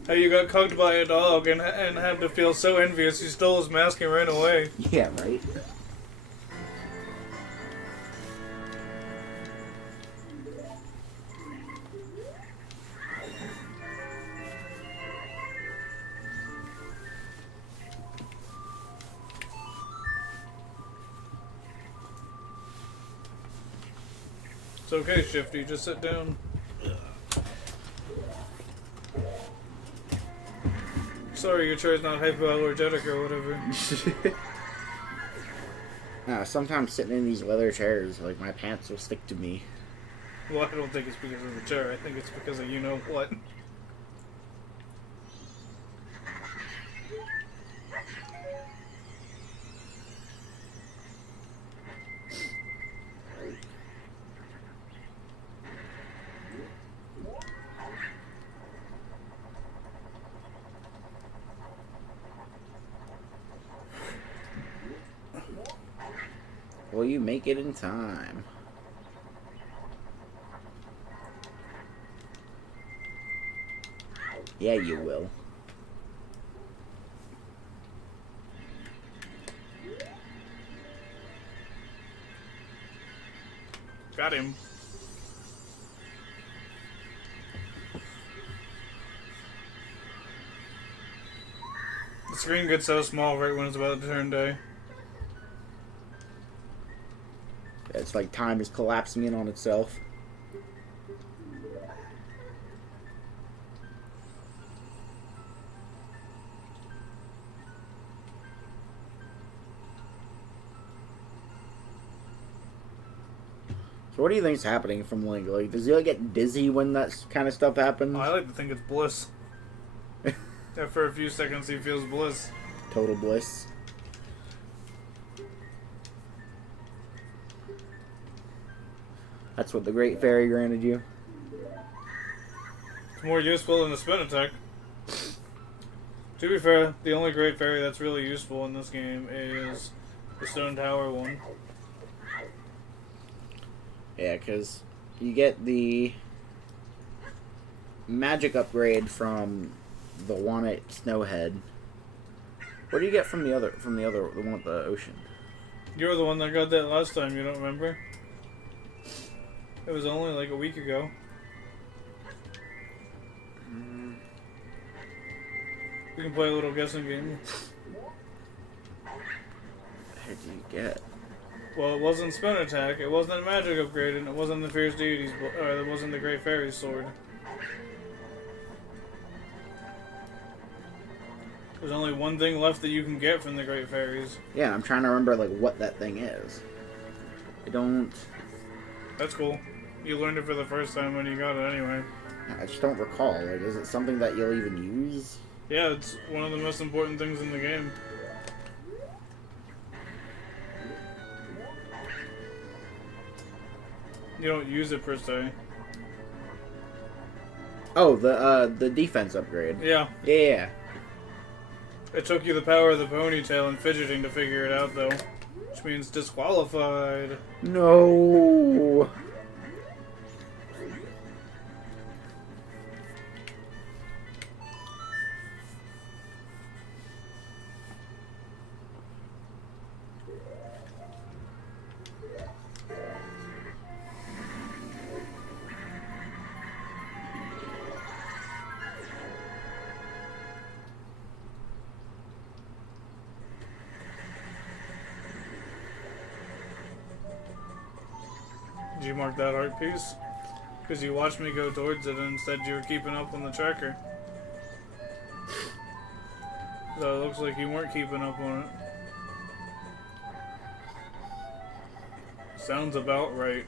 How you got cugged by a dog and had to feel so envious you stole his mask and ran away. Yeah, right? It's okay, Shifty. Just sit down. Sorry, your chair's not hypoallergenic or whatever. Sometimes sitting in these leather chairs, like, my pants will stick to me. Well, I don't think it's because of the chair. I think it's because of you know what. Will you make it in time? Yeah, you will. Got him. The screen gets so small right when it's about to turn day. It's like time is collapsing in on itself. So what do you think's happening from Link? Like, does he like get dizzy when that kind of stuff happens? Oh, I like to think it's bliss. After a few seconds, he feels bliss. Total bliss. That's what the Great Fairy granted you. It's more useful than the spin attack. To be fair, the only Great Fairy that's really useful in this game is the Stone Tower one. Yeah, because you get the magic upgrade from the one at Snowhead. What do you get from the one at the ocean? You're the one that got that last time, you don't remember? It was only like a week ago. We can play a little guessing game. What did you get? Well, it wasn't Spin Attack, it wasn't a magic upgrade, and it wasn't the Fierce Deity's, or it wasn't the Great Fairy's sword. There's only one thing left that you can get from the Great Fairies. Yeah, I'm trying to remember like what that thing is. I don't. That's cool. You learned it for the first time when you got it anyway. I just don't recall. Like, is it something that you'll even use? Yeah, it's one of the most important things in the game. You don't use it per se. Oh, the defense upgrade. Yeah. Yeah. It took you the power of the ponytail and fidgeting to figure it out, though. Which means disqualified. No. Did you mark that art piece? Because you watched me go towards it and instead you were keeping up on the tracker. So it looks like you weren't keeping up on it. Sounds about right.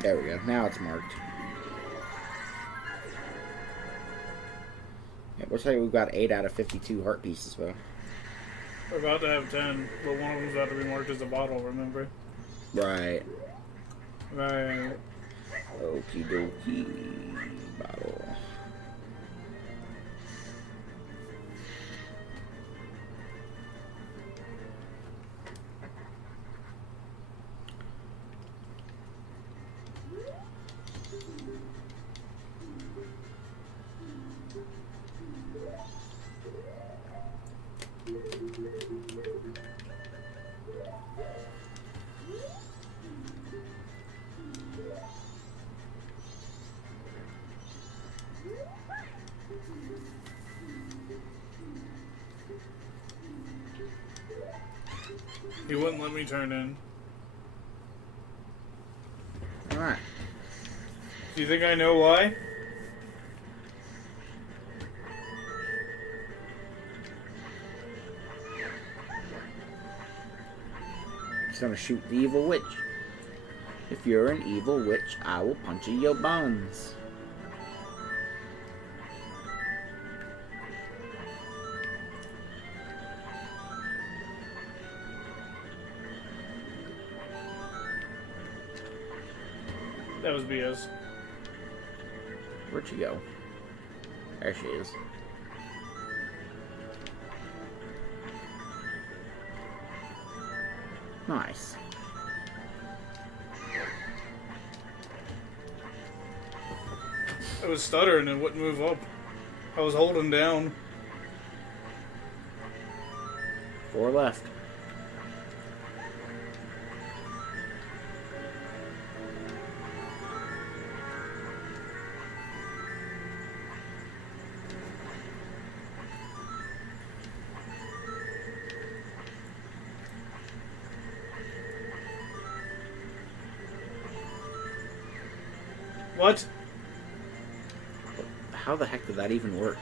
There we go. Now it's marked. Yeah, looks like we've got 8 out of 52 heart pieces, though. We're about to have 10, but one of them's about to be marked as a bottle, remember? Right. Right. Okie dokie. Bottle. He wouldn't let me turn in. Alright. Do you think I know why? He's gonna shoot the evil witch. If you're an evil witch, I will punch you your buns. That was BS. Where'd she go? There she is. Nice. I was stuttering and wouldn't move up. I was holding down. 4 left. What? How the heck did that even work?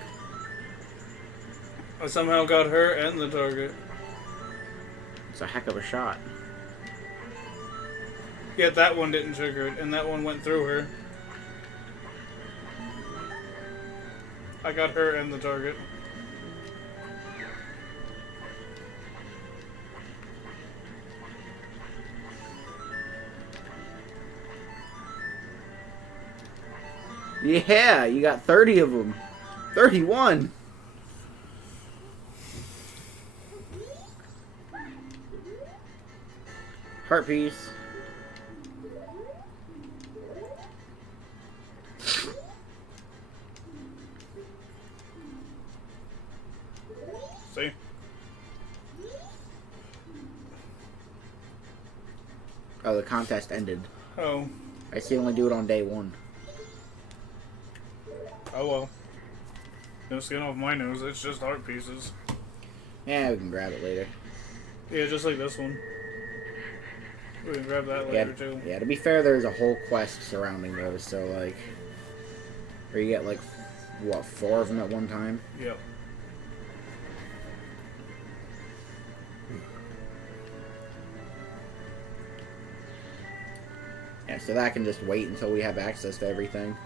I somehow got her and the target. It's a heck of a shot. Yet that one didn't trigger it, and that one went through her. I got her and the target. Yeah, you got 30 of them. 31. Heart piece. See? Oh, the contest ended. Oh. I see only do it on day 1. Oh well. No skin off my nose, it's just art pieces. Yeah, we can grab it later. Yeah, just like this one. We can grab that later too. Yeah, to be fair, there's a whole quest surrounding those, so like... Where you get like, what, 4 of them at one time? Yep. Yeah, so that can just wait until we have access to everything.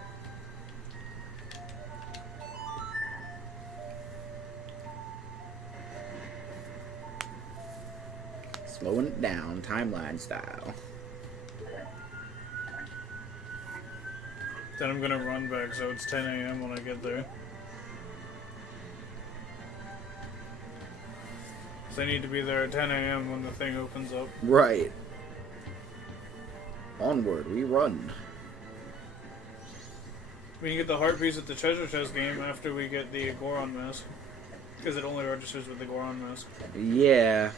Slowing it down, timeline style. Then I'm gonna run back, so it's 10 a.m. when I get there. So I need to be there at 10 a.m. when the thing opens up. Right. Onward, we run. We can get the heart piece at the treasure chest game after we get the Goron mask. Because it only registers with the Goron mask. Yeah.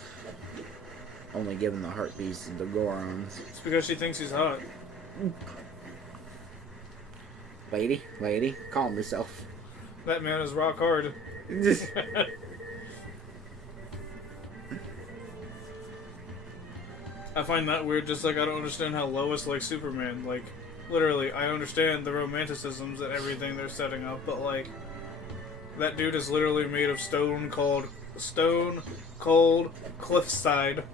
Only given the heart piece and the Gorons. It's because she thinks he's hot. Lady, calm yourself. That man is rock hard. I find that weird, just like I don't understand how Lois likes Superman. Like, literally, I understand the romanticisms and everything they're setting up, but like, that dude is literally made of stone cold cliffside.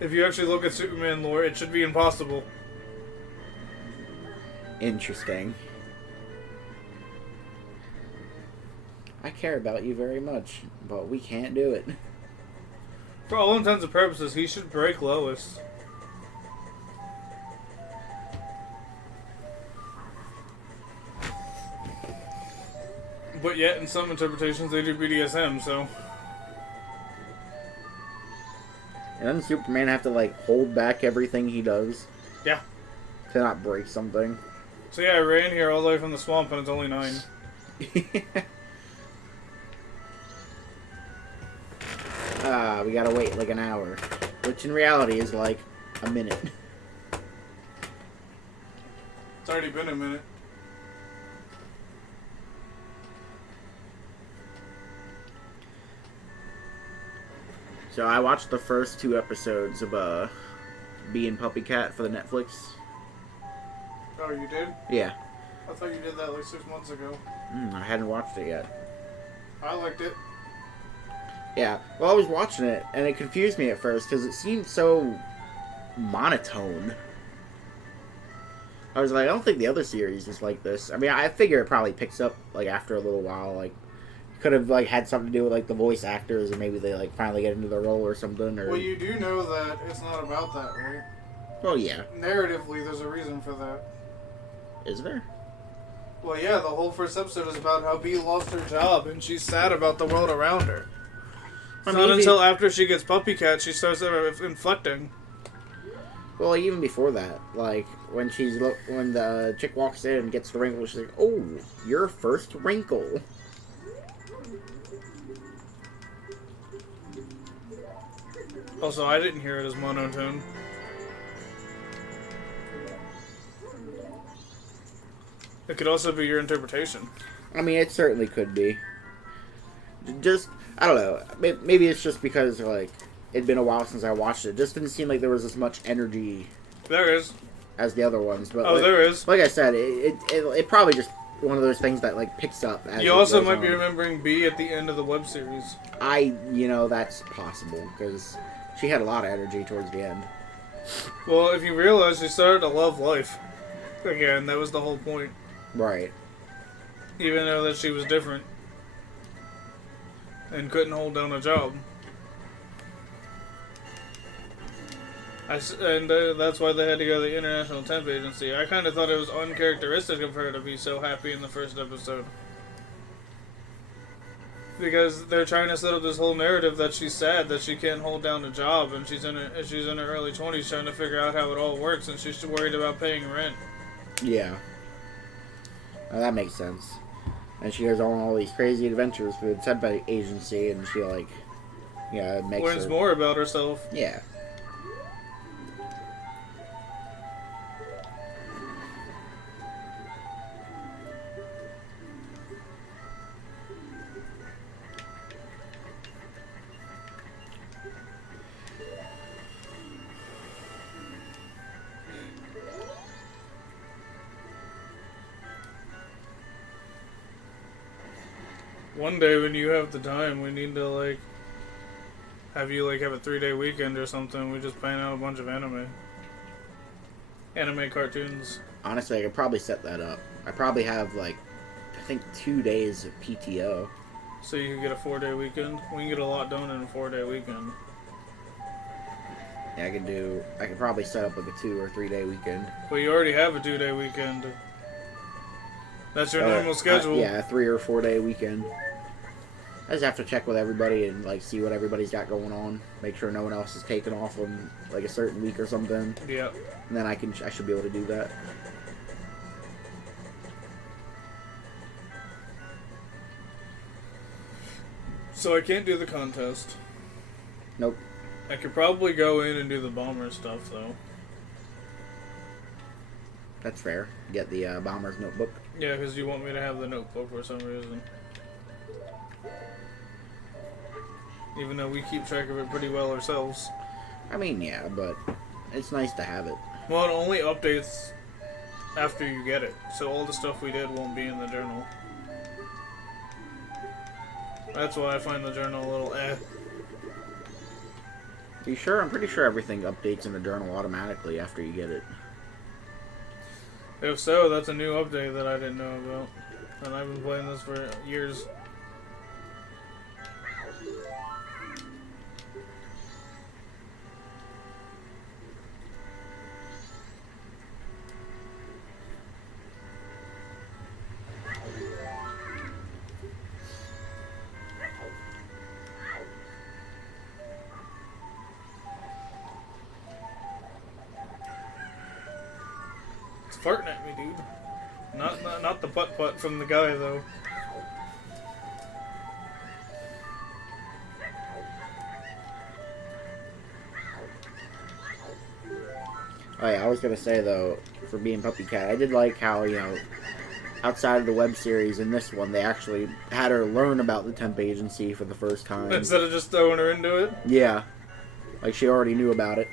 If you actually look at Superman lore, it should be impossible. Interesting. I care about you very much, but we can't do it. For all intents and purposes, he should break Lois. But yet, in some interpretations, they do BDSM, so... And doesn't Superman have to, like, hold back everything he does? Yeah. To not break something? So yeah, I ran here all the way from the swamp and it's only 9. We gotta wait like an hour. Which in reality is like a minute. It's already been a minute. So I watched the first 2 episodes of Bee and Puppy Cat for the Netflix. Oh, you did? Yeah. I thought you did that like 6 months ago. I hadn't watched it yet. I liked it. Yeah. Well, I was watching it, and it confused me at first because it seemed so monotone. I was like, I don't think the other series is like this. I mean, I figure it probably picks up like after a little while. Like, could have like had something to do with like the voice actors, and maybe they like finally get into the role or something. Or Well, you do know that it's not about that, right? well, yeah. Narratively, there's a reason for that. Is there? Well, yeah, the whole first episode is about how Bee lost her job, and she's sad about the world around her. It's not until after she gets Puppy Cat she starts inflecting. Well, even before that, like when when the chick walks in and gets the wrinkle, she's like, "Oh, your first wrinkle." Also, I didn't hear it as monotone. It could also be your interpretation. I mean, it certainly could be. Just, I don't know. Maybe it's just because, like, it'd been a while since I watched it. It just didn't seem like there was as much energy There is. as the other ones. But like, there is. Like I said, it probably just one of those things that, like, picks up as You it also goes might on. be remembering Bee at the end of the web series. That's possible, because she had a lot of energy towards the end. Well, if you realize she started to love life. Again, that was the whole point. Right. Even though that she was different. And couldn't hold down a job. That's why they had to go to the International Temp Agency. I kind of thought it was uncharacteristic of her to be so happy in the first episode. Because they're trying to set up this whole narrative that she's sad, that she can't hold down a job, and she's in her early 20s trying to figure out how it all works, and she's worried about paying rent. Yeah. Well, that makes sense. And she goes on all these crazy adventures through the temp agency, and she, like, yeah, it makes Learns her... more about herself. Yeah. One day when you have the time, we need to, like, have you, like, have a 3-day weekend or something. We just plan out a bunch of anime. Anime cartoons. Honestly, I could probably set that up. I probably have, like, I think 2 days of PTO. So you can get a 4-day weekend? We can get a lot done in a 4-day weekend. Yeah, I could probably set up, like, a 2 or 3 day weekend. Well, you already have a 2-day weekend. That's your normal schedule. Yeah, a 3 or 4 day weekend. I just have to check with everybody and, like, see what everybody's got going on. Make sure no one else is taking off on, like, a certain week or something. Yeah. And then I should be able to do that. So I can't do the contest. Nope. I could probably go in and do the bomber stuff, though. That's fair. Get the Bomber's Notebook. Yeah, because you want me to have the notebook for some reason. Even though we keep track of it pretty well ourselves. I mean, yeah, but it's nice to have it. Well, it only updates after you get it. So all the stuff we did won't be in the journal. That's why I find the journal a little eh. Are you sure? I'm pretty sure everything updates in the journal automatically after you get it. If so, that's a new update that I didn't know about. And I've been playing this for years. It's farting at me, dude. Not the putt-putt from the guy, though. Oh yeah, I was gonna say though, for being Puppy Cat, I did like how, outside of the web series, in this one, they actually had her learn about the temp agency for the first time. Instead of just throwing her into it? Yeah. Like, she already knew about it.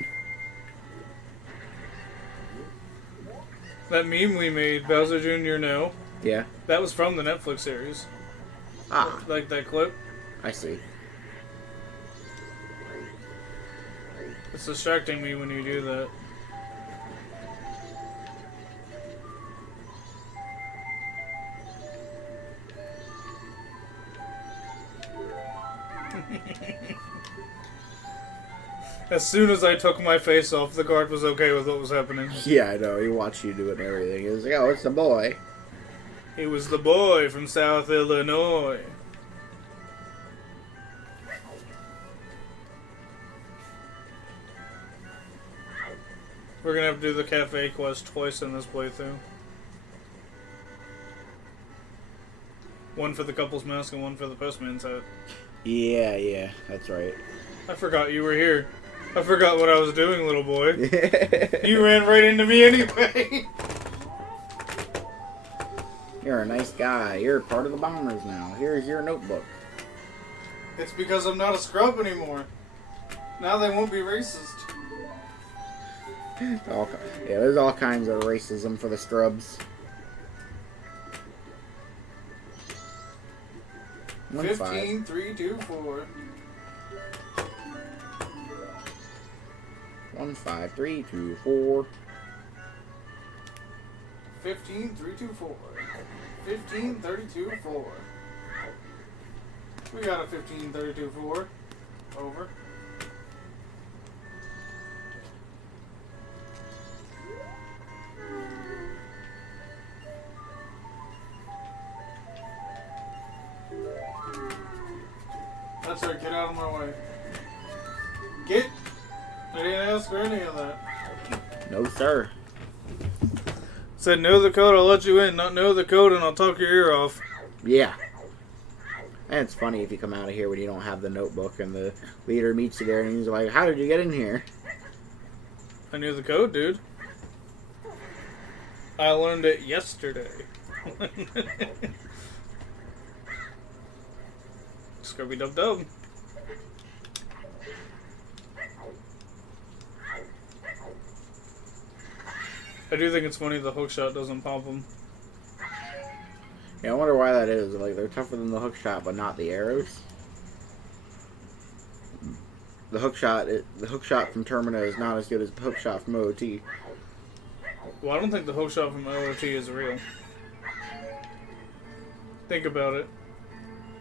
That meme we made, Bowser Jr. No, Yeah. that was from the Netflix series. Ah, Like that clip. I see. It's distracting me when you do that. As soon as I took my face off, the guard was okay with what was happening. Yeah, I know. He watched you do it and everything. He was like, oh, it's the boy. He was the boy from South Illinois. We're gonna have to do the cafe quest twice in this playthrough. One for the couple's mask and one for the postman's hat. Yeah, that's right. I forgot you were here. I forgot what I was doing, little boy. You ran right into me anyway. You're a nice guy. You're part of the Bombers now. Here's your notebook. It's because I'm not a scrub anymore. Now they won't be racist. Yeah, there's all kinds of racism for the Strubs. 15, 3, 2, 4. 1, 5, 3, 2, 4. 15, 3, 2, 4. 15, 32, 4. We got a 15, 32, 4. Over. That's right, get out of my way. Get! I didn't ask for any of that. No, sir. Said know the code, I'll let you in. Not know the code and I'll talk your ear off. Yeah. And it's funny if you come out of here when you don't have the notebook and the leader meets you there and he's like, how did you get in here? I knew the code, dude. I learned it yesterday. Scrubby dub dub. I do think it's funny the hookshot doesn't pop them. Yeah, I wonder why that is. Like, they're tougher than the hookshot, but not the arrows. The hookshot from Termina is not as good as the hookshot from OOT. Well, I don't think the hookshot from OOT is real. Think about it.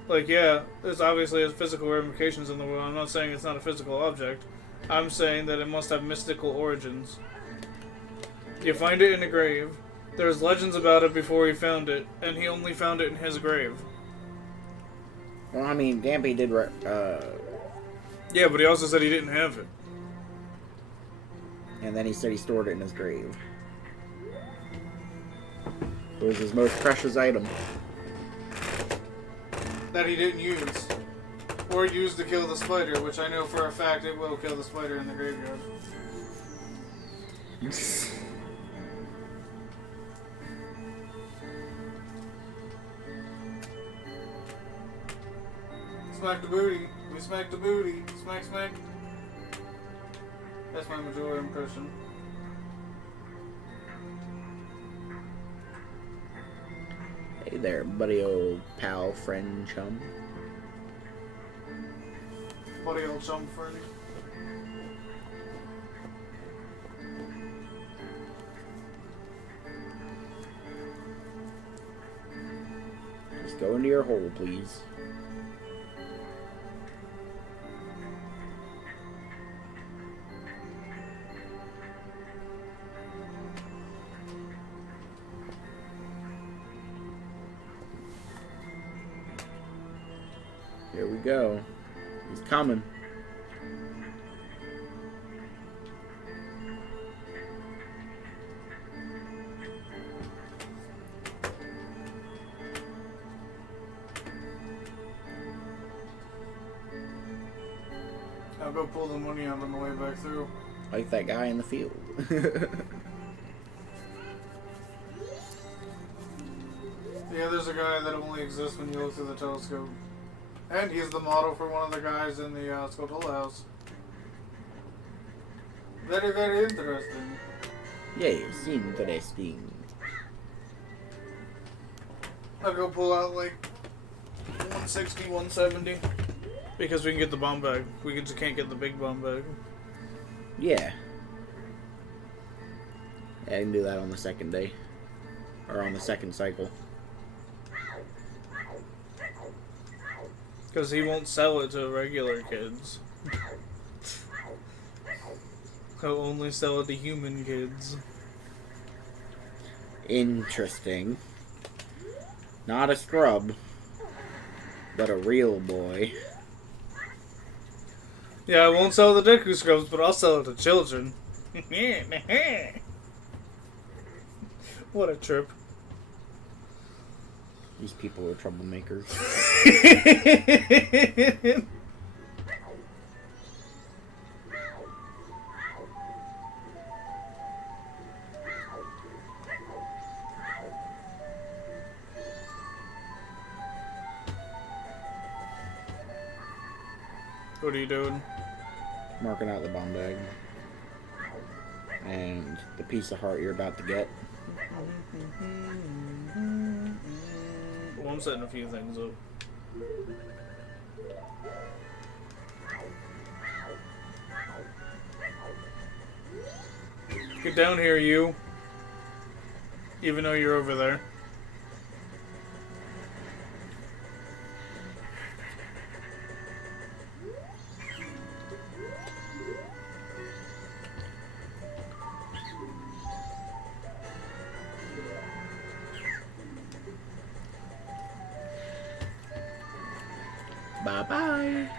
Like, yeah, there's obviously physical ramifications in the world. I'm not saying it's not a physical object. I'm saying that it must have mystical origins. You find it in a grave. There's legends about it before he found it, and he only found it in his grave. Well, I mean, Dampy did, Yeah, but he also said he didn't have it. and then he said he stored it in his grave. It was his most precious item. That he didn't use. Or use to kill the spider, which I know for a fact it will kill the spider in the graveyard. Smack the booty. We smack the booty. Smack, smack. That's my Majora impression. Hey there, buddy, old pal, friend, chum. Buddy old chum friend. Just go into your hole, please. Here we go. He's coming. I'll go pull the money out on the way back through. Like that guy in the field. Yeah, there's a guy that only exists when you look through the telescope. And he's the model for one of the guys in the Skull House. Very, very interesting. Yes, interesting. I'll go pull out like 160, 170. Because we can get the bomb bag. We just can't get the big bomb bag. Yeah. I can do that on the second day. Or on the second cycle. Because he won't sell it to regular kids. He'll only sell it to human kids. Interesting. Not a scrub, but a real boy. Yeah, I won't sell the Deku Scrubs, but I'll sell it to children. What a trip. These people are troublemakers. What are you doing? Marking out the bomb bag. And the piece of heart you're about to get. Well, I'm setting a few things up. Get down here, you. Even though you're over there. Bye-bye.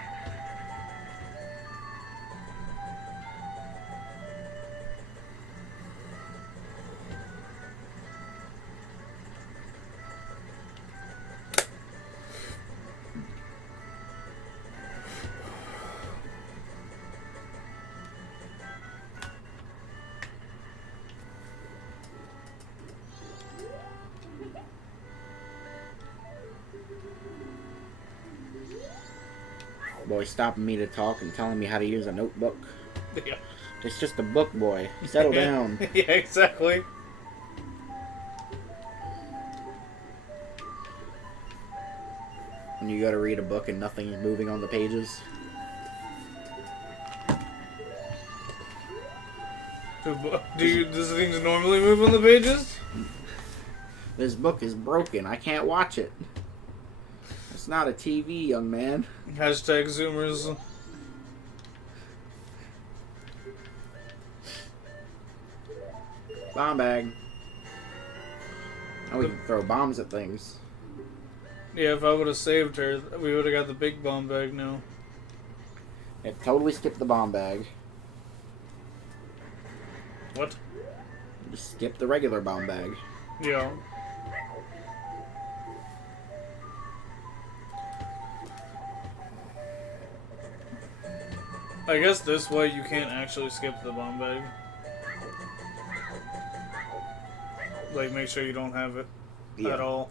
Boy stopping me to talk and telling me how to use a notebook. Yeah. It's just a book, boy. Settle down. Yeah, exactly. When you go to read a book and nothing is moving on the pages. Does things normally move on the pages? This book is broken. I can't watch it. It's not a TV, young man. Hashtag Zoomers. Bomb bag. Now we can throw bombs at things. Yeah, if I would have saved her, we would have got the big bomb bag now. Yeah, totally skip the bomb bag. What? Just skip the regular bomb bag. Yeah. I guess this way you can't actually skip the bomb bag. Like, make sure you don't have it at all.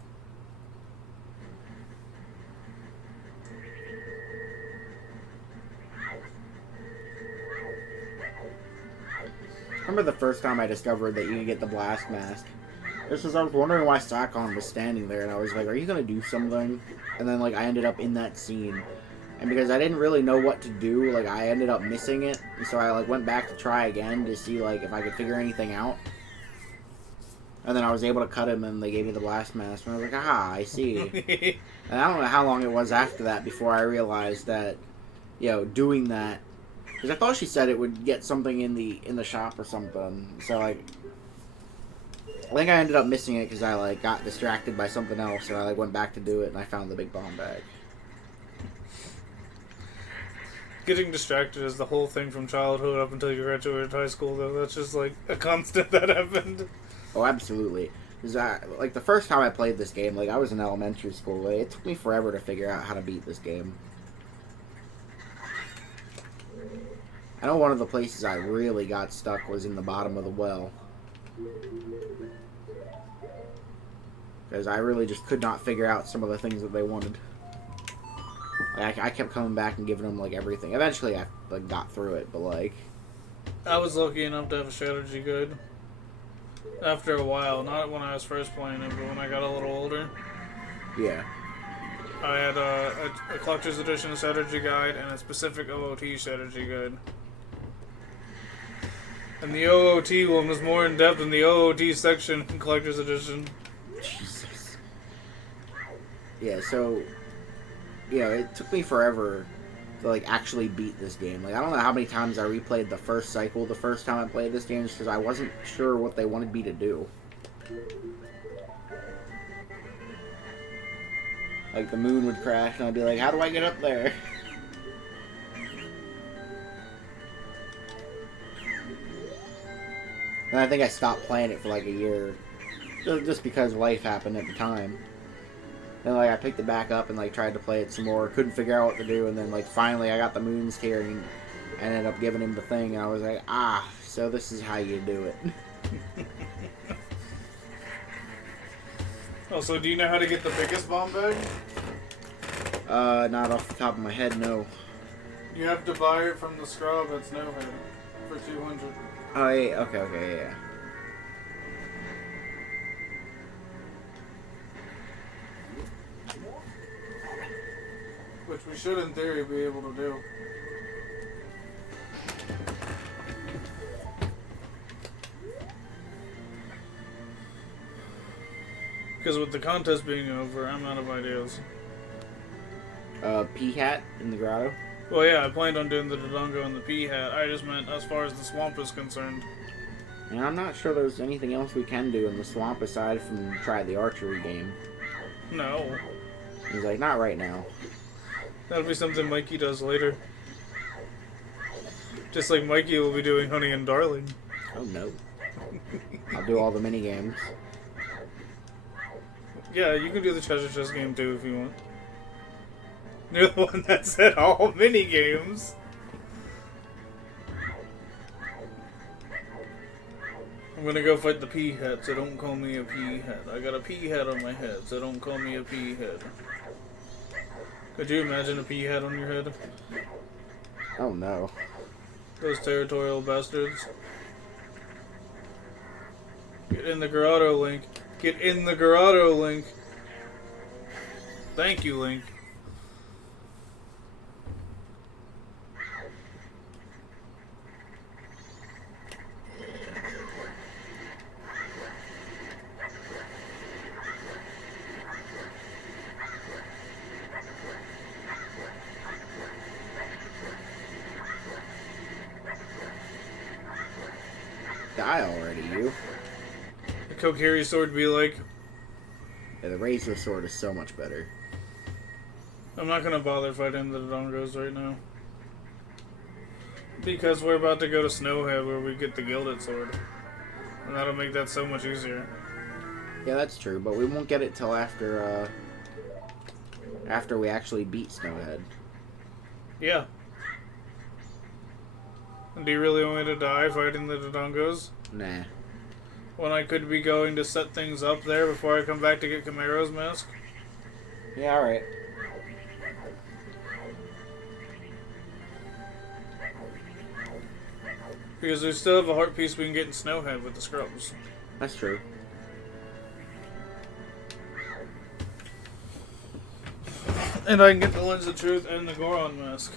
Remember the first time I discovered that you could get the blast mask? This was, I was wondering why Sakon was standing there, and I was like, are you gonna do something? And then, like, I ended up in that scene. And because I didn't really know what to do, like, I ended up missing it. And so I, like, went back to try again to see, like, if I could figure anything out. And then I was able to cut him, and they gave me the blast mask. And I was like, ah, I see. And I don't know how long it was after that before I realized that, you know, doing that. Because I thought she said it would get something in the shop or something. So, like, I think I ended up missing it because I, like, got distracted by something else. So I, like, went back to do it, and I found the big bomb bag. Getting distracted is the whole thing from childhood up until you graduated high school, though. That's just, like, a constant that happened. Oh, absolutely. Because like, the first time I played this game, like, I was in elementary school. Like, it took me forever to figure out how to beat this game. I know one of the places I really got stuck was in the bottom of the well. because I really just could not figure out some of the things that they wanted. Like, I kept coming back and giving them like everything. Eventually, I like got through it, but like I was lucky enough to have a strategy guide after a while. Not when I was first playing it, but when I got a little older. yeah, I had a collector's edition strategy guide and a specific OOT strategy guide. And the OOT one was more in depth than the OOT section in collector's edition. Jesus. Yeah, so it took me forever to like actually beat this game. Like I don't know how many times I replayed the first cycle the first time I played this game just because I wasn't sure what they wanted me to do. Like the moon would crash and I'd be like, how do I get up there? And I think I stopped playing it for like a year just because life happened at the time. Then like I picked it back up and like tried to play it some more, couldn't figure out what to do, and then like finally I got the moon's tier and ended up giving him the thing, and I was like, so this is how you do it. Also, do you know how to get the biggest bomb bag? Not off the top of my head, no. You have to buy it from the scrub at Snowhead for 200. Oh yeah, okay, yeah. Which we should, in theory, be able to do. Because with the contest being over, I'm out of ideas. Pea hat in the grotto. Well, yeah, I planned on doing the Dodongo and the Pea Hat. I just meant as far as the swamp is concerned. And I'm not sure there's anything else we can do in the swamp aside from try the archery game. No. He's like, not right now. That'll be something Mikey does later. Just like Mikey will be doing Honey and Darling. Oh no. I'll do all the mini games. Yeah, you can do the treasure chest game too if you want. You're the one that said all mini games. I'm gonna go fight the pea hat, so don't call me a pea hat. I got a pea hat on my head, so don't call me a pea hat. Could you imagine a pea hat on your head? Oh no. Those territorial bastards. Get in the grotto, Link. Get in the grotto, Link. Thank you, Link. Die already, you. The Kokiri sword be like, Yeah, the razor sword is so much better. I'm not gonna bother fighting the Dodongos right now. Because we're about to go to Snowhead where we get the Gilded Sword. And that'll make that so much easier. Yeah, that's true, but we won't get it till after we actually beat Snowhead. Yeah. Do you really want me to die fighting the Dodongos? Nah. When I could be going to set things up there before I come back to get Camaro's mask? Yeah, alright. Because we still have a heart piece we can get in Snowhead with the scrubs. That's true. And I can get the Lens of Truth and the Goron mask.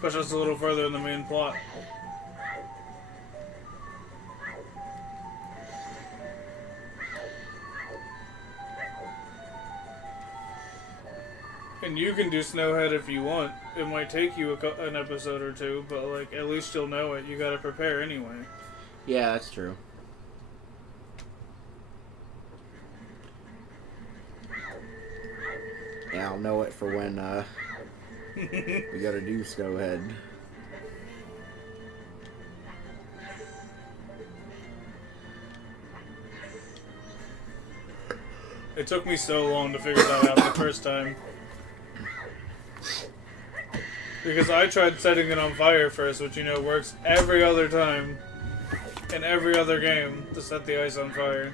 Push us a little further in the main plot. And you can do Snowhead if you want. It might take you an episode or two, but like at least you'll know it. You gotta prepare anyway. Yeah, that's true. Yeah, I'll know it for when we gotta do Snowhead. It took me so long to figure that out the first time. Because I tried setting it on fire first, which you know works every other time in every other game to set the ice on fire.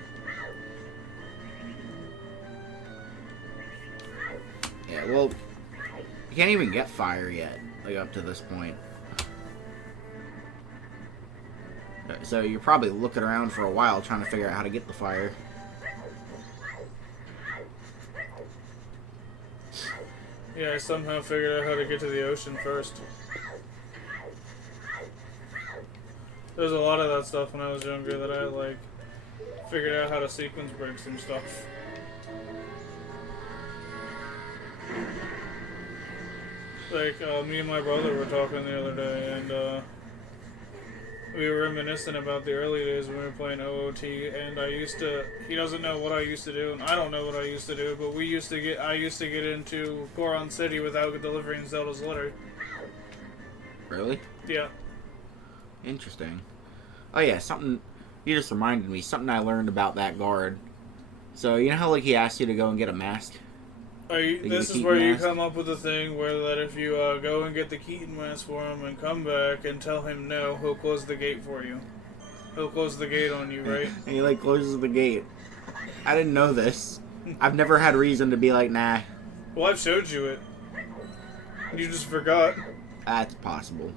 Yeah, well, you can't even get fire yet, like up to this point. So you're probably looking around for a while trying to figure out how to get the fire. Yeah, I somehow figured out how to get to the ocean first. There's a lot of that stuff when I was younger that I, like, figured out how to sequence break some stuff. Like, me and my brother were talking the other day, and, we were reminiscing about the early days when we were playing OOT, and he doesn't know what I used to do, and I don't know what I used to do, but I used to get into Goron City without delivering Zelda's letter. Really? Yeah. Interesting. Oh yeah, something, you just reminded me, something I learned about that guard. So, you know how, like, he asked you to go and get a mask? This is where you come up with a thing where that if you go and get the Keaton mask for him and come back and tell him no, he'll close the gate for you. He'll close the gate on you, right? And he, like, closes the gate. I didn't know this. I've never had reason to be like, nah. Well, I've showed you it. You just forgot. That's possible.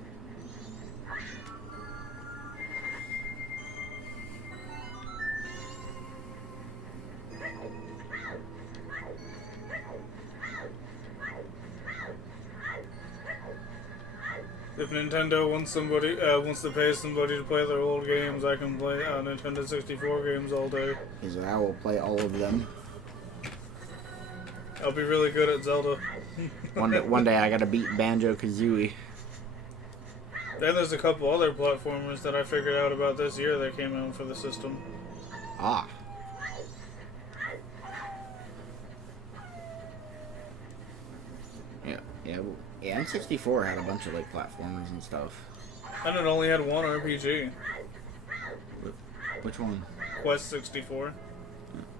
If Nintendo wants to pay somebody to play their old games, I can play Nintendo 64 games all day. Because I will play all of them. I'll be really good at Zelda. One day I gotta beat Banjo-Kazooie. Then there's a couple other platformers that I figured out about this year that came out for the system. Ah. Yeah, N64 had a bunch of, like, platformers and stuff. And it only had one RPG. Which one? Quest 64.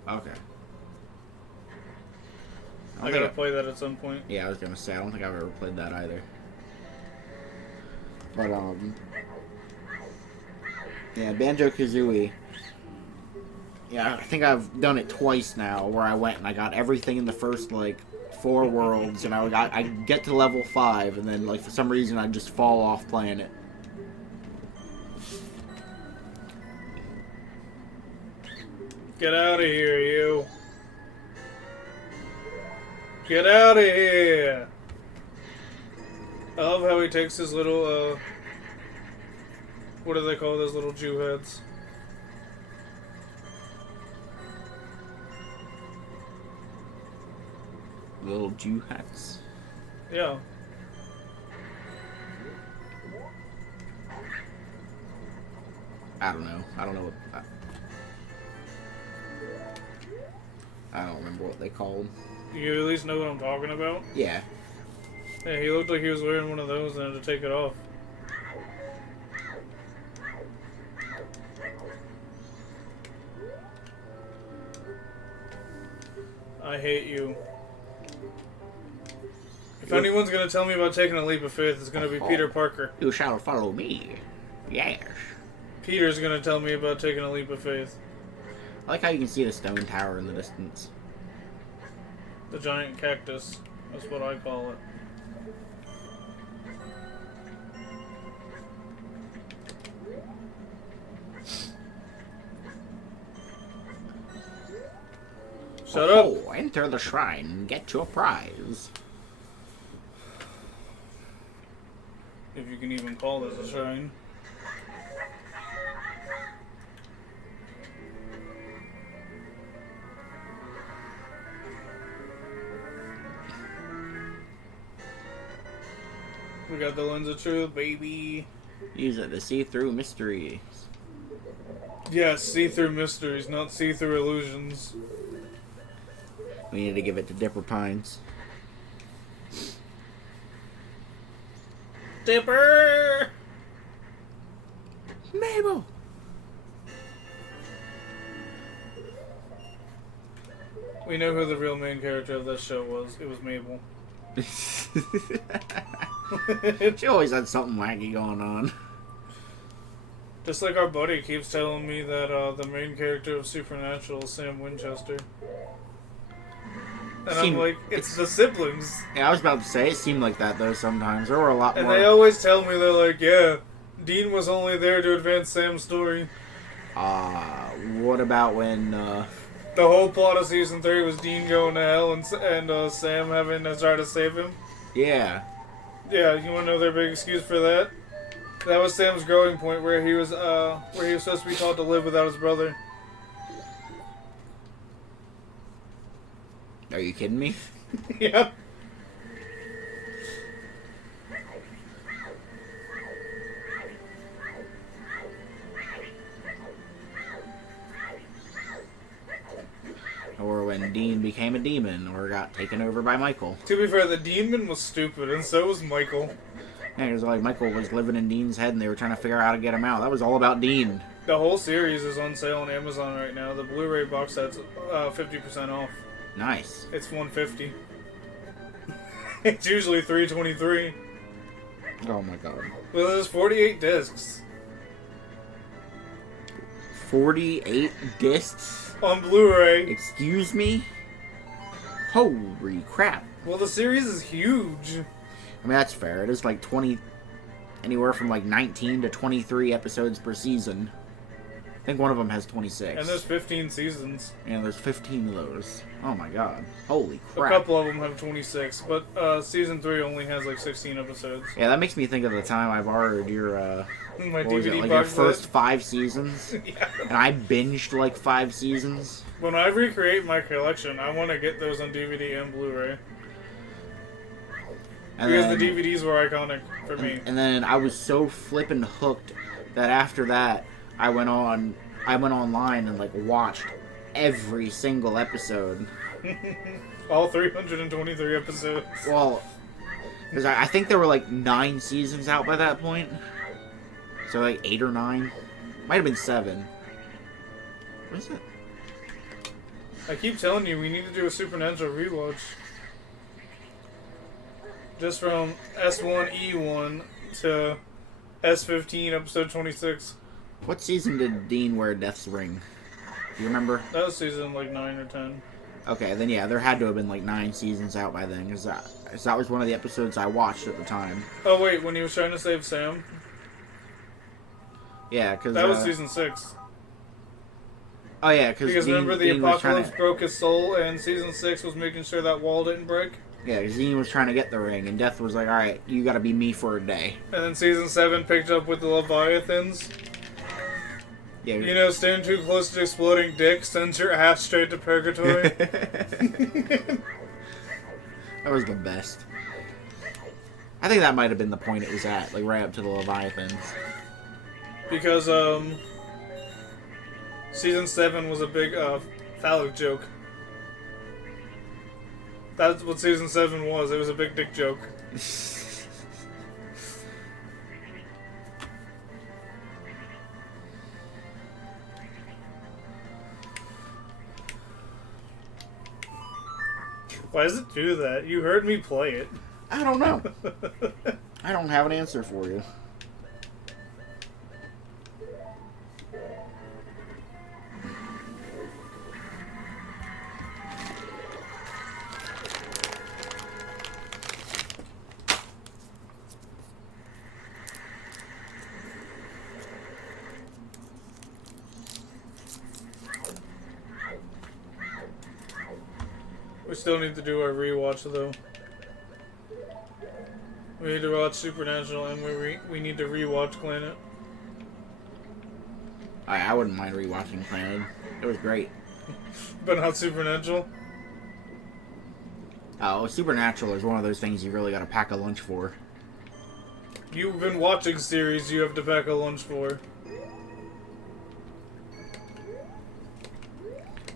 Okay. I gotta play that at some point. Yeah, I was gonna say, I don't think I've ever played that either. But, yeah, Banjo-Kazooie. Yeah, I think I've done it twice now, where I went and I got everything in the first, like, 4 worlds, and I get to level 5, and then, like, for some reason I just fall off playing it. Get out of here, you. Get out of here. I love how he takes his little, what do they call those little Jew heads? Little Jew hats. Yeah. I don't know. I don't know what... I don't remember what they called. You at least know what I'm talking about? Yeah. Yeah, he looked like he was wearing one of those and had to take it off. I hate you. If anyone's gonna tell me about taking a leap of faith, it's gonna be Peter Parker. You shall follow me. Yes. Peter's gonna tell me about taking a leap of faith. I like how you can see the stone tower in the distance. The giant cactus. That's what I call it. Shut up! Enter the shrine and get your prize. If you can even call this a shrine. We got the lens of truth, baby. Use it to see through mysteries. Yes, see-through mysteries, not see-through illusions. We need to give it to Dipper Pines. Dipper! Mabel! We know who the real main character of this show was. It was Mabel. She always had something wacky going on. Just like our buddy keeps telling me that the main character of Supernatural is Sam Winchester. And I'm like, it's the siblings. Yeah, I was about to say, it seemed like that, though, sometimes. There were a lot And more... they always tell me, they're like, yeah, Dean was only there to advance Sam's story. What about when, The whole plot of Season 3 was Dean going to hell and Sam having to try to save him. Yeah. Yeah, you want to know their big excuse for that? That was Sam's growing point, where he was supposed to be taught to live without his brother. Are you kidding me? Yeah. Or when Dean became a demon, or got taken over by Michael. To be fair, the demon was stupid, and so was Michael. Yeah, it was like Michael was living in Dean's head, and they were trying to figure out how to get him out. That was all about Dean. The whole series is on sale on Amazon right now. The Blu-ray box set's 50% off. Nice. It's $150. It's usually $323. Oh my god. Well, there's 48 discs 48 discs? on Blu-ray. Excuse me? Holy crap. Well, the series is huge. I mean, that's fair. It is like 20... Anywhere from like 19 to 23 episodes per season. I think one of them has 26. And there's 15 seasons. Yeah, there's 15 of those. Oh my god. Holy A crap. couple of them have 26, but Season 3 only has like 16 episodes. Yeah, that makes me think of the time I borrowed your, My what was it, DVD like your box first set. 5 seasons? Yeah. And I binged like 5 seasons. When I recreate my collection, I want to get those on DVD and Blu-ray. And Because then, the DVDs were iconic for me. And then I was so flippin' hooked that after that, I went online and like watched every single episode. All 323 episodes. Well, because I think there were like 9 seasons out by that point. So like 8 or 9. Might have been 7. What is it? I keep telling you, we need to do a Supernatural rewatch. Just from S1E1 to S15, episode 26. What season did Dean wear Death's ring? Do you remember? That was season like 9 or 10. Okay, then yeah, there had to have been like 9 seasons out by then, because that was one of the episodes I watched at the time. Oh wait, when he was trying to save Sam? Yeah, because... That was season 6. Oh yeah, because remember the Dean was trying apocalypse to... broke his soul, and season 6 was making sure that wall didn't break? Yeah, because Dean was trying to get the ring, and Death was like, alright, you gotta be me for a day. And then season 7 picked up with the Leviathans. Yeah. You know, staying too close to exploding dick sends your ass straight to purgatory. That was the best. I think that might have been the point it was at, like right up to the Leviathans. Because, season 7 was a big, phallic joke. That's what season 7 was. It was a big dick joke. Why does it do that? You heard me play it. I don't know. I don't have an answer for you. We still need to do our rewatch, though. We need to watch Supernatural, and we need to rewatch Planet. I wouldn't mind rewatching Planet. It was great. But not Supernatural. Oh, Supernatural is one of those things you really gotta pack a lunch for. You've been watching series you have to pack a lunch for.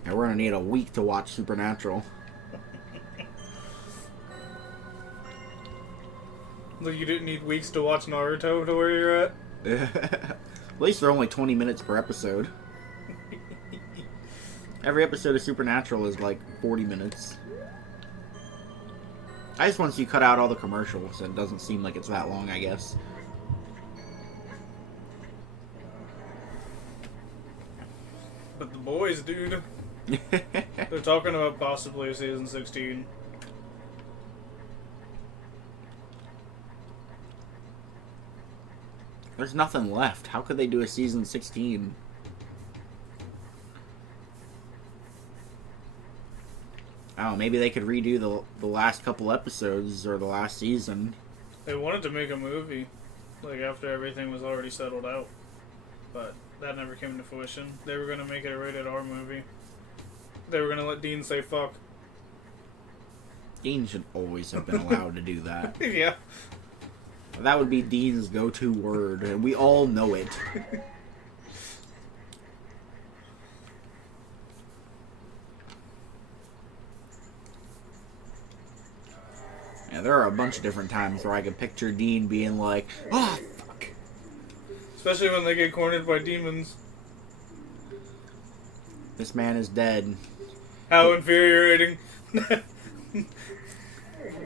And we're gonna need a week to watch Supernatural. Look, you didn't need weeks to watch Naruto to where you're at. At least they're only 20 minutes per episode. Every episode of Supernatural is like 40 minutes. I just once you cut out all the commercials, it doesn't seem like it's that long, I guess. But the boys, dude. They're talking about possibly a season 16. There's nothing left. How could they do a season 16? Oh, maybe they could redo the last couple episodes or the last season. They wanted to make a movie, like after everything was already settled out, but that never came to fruition. They were going to make it a rated R movie. They were going to let Dean say fuck. Dean should always have been allowed to do that. Yeah. That would be Dean's go-to word, and we all know it. Yeah, there are a bunch of different times where I could picture Dean being like, "Oh, fuck." Especially when they get cornered by demons. This man is dead. How infuriating.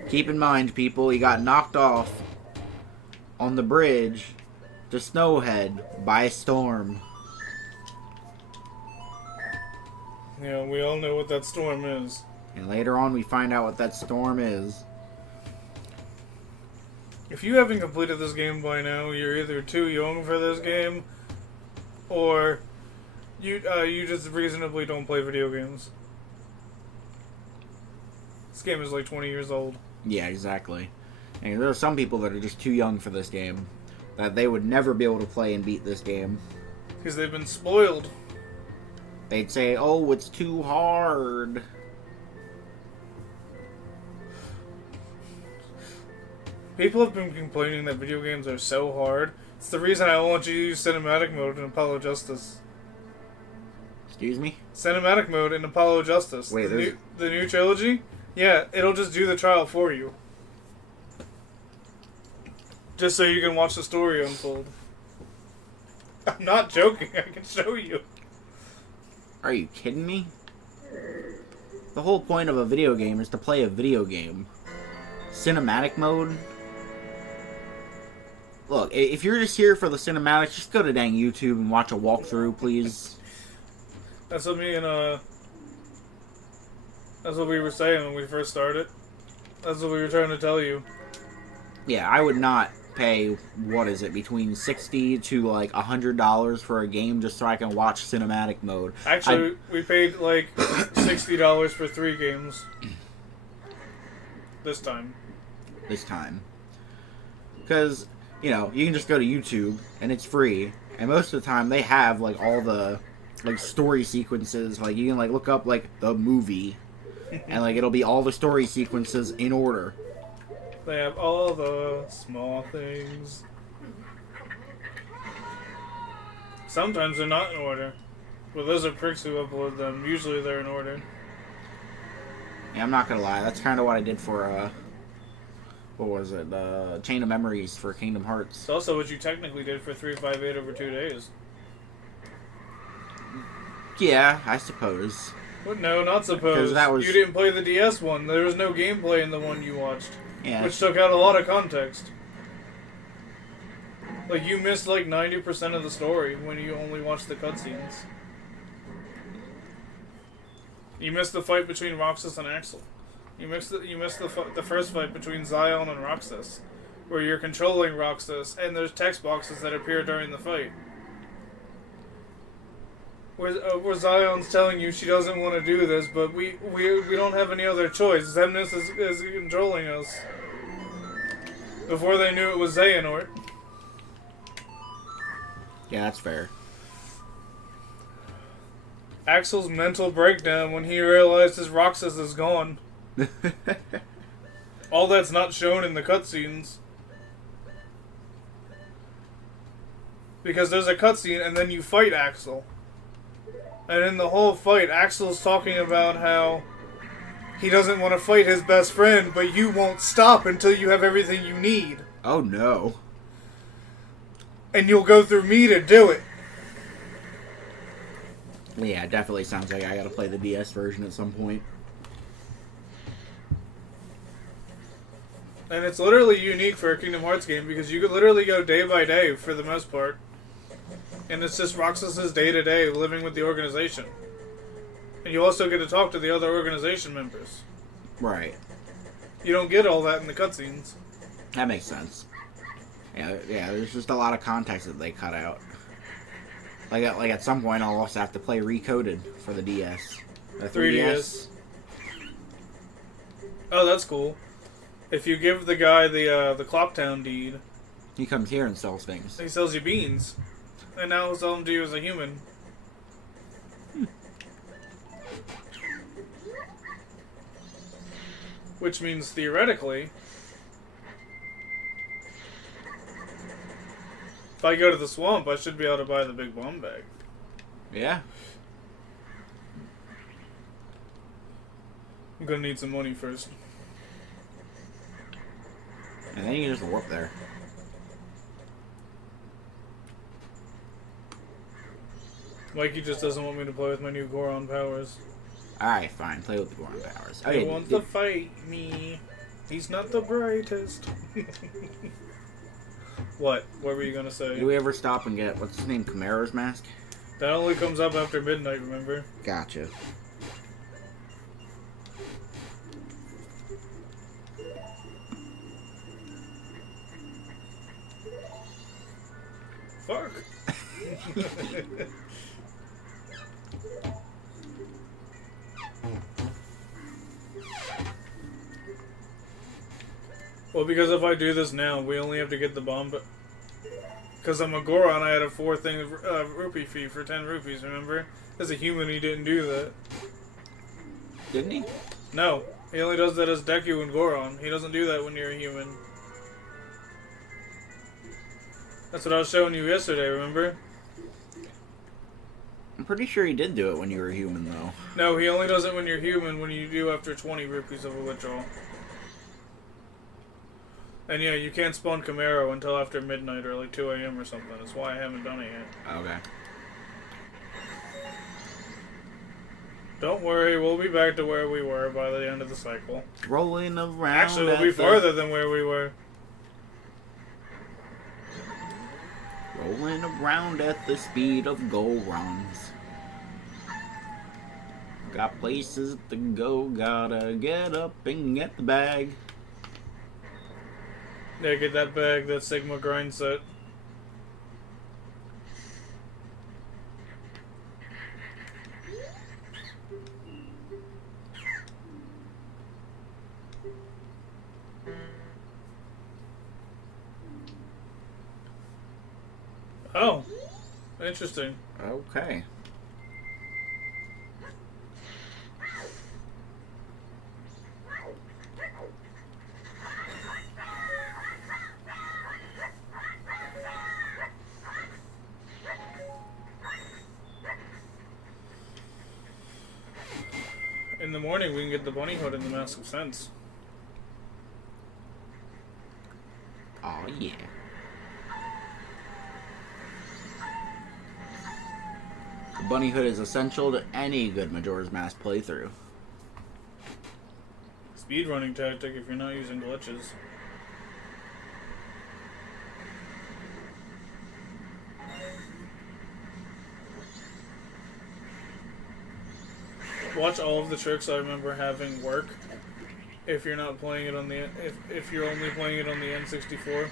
Keep in mind, people, he got knocked off on the bridge to Snowhead by a storm. Yeah, we all know what that storm is. And later on, we find out what that storm is. If you haven't completed this game by now, you're either too young for this game, or you just reasonably don't play video games. This game is like 20 years old. Yeah, exactly. And there are some people that are just too young for this game. That they would never be able to play and beat this game. Because they've been spoiled. They'd say, "Oh, it's too hard." People have been complaining that video games are so hard. It's the reason I want you to use cinematic mode in Apollo Justice. Excuse me? Cinematic mode in Apollo Justice. Wait, the new trilogy? Yeah, it'll just do the trial for you. Just so you can watch the story unfold. I'm not joking, I can show you. Are you kidding me? The whole point of a video game is to play a video game. Cinematic mode? Look, if you're just here for the cinematics, just go to dang YouTube and watch a walkthrough, please. That's what that's what we were saying when we first started. That's what we were trying to tell you. Yeah, I would not pay, what is it, between $60 to like $100 for a game just so I can watch cinematic mode. Actually, we paid like $60 for 3 games. This time. Because, you know, you can just go to YouTube and it's free. And most of the time they have like all the like story sequences. Like you can like look up like the movie and like it'll be all the story sequences in order. They have all the small things. Sometimes they're not in order. But those are pricks who upload them. Usually they're in order. Yeah, I'm not gonna lie. That's kind of what I did for, what was it? Chain of Memories for Kingdom Hearts. It's also what you technically did for 358 over 2 days. Yeah, I suppose. But no, not suppose. That was... You didn't play the DS one. There was no gameplay in the one you watched. Yeah. Which took out a lot of context. Like, you missed like 90% of the story when you only watched the cutscenes. You missed the fight between Roxas and Axel. You missed the first fight between Zion and Roxas, where you're controlling Roxas, and there's text boxes that appear during the fight. Where Zion's telling you she doesn't want to do this, but we don't have any other choice. Xemnas is controlling us. Before they knew it was Xehanort. Yeah, that's fair. Axel's mental breakdown when he realized his Roxas is gone. All that's not shown in the cutscenes. Because there's a cutscene and then you fight Axel. And in the whole fight, Axel's talking about how he doesn't want to fight his best friend, but you won't stop until you have everything you need. Oh no. And you'll go through me to do it. Yeah, it definitely sounds like I gotta play the DS version at some point. And it's literally unique for a Kingdom Hearts game because you could literally go day by day for the most part. And it's just Roxas's day-to-day living with the organization. And you also get to talk to the other organization members. Right. You don't get all that in the cutscenes. That makes sense. Yeah, there's just a lot of context that they cut out. Like at some point, I'll also have to play Recoded for the DS. The 3DS. Oh, that's cool. If you give the guy the Clocktown deed, He comes here and sells things. he sells you beans. And now he'll sell them to you as a human. Which means, theoretically, if I go to the swamp, I should be able to buy the big bomb bag. Yeah. I'm gonna need some money first. And then you can just warp there. Mikey just doesn't want me to play with my new Goron powers. Alright, fine. Play with the Goron powers. He wants to fight me. He's not the brightest. What? What were you gonna say? Do we ever stop and get, what's his name, Chimero's mask? That only comes up after midnight, remember? Gotcha. Fuck. Well, because if I do this now, we only have to get the bomb. Because I'm a Goron, I had a 4-thing rupee fee for 10 rupees, remember? As a human, he didn't do that. Didn't he? No, he only does that as Deku and Goron. He doesn't do that when you're a human. That's what I was showing you yesterday, remember? I'm pretty sure he did do it when you were human, though. No, he only does it when you're human, when you do after 20 rupees of a withdrawal. And yeah, you can't spawn Camaro until after midnight or like 2 a.m. or something. That's why I haven't done it yet. Okay. Don't worry, we'll be back to where we were by the end of the cycle. Rolling around. Actually, we'll be farther than where we were. Rolling around at the speed of Gorons. Got places to go, gotta get up and get the bag. Yeah, get that bag, that Sigma grind set. Oh, interesting. Okay. In the morning, we can get the bunny hood and the Mask of Sense. Oh, yeah. The bunny hood is essential to any good Majora's Mask playthrough. Speedrunning tactic if you're not using glitches. Watch all of the tricks I remember having work if you're not playing it on the if you're only playing it on the N64.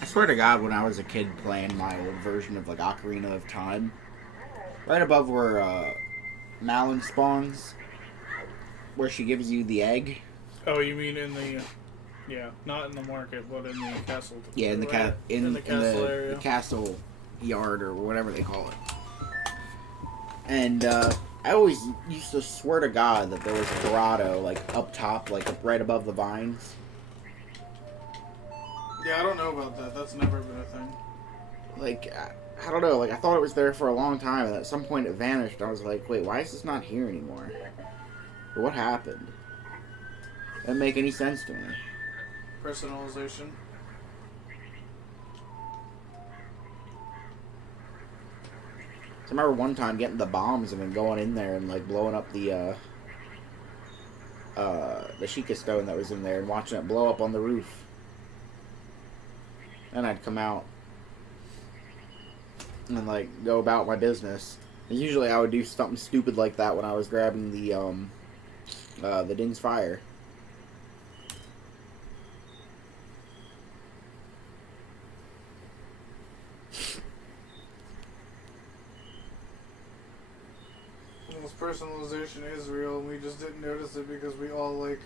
I swear to God, when I was a kid playing my old version of like Ocarina of Time, right above where Malin spawns, where she gives you the egg. Oh, you mean in the yeah, not in the market, but in the castle. Yeah, in the in the castle area. The castle yard or whatever they call it. And I always used to swear to God that there was a grotto like up top, like right above the vines. Yeah, I don't know about that. That's never been a thing. Like I don't know. Like I thought it was there for a long time, and at some point it vanished. I was like, wait, why is this not here anymore? What happened? That didn't make any sense to me. Personalization. I remember one time getting the bombs and then going in there and like blowing up the Sheikah stone that was in there and watching it blow up on the roof. Then I'd come out. and like go about my business. And usually I would do something stupid like that when I was grabbing the Ding's Fire. This personalization is real, and we just didn't notice it because we all like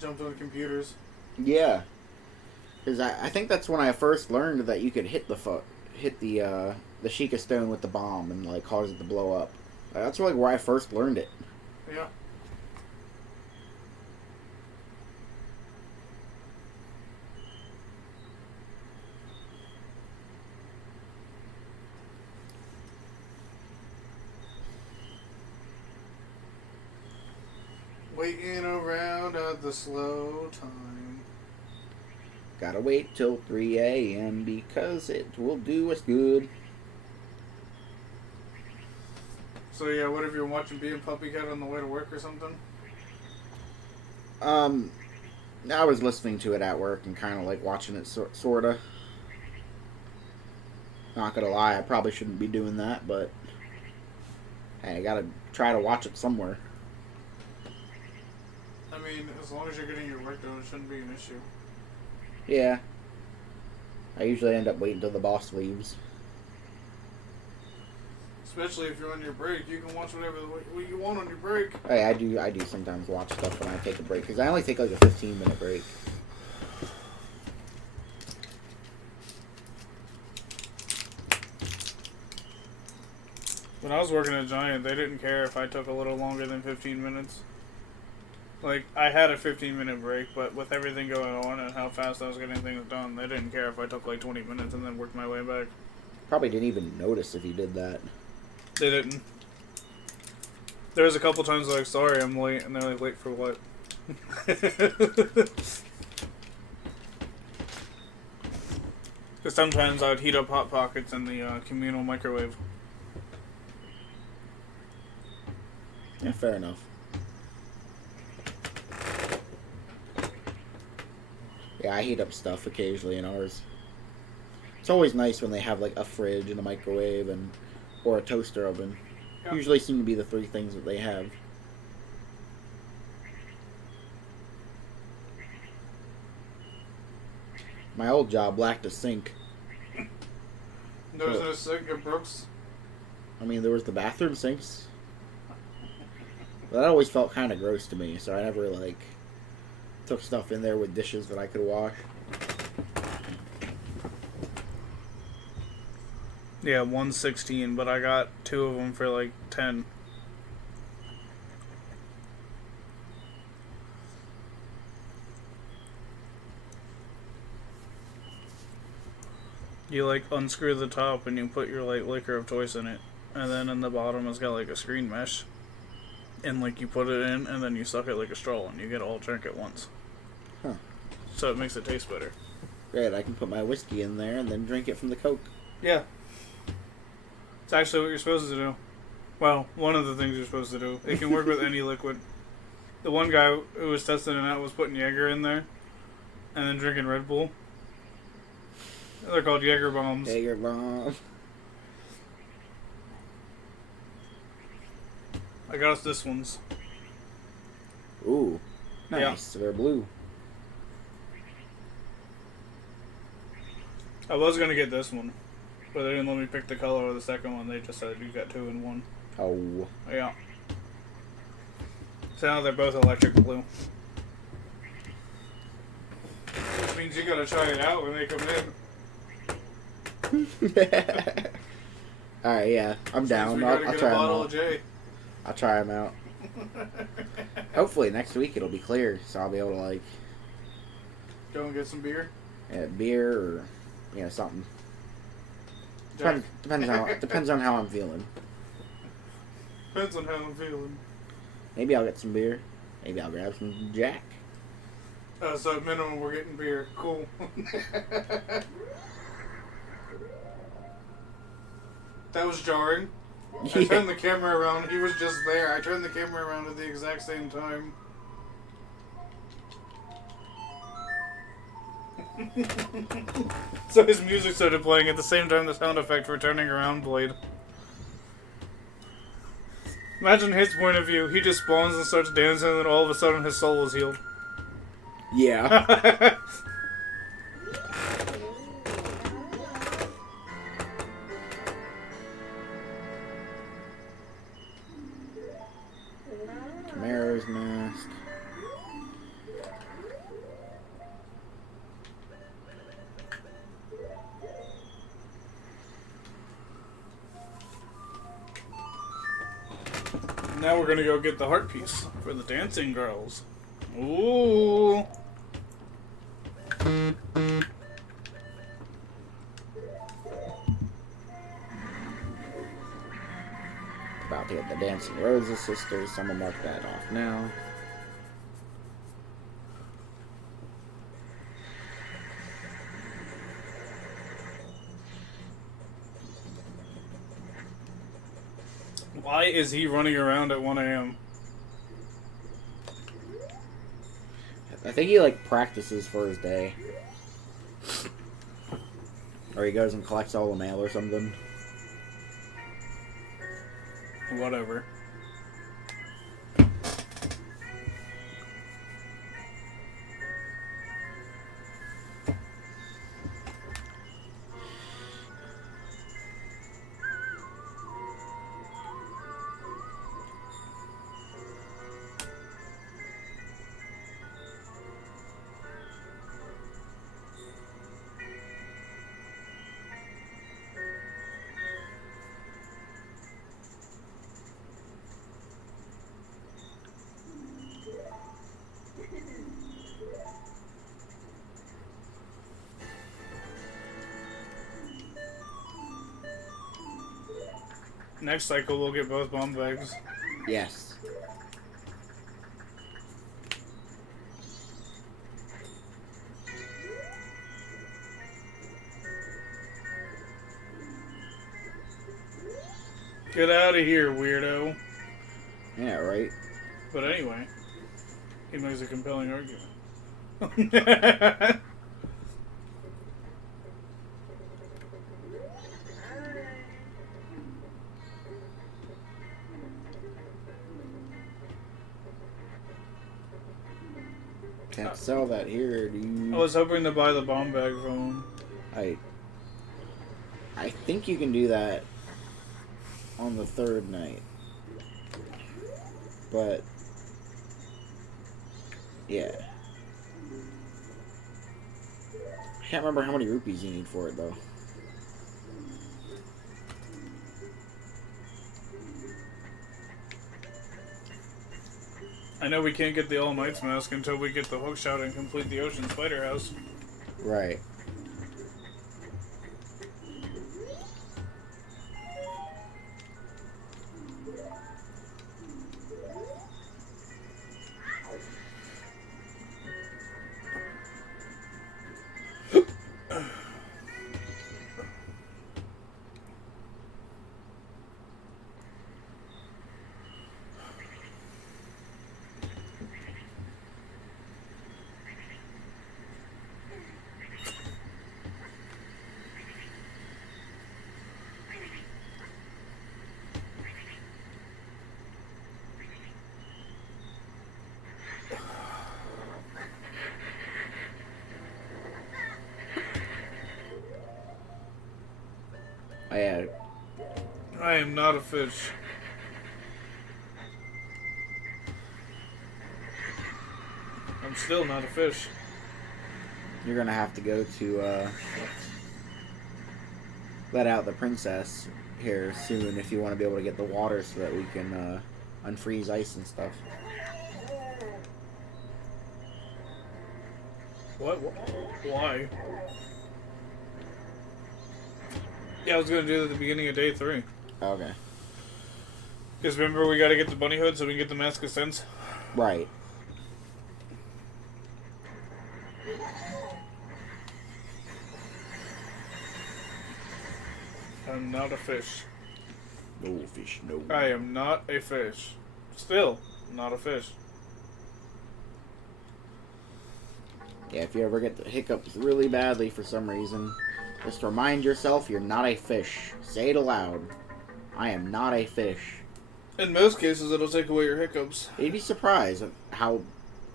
jumped on computers. Yeah, because I think that's when I first learned that you could hit the Sheikah Stone with the bomb and like cause it to blow up. That's like where I first learned it. Yeah. Waiting around at the slow time. Gotta wait till 3 a.m. because it will do us good. So yeah, what if you're watching Being Puppy Cat on the way to work or something? I was listening to it at work and kind of like watching it sorta. Not gonna lie, I probably shouldn't be doing that, but hey, I gotta try to watch it somewhere. I mean, as long as you're getting your work done, it shouldn't be an issue. Yeah. I usually end up waiting until the boss leaves. Especially if you're on your break, you can watch whatever you want on your break. Hey, I do sometimes watch stuff when I take a break, because I only take like a 15-minute break. When I was working at Giant, they didn't care if I took a little longer than 15 minutes. Like, I had a 15-minute break, but with everything going on and how fast I was getting things done, they didn't care if I took like 20 minutes and then worked my way back. Probably didn't even notice if you did that. They didn't. There was a couple times like, sorry, I'm late, and they're like, late for what? Because sometimes I would heat up Hot Pockets in the communal microwave. Yeah, fair enough. Yeah, I heat up stuff occasionally in ours. It's always nice when they have like a fridge and a microwave and or a toaster oven. Yep. Usually seem to be the three things that they have. My old job lacked a sink. There wasn't a sink at Brooks. I mean, there was the bathroom sinks. But that always felt kind of gross to me, so I never like took stuff in there with dishes that I could wash. Yeah, 116, but I got 2 of them for like 10. You like unscrew the top and you put your like liquor of choice in it, and then in the bottom it's got like a screen mesh, and like you put it in and then you suck it like a straw and you get a whole drink at once. Huh. So it makes it taste better. Great, I can put my whiskey in there and then drink it from the Coke. Yeah. It's actually what you're supposed to do. Well, one of the things you're supposed to do. It can work with any liquid. The one guy who was testing it out was putting Jaeger in there and then drinking Red Bull. They're called Jaeger bombs. Jaeger bomb. I got us this one's. Ooh, nice. Yeah. So they're blue. I was gonna get this one, but they didn't let me pick the color of the second one. They just said you got 2 in 1. Oh. Yeah. So now they're both electric blue. Which means you gotta try it out when they come in. Alright, yeah. I'm down. I'll try them out. I'll try them out. Hopefully next week it'll be clear, so I'll be able to like Go and get some beer. Beer or something. Jack. Depends on how I'm feeling. Depends on how I'm feeling. Maybe I'll get some beer. Maybe I'll grab some Jack. So at minimum we're getting beer. Cool. That was jarring. I turned the camera around. He was just there. I turned the camera around at the exact same time. So his music started playing at the same time the sound effect for turning around played. Imagine his point of view. He just spawns and starts dancing, and then all of a sudden his soul is healed. Yeah. Camaro's mask. Now we're gonna go get the heart piece for the dancing girls. Ooh. About to get the Dancing Roses sisters. I'm gonna mark that off now. Why is he running around at 1 a.m.? I think he like practices for his day. Or he goes and collects all the mail or something. Whatever. Next cycle, we'll get both bomb bags. Yes. Get out of here, weirdo. Yeah, right? But anyway, he makes a compelling argument. Can't sell that here, dude. I was hoping to buy the bomb bag from him. I think you can do that on the third night. But yeah. I can't remember how many rupees you need for it though. I know we can't get the All Might's mask until we get the hookshot and complete the Ocean Spider House. Right. I am not a fish. I'm still not a fish. You're gonna have to go to let out the princess here soon if you want to be able to get the water so that we can unfreeze ice and stuff. What? Why? Yeah, I was gonna do it at the beginning of day 3. Okay. Because remember, we gotta get the bunny hood so we can get the Mask of Sense? Right. I'm not a fish. No fish, no. I am not a fish. Still, not a fish. Yeah, if you ever get the hiccups really badly for some reason, just remind yourself you're not a fish. Say it aloud. I am not a fish. In most cases, it'll take away your hiccups. You'd be surprised at how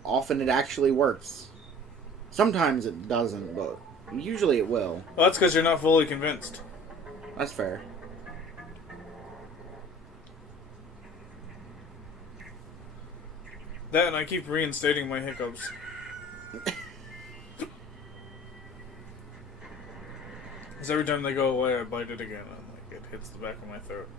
often it actually works. Sometimes it doesn't, but usually it will. Well, that's because you're not fully convinced. That's fair. That and I keep reinstating my hiccups. Because every time they go away, I bite it again. And like, it hits the back of my throat.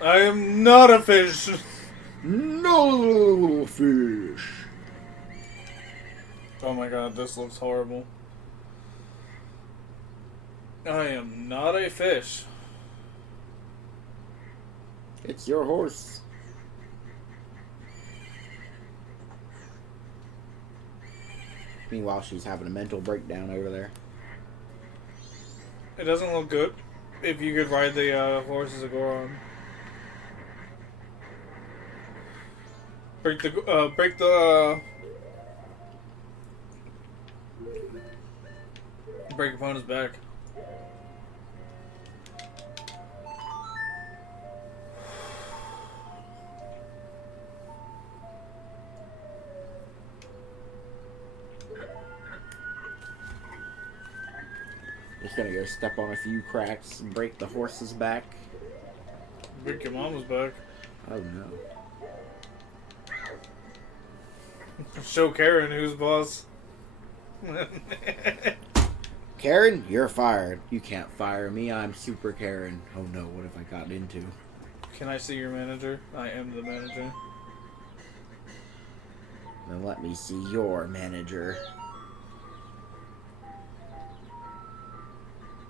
I am not a fish! No fish. Oh my god, this looks horrible. I am not a fish. It's your horse. Meanwhile, she's having a mental breakdown over there. It doesn't look good if you could ride the horse as a Goron. Break opponent's back. Just gonna go step on a few cracks and break the horse's back. Break your mama's back. Oh no. Show Karen who's boss. Karen, you're fired. You can't fire me. I'm Super Karen. Oh no, what have I gotten into? Can I see your manager? I am the manager. Then let me see your manager.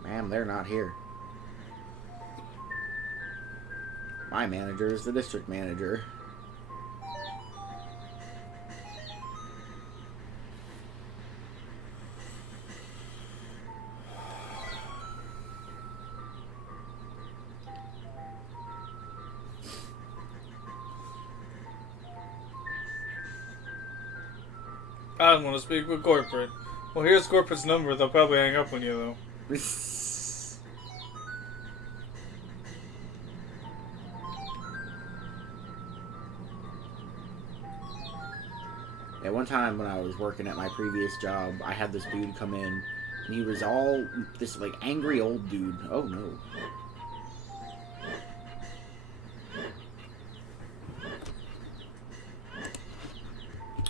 Ma'am, they're not here. My manager is the district manager. I don't want to speak with corporate. Well, here's corporate's number. They'll probably hang up on you, though. Yeah, one time when I was working at my previous job, I had this dude come in, and he was all this like angry old dude. Oh no.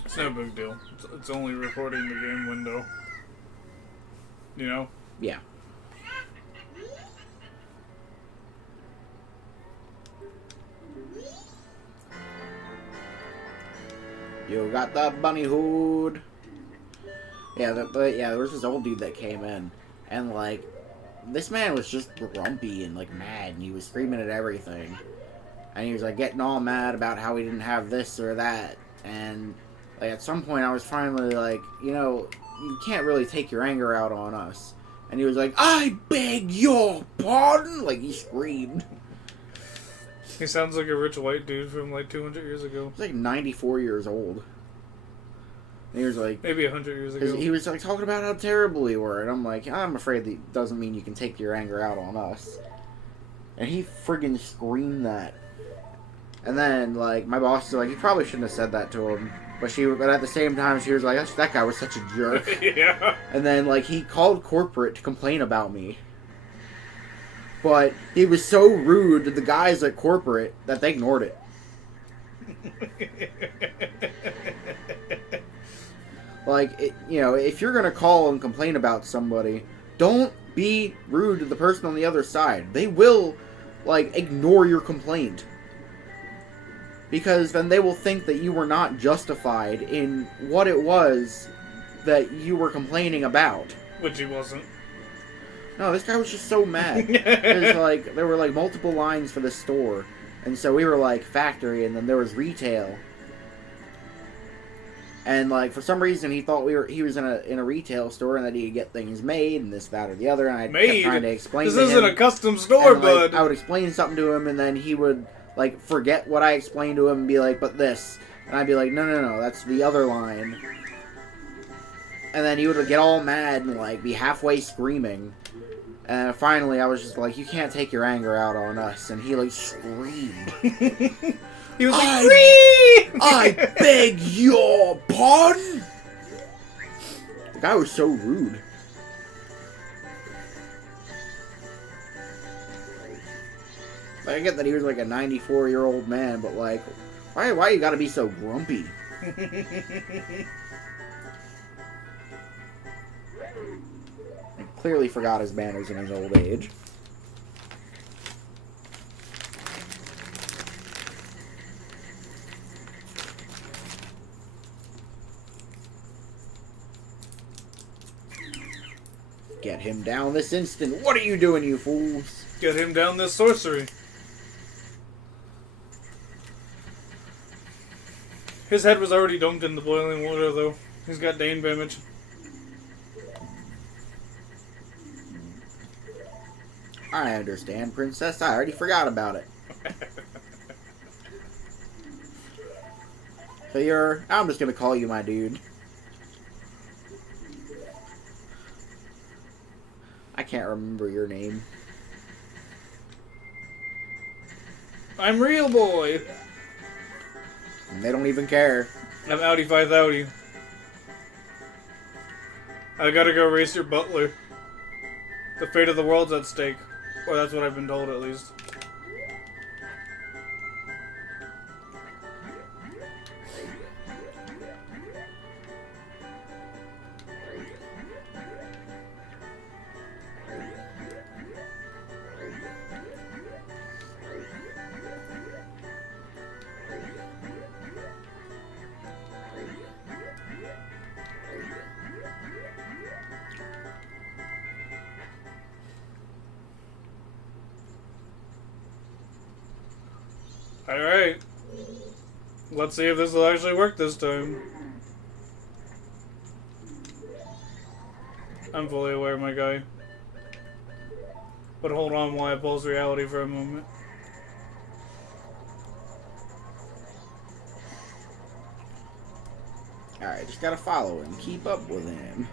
It's no big deal. It's only recording the game window. You know? Yeah. You got the bunny hood. Yeah, but yeah, there was this old dude that came in, and like, this man was just grumpy and like mad, and he was screaming at everything, and he was like getting all mad about how he didn't have this or that, and like at some point I was finally like, you know, you can't really take your anger out on us, and he was like, I beg your pardon, like he screamed. He sounds like a rich white dude from like 200 years ago. He's like 94 years old. And he was like... Maybe 100 years ago. He was like talking about how terrible we were. And I'm like, I'm afraid that doesn't mean you can take your anger out on us. And he friggin' screamed that. And then, like, my boss was like, you probably shouldn't have said that to him. But at the same time, she was like, that guy was such a jerk. Yeah. And then, like, he called corporate to complain about me. But he was so rude to the guys at corporate that they ignored it. Like, you know, if you're going to call and complain about somebody, don't be rude to the person on the other side. They will, like, ignore your complaint. Because then they will think that you were not justified in what it was that you were complaining about. Which he wasn't. No, this guy was just so mad. There's like, there were like multiple lines for the store. And so we were like factory, and then there was retail. And like for some reason he thought he was in a retail store and that he could get things made and this, that, or the other. And I kept trying to explain. This to isn't him, a custom store, and, like, bud. I would explain something to him, and then he would like forget what I explained to him and be like, "But this," and I'd be like, "No, that's the other line." And then he would get all mad and like be halfway screaming. And finally, I was just like, "You can't take your anger out on us." And he like screamed. He was like, "Free!" I beg your pardon? The guy was so rude. Like, I get that he was like a 94-year-old man, but like, why you gotta be so grumpy? He clearly forgot his manners in his old age. Get him down this instant. What are you doing, you fools? Get him down this sorcery. His head was already dunked in the boiling water, though. He's got Dane damage. I understand, Princess. I already forgot about it. So I'm just gonna call you my dude. I can't remember your name. I'm real boy. And they don't even care. I'm outie 5 I gotta go race your butler. The fate of the world's at stake. Or that's what I've been told, at least. Alright. Let's see if this will actually work this time. I'm fully aware, my guy. But hold on while I pulse reality for a moment. Alright, just gotta follow him. Keep up with him.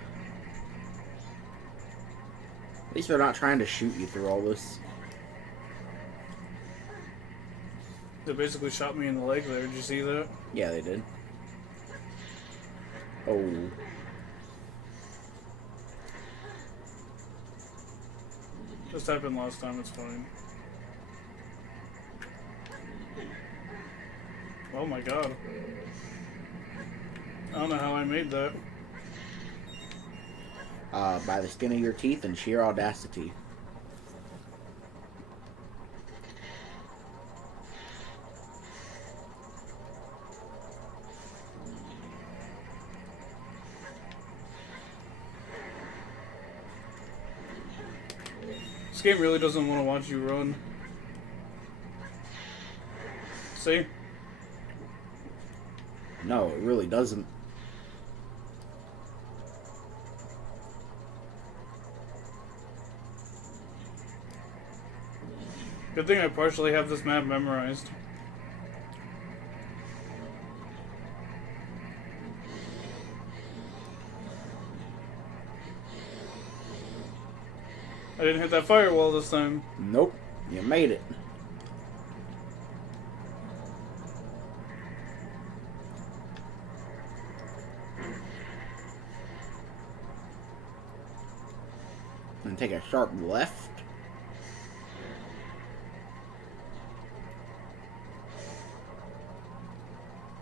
At least they're not trying to shoot you through all this. They basically shot me in the leg there. Did you see that? Yeah, they did. Oh. This happened last time, it's fine. Oh my god. I don't know how I made that. By the skin of your teeth and sheer audacity. This game really doesn't want to watch you run. See? No, it really doesn't. Good thing I partially have this map memorized. I didn't hit that firewall this time. Nope. You made it. And take a sharp left.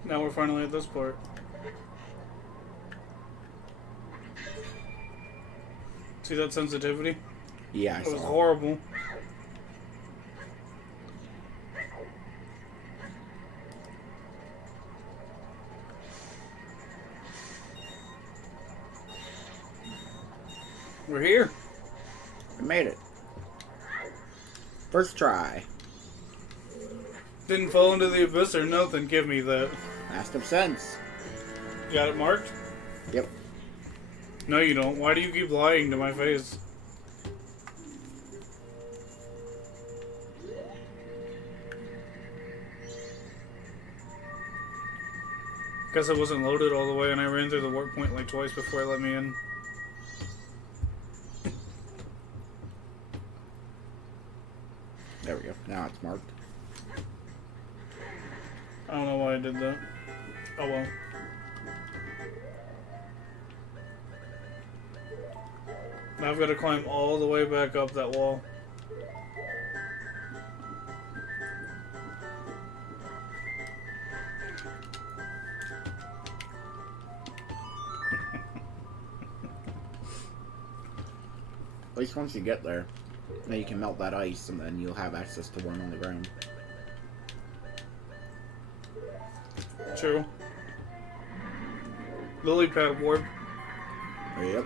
Now we're finally at this part. See that sensitivity? Yeah, I It was saw. horrible. We're here. I made it. First try. Didn't fall into the abyss or nothing. Give me that. Mask of Sense. You got it marked? Yep. No, you don't. Why do you keep lying to my face? Guess it wasn't loaded all the way, and I ran through the warp point like twice before it let me in. There we go. Now it's marked. I don't know why I did that. Oh well. Now I've got to climb all the way back up that wall. At least once you get there, now you can melt that ice, and then you'll have access to one on the ground. True. Lily pad warp. Yep.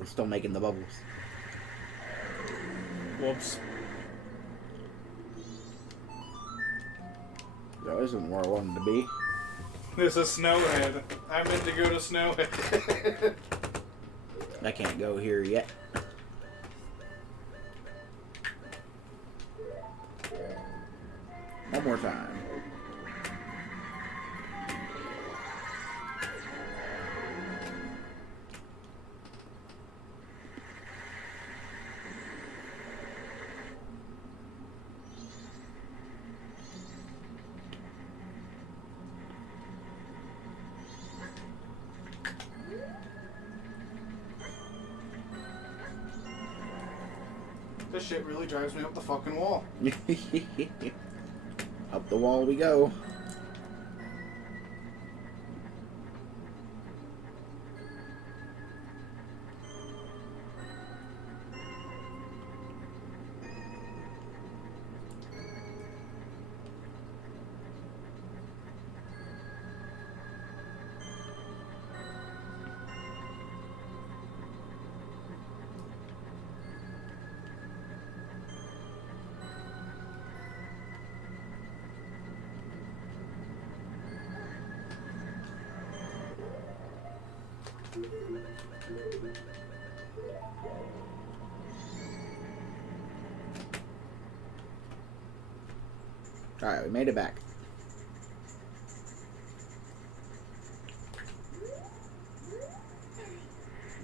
We're still making the bubbles. Whoops. That isn't where I wanted to be. There's a snowhead. I meant to go to snowhead. I can't go here yet. One more time. This shit really drives me up the fucking wall. Up the wall we go. Alright, we made it back.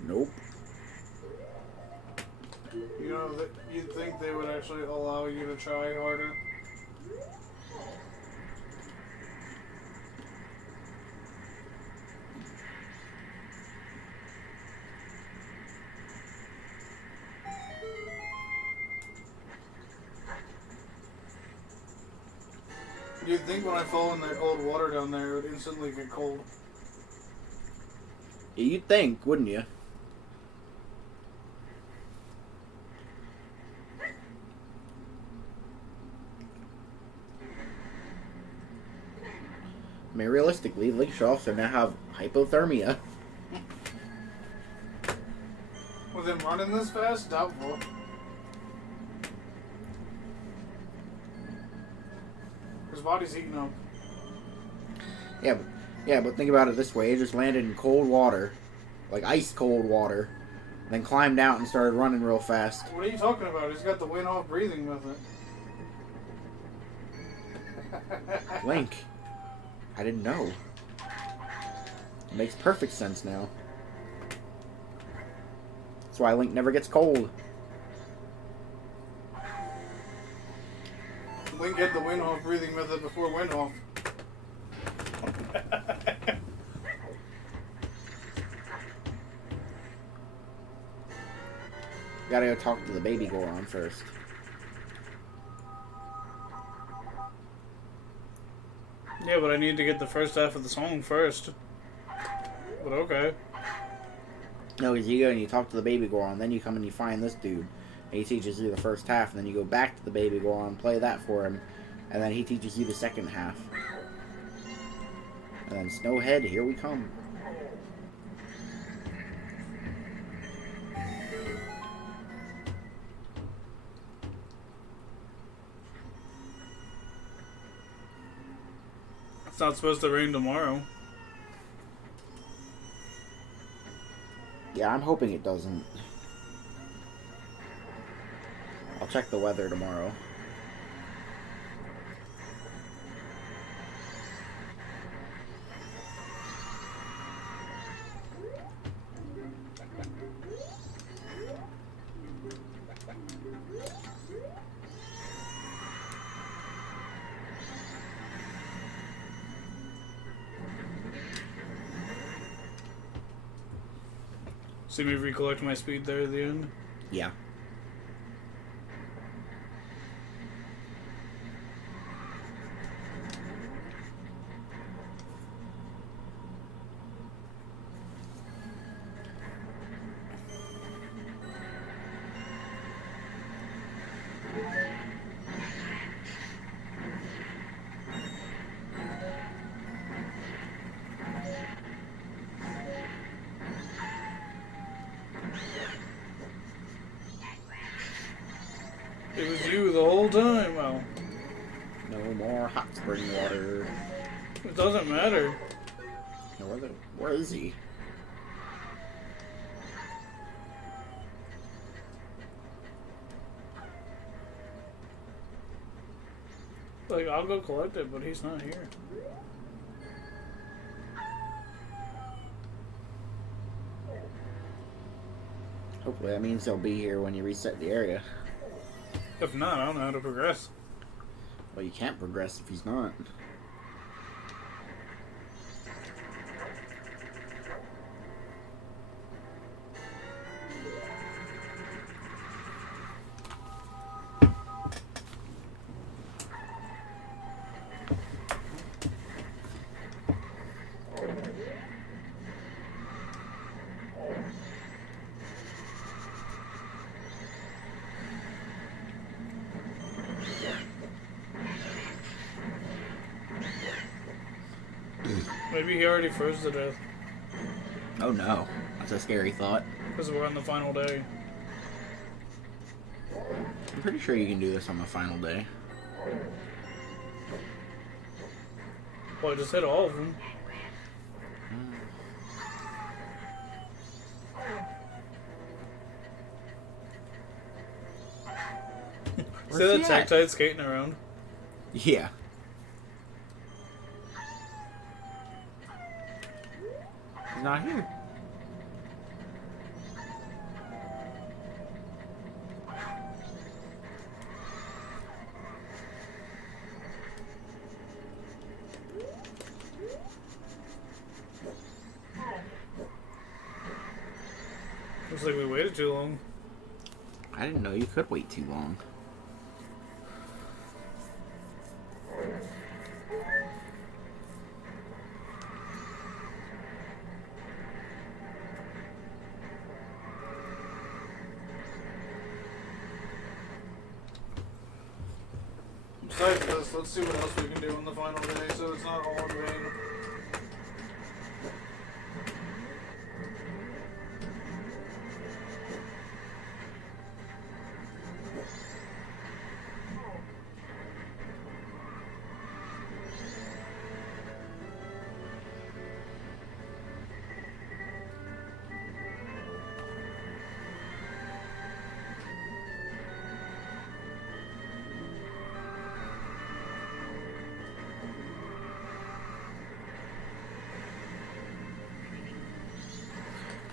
Nope. You know, that you'd think they would actually allow you to try harder. You'd think when I fall in that cold water down there, it would instantly get cold. You'd think, wouldn't you? I mean, realistically, Lake should also now have hypothermia. With him running this fast? Doubtful. His body's heating up. Yeah, but think about it this way. It just landed in cold water, like ice cold water, then climbed out and started running real fast. What are you talking about? He's got the wind off breathing method. Link. I didn't know. It makes perfect sense now. That's why Link never gets cold. Link had the wind off breathing method before wind off. Gotta go talk to the baby Goron first. Yeah, but I need to get the first half of the song first. But okay. No, because you go and you talk to the baby Goron, then you come and you find this dude, and he teaches you the first half, and then you go back to the baby Goron, play that for him, and then he teaches you the second half. And then Snowhead, here we come. It's not supposed to rain tomorrow. Yeah, I'm hoping it doesn't. I'll check the weather tomorrow. See me recollect my speed there at the end? Yeah. It was you the whole time. Well, No more hot spring water. it doesn't matter. No, where is he? Like, I'll go collect it, but he's not here. Hopefully that means he'll be here when you reset the area. If not, I don't know how to progress. Well, you can't progress if he's not. Maybe he already froze to death. Oh no, that's a scary thought. Because we're on the final day. I'm pretty sure you can do this on the final day. Well, I just hit all of them. See that he at? Tactite skating around? Yeah. He's not here. Looks like we waited too long. I didn't know you could wait too long. Besides this, let's see what else we can do on the final day so it's not all in vain.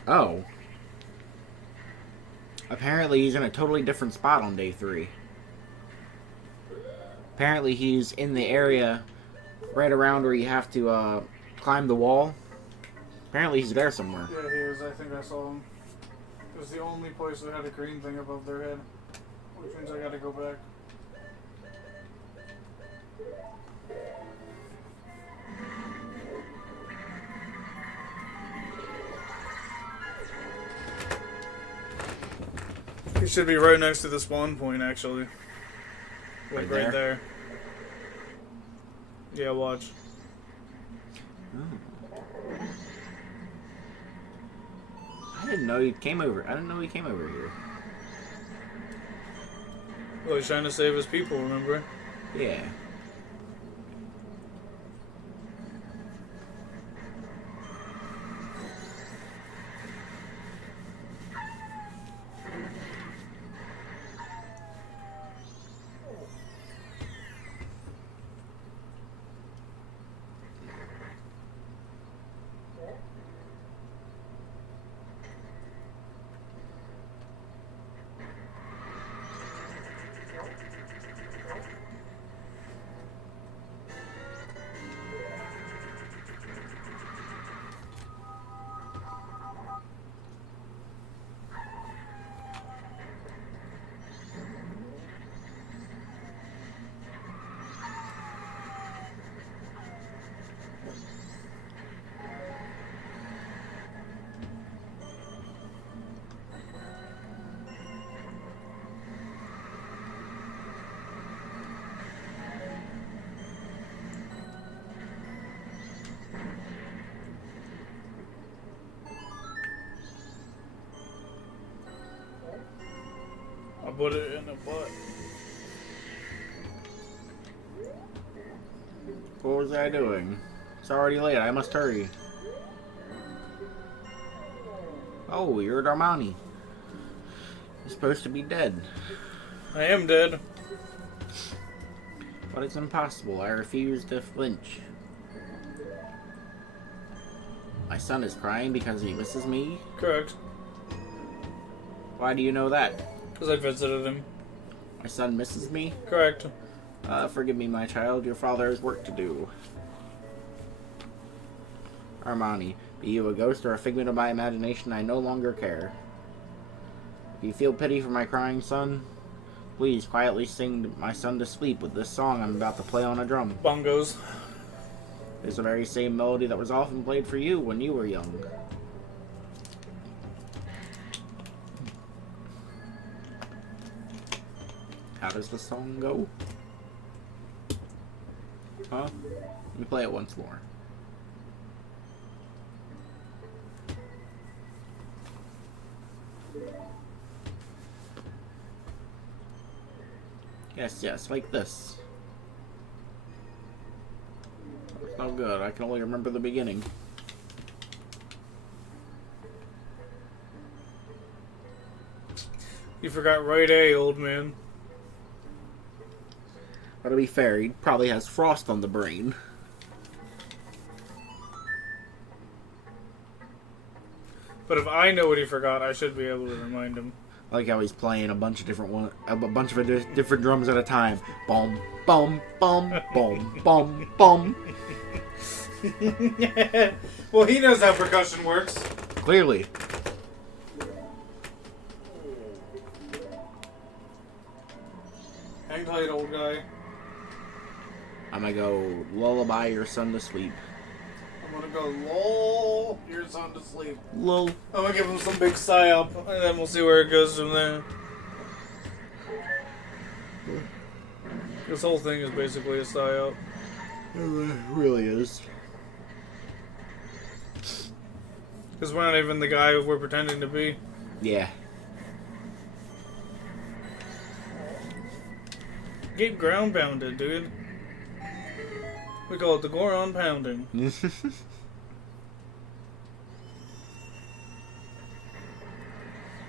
Oh. Apparently he's in a totally different spot on day 3. Apparently he's in the area right around where you have to climb the wall. Apparently he's there somewhere. Yeah, he is. I think I saw him. It was the only place that had a green thing above their head. Which means I gotta go back. He should be right next to the spawn point, actually. Like Right right there. Yeah, watch. Oh. I didn't know he came over. I didn't know he came over here. Well, he's trying to save his people, remember? Yeah. put it in a butt. What was I doing? It's already late. I must hurry. Oh, you're Darmani. You're supposed to be dead. I am dead. But it's impossible. I refuse to flinch. My son is crying because he misses me? Correct. Why do you know that? Because I visited him. My son misses me? Correct. Forgive me, my child. Your father has work to do. Armani, be you a ghost or a figment of my imagination, I no longer care. If you feel pity for my crying son, please quietly sing my son to sleep with this song I'm about to play on a drum. Bongos. It's the very same melody that was often played for you when you were young. How does the song go? Huh? Let me play it once more. Yes, yes, like this. It's no good. I can only remember the beginning. You forgot right A, old man. But to be fair, he probably has frost on the brain. But if I know what he forgot, I should be able to remind him. I like how he's playing a bunch of different different drums at a time. Boom, boom, boom, boom, boom, boom. Well, he knows how percussion works. Clearly. Hang tight, old guy. I'm gonna go lullaby your son to sleep. I'm gonna go lull your son to sleep. Lull. I'm gonna give him some big psyop, and then we'll see where it goes from there. This whole thing is basically a psyop. It really is. Because we're not even the guy we're pretending to be. Yeah. Get ground pounded, dude. We call it the Goron pounding.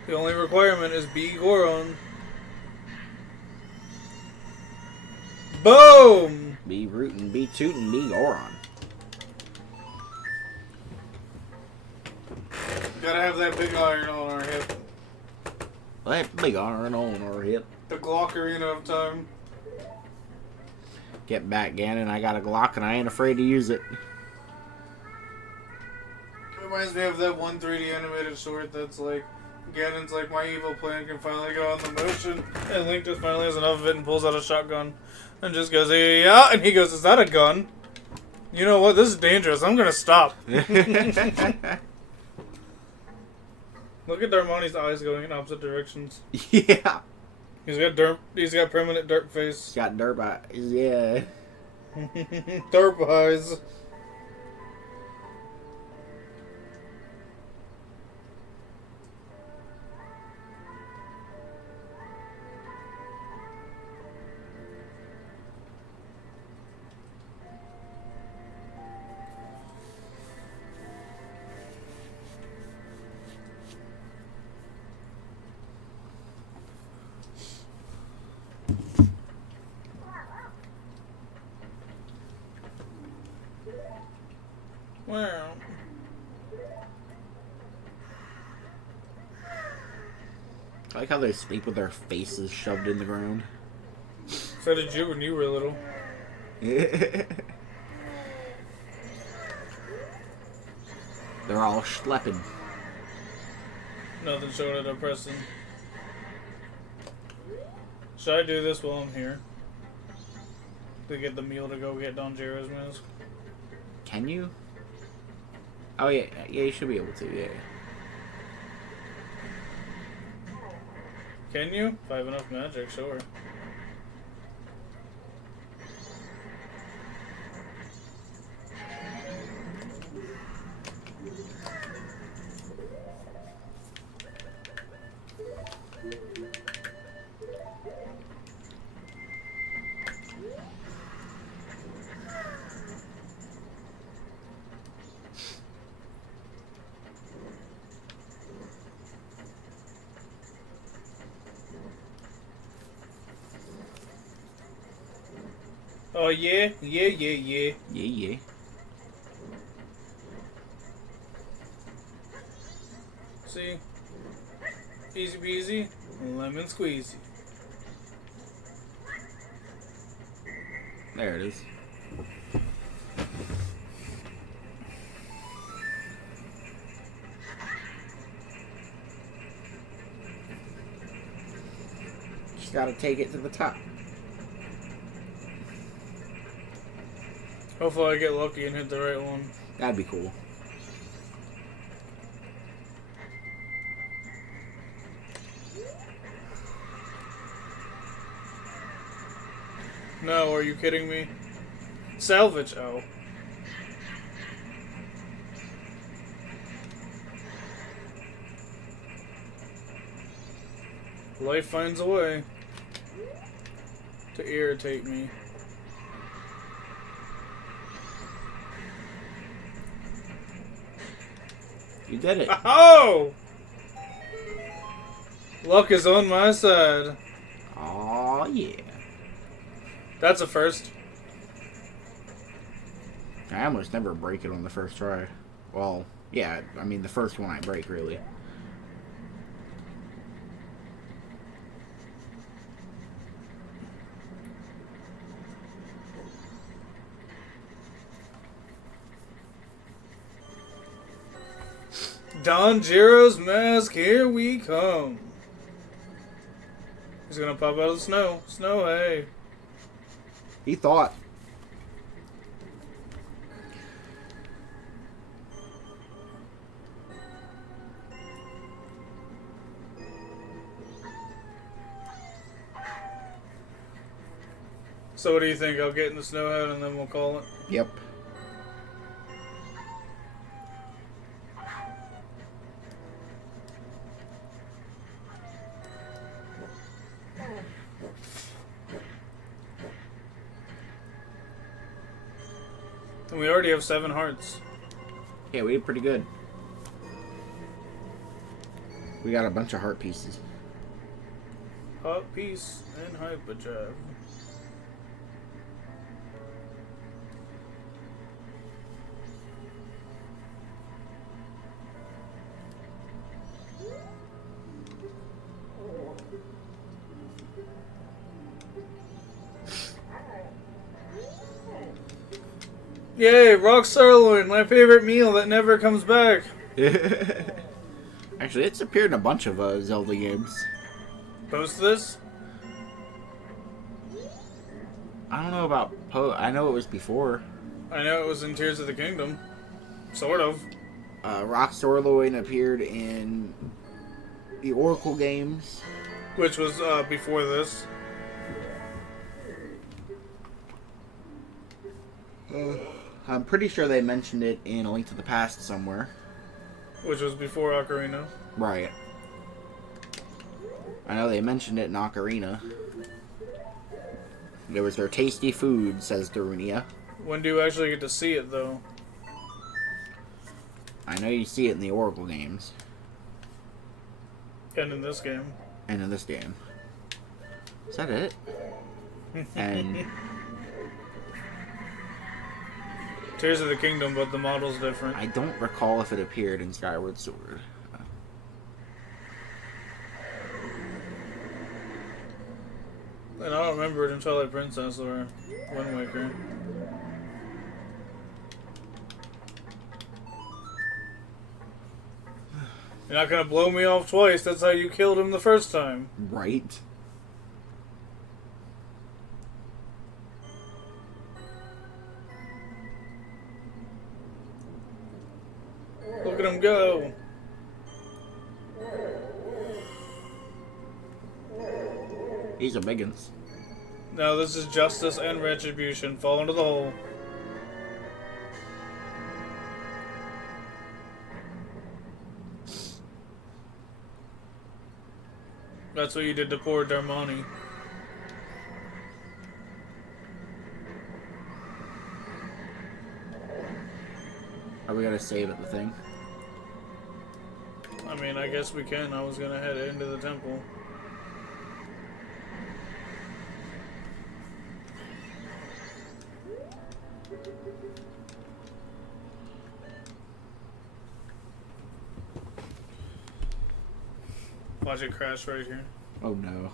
The only requirement is be Goron. Boom! Be rootin', be tootin', be Goron. Gotta have that big iron on our hip. That big iron on our hip. The Glockarina of time. Get back, Ganon. I got a Glock and I ain't afraid to use it. Reminds me of that one 3D animated short that's like, Ganon's like, my evil plan can finally go on the motion, and Link just finally has enough of it and pulls out a shotgun, and just goes, yeah, and he goes, is that a gun? You know what, this is dangerous, I'm gonna stop. Look at Darmani's eyes going in opposite directions. Yeah. He's got derp, he's got permanent derp face. He's got derp eyes, yeah. Derp eyes. Wow. I like how they sleep with their faces shoved in the ground. So did you when you were little. They're all schlepping. Nothing short of depressing. Should I do this while I'm here? To get the meal to go get Don Jero's mask? Can you? Oh yeah, yeah, you should be able to, yeah. Can you? If I have enough magic, sure. Oh yeah, yeah, yeah, yeah. Yeah, yeah. See, easy peasy, lemon squeezy. There it is. Just gotta take it to the top. Hopefully I get lucky and hit the right one. That'd be cool. No, are you kidding me? Salvage, oh. Life finds a way to irritate me. You did it. Oh! Luck is on my side. Oh yeah. That's a first. I almost never break it on the first try. Well, yeah, I mean the first one I break, really. Don Jiro's mask, here we come. He's gonna pop out of the snow. Snow, hey. He thought. So what do you think? I'll get in the snow head and then we'll call it? Yep. And we already have 7 hearts. Yeah, we did pretty good. We got a bunch of heart pieces. Hot piece and hyperdrive. Yay, rock sirloin, my favorite meal that never comes back. Actually, it's appeared in a bunch of Zelda games. Post this? I don't know about I know it was before. I know it was in Tears of the Kingdom. Sort of. Rock Sirloin appeared in the Oracle games. Which was before this. I'm pretty sure they mentioned it in A Link to the Past somewhere. Which was before Ocarina. Right. I know they mentioned it in Ocarina. It was their tasty food, says Darunia. When do you actually get to see it, though? I know you see it in the Oracle games. And in this game. And in this game. Is that it? And... Tears of the Kingdom, but the model's different. I don't recall if it appeared in Skyward Sword. And I don't remember it in Twilight Princess or Wind Waker. You're not gonna blow me off twice, that's how you killed him the first time. Right? Look at him go. These are biggins. No, this is justice and retribution. Fall into the hole. That's what you did to poor Darmani. Are we gonna save at the thing? I mean, I guess we can. I was gonna head into the temple. Watch it crash right here. Oh no.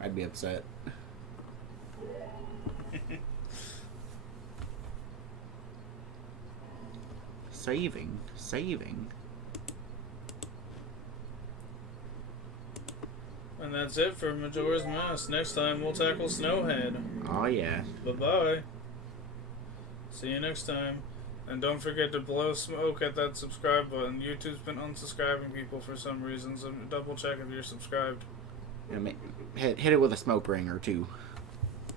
I'd be upset. Saving. And that's it for Majora's Mask. Next time we'll tackle Snowhead. Oh yeah. Bye-bye. See you next time. And don't forget to blow smoke at that subscribe button. YouTube's been unsubscribing people for some reason, so double check if you're subscribed. Hit it with a smoke ring or two.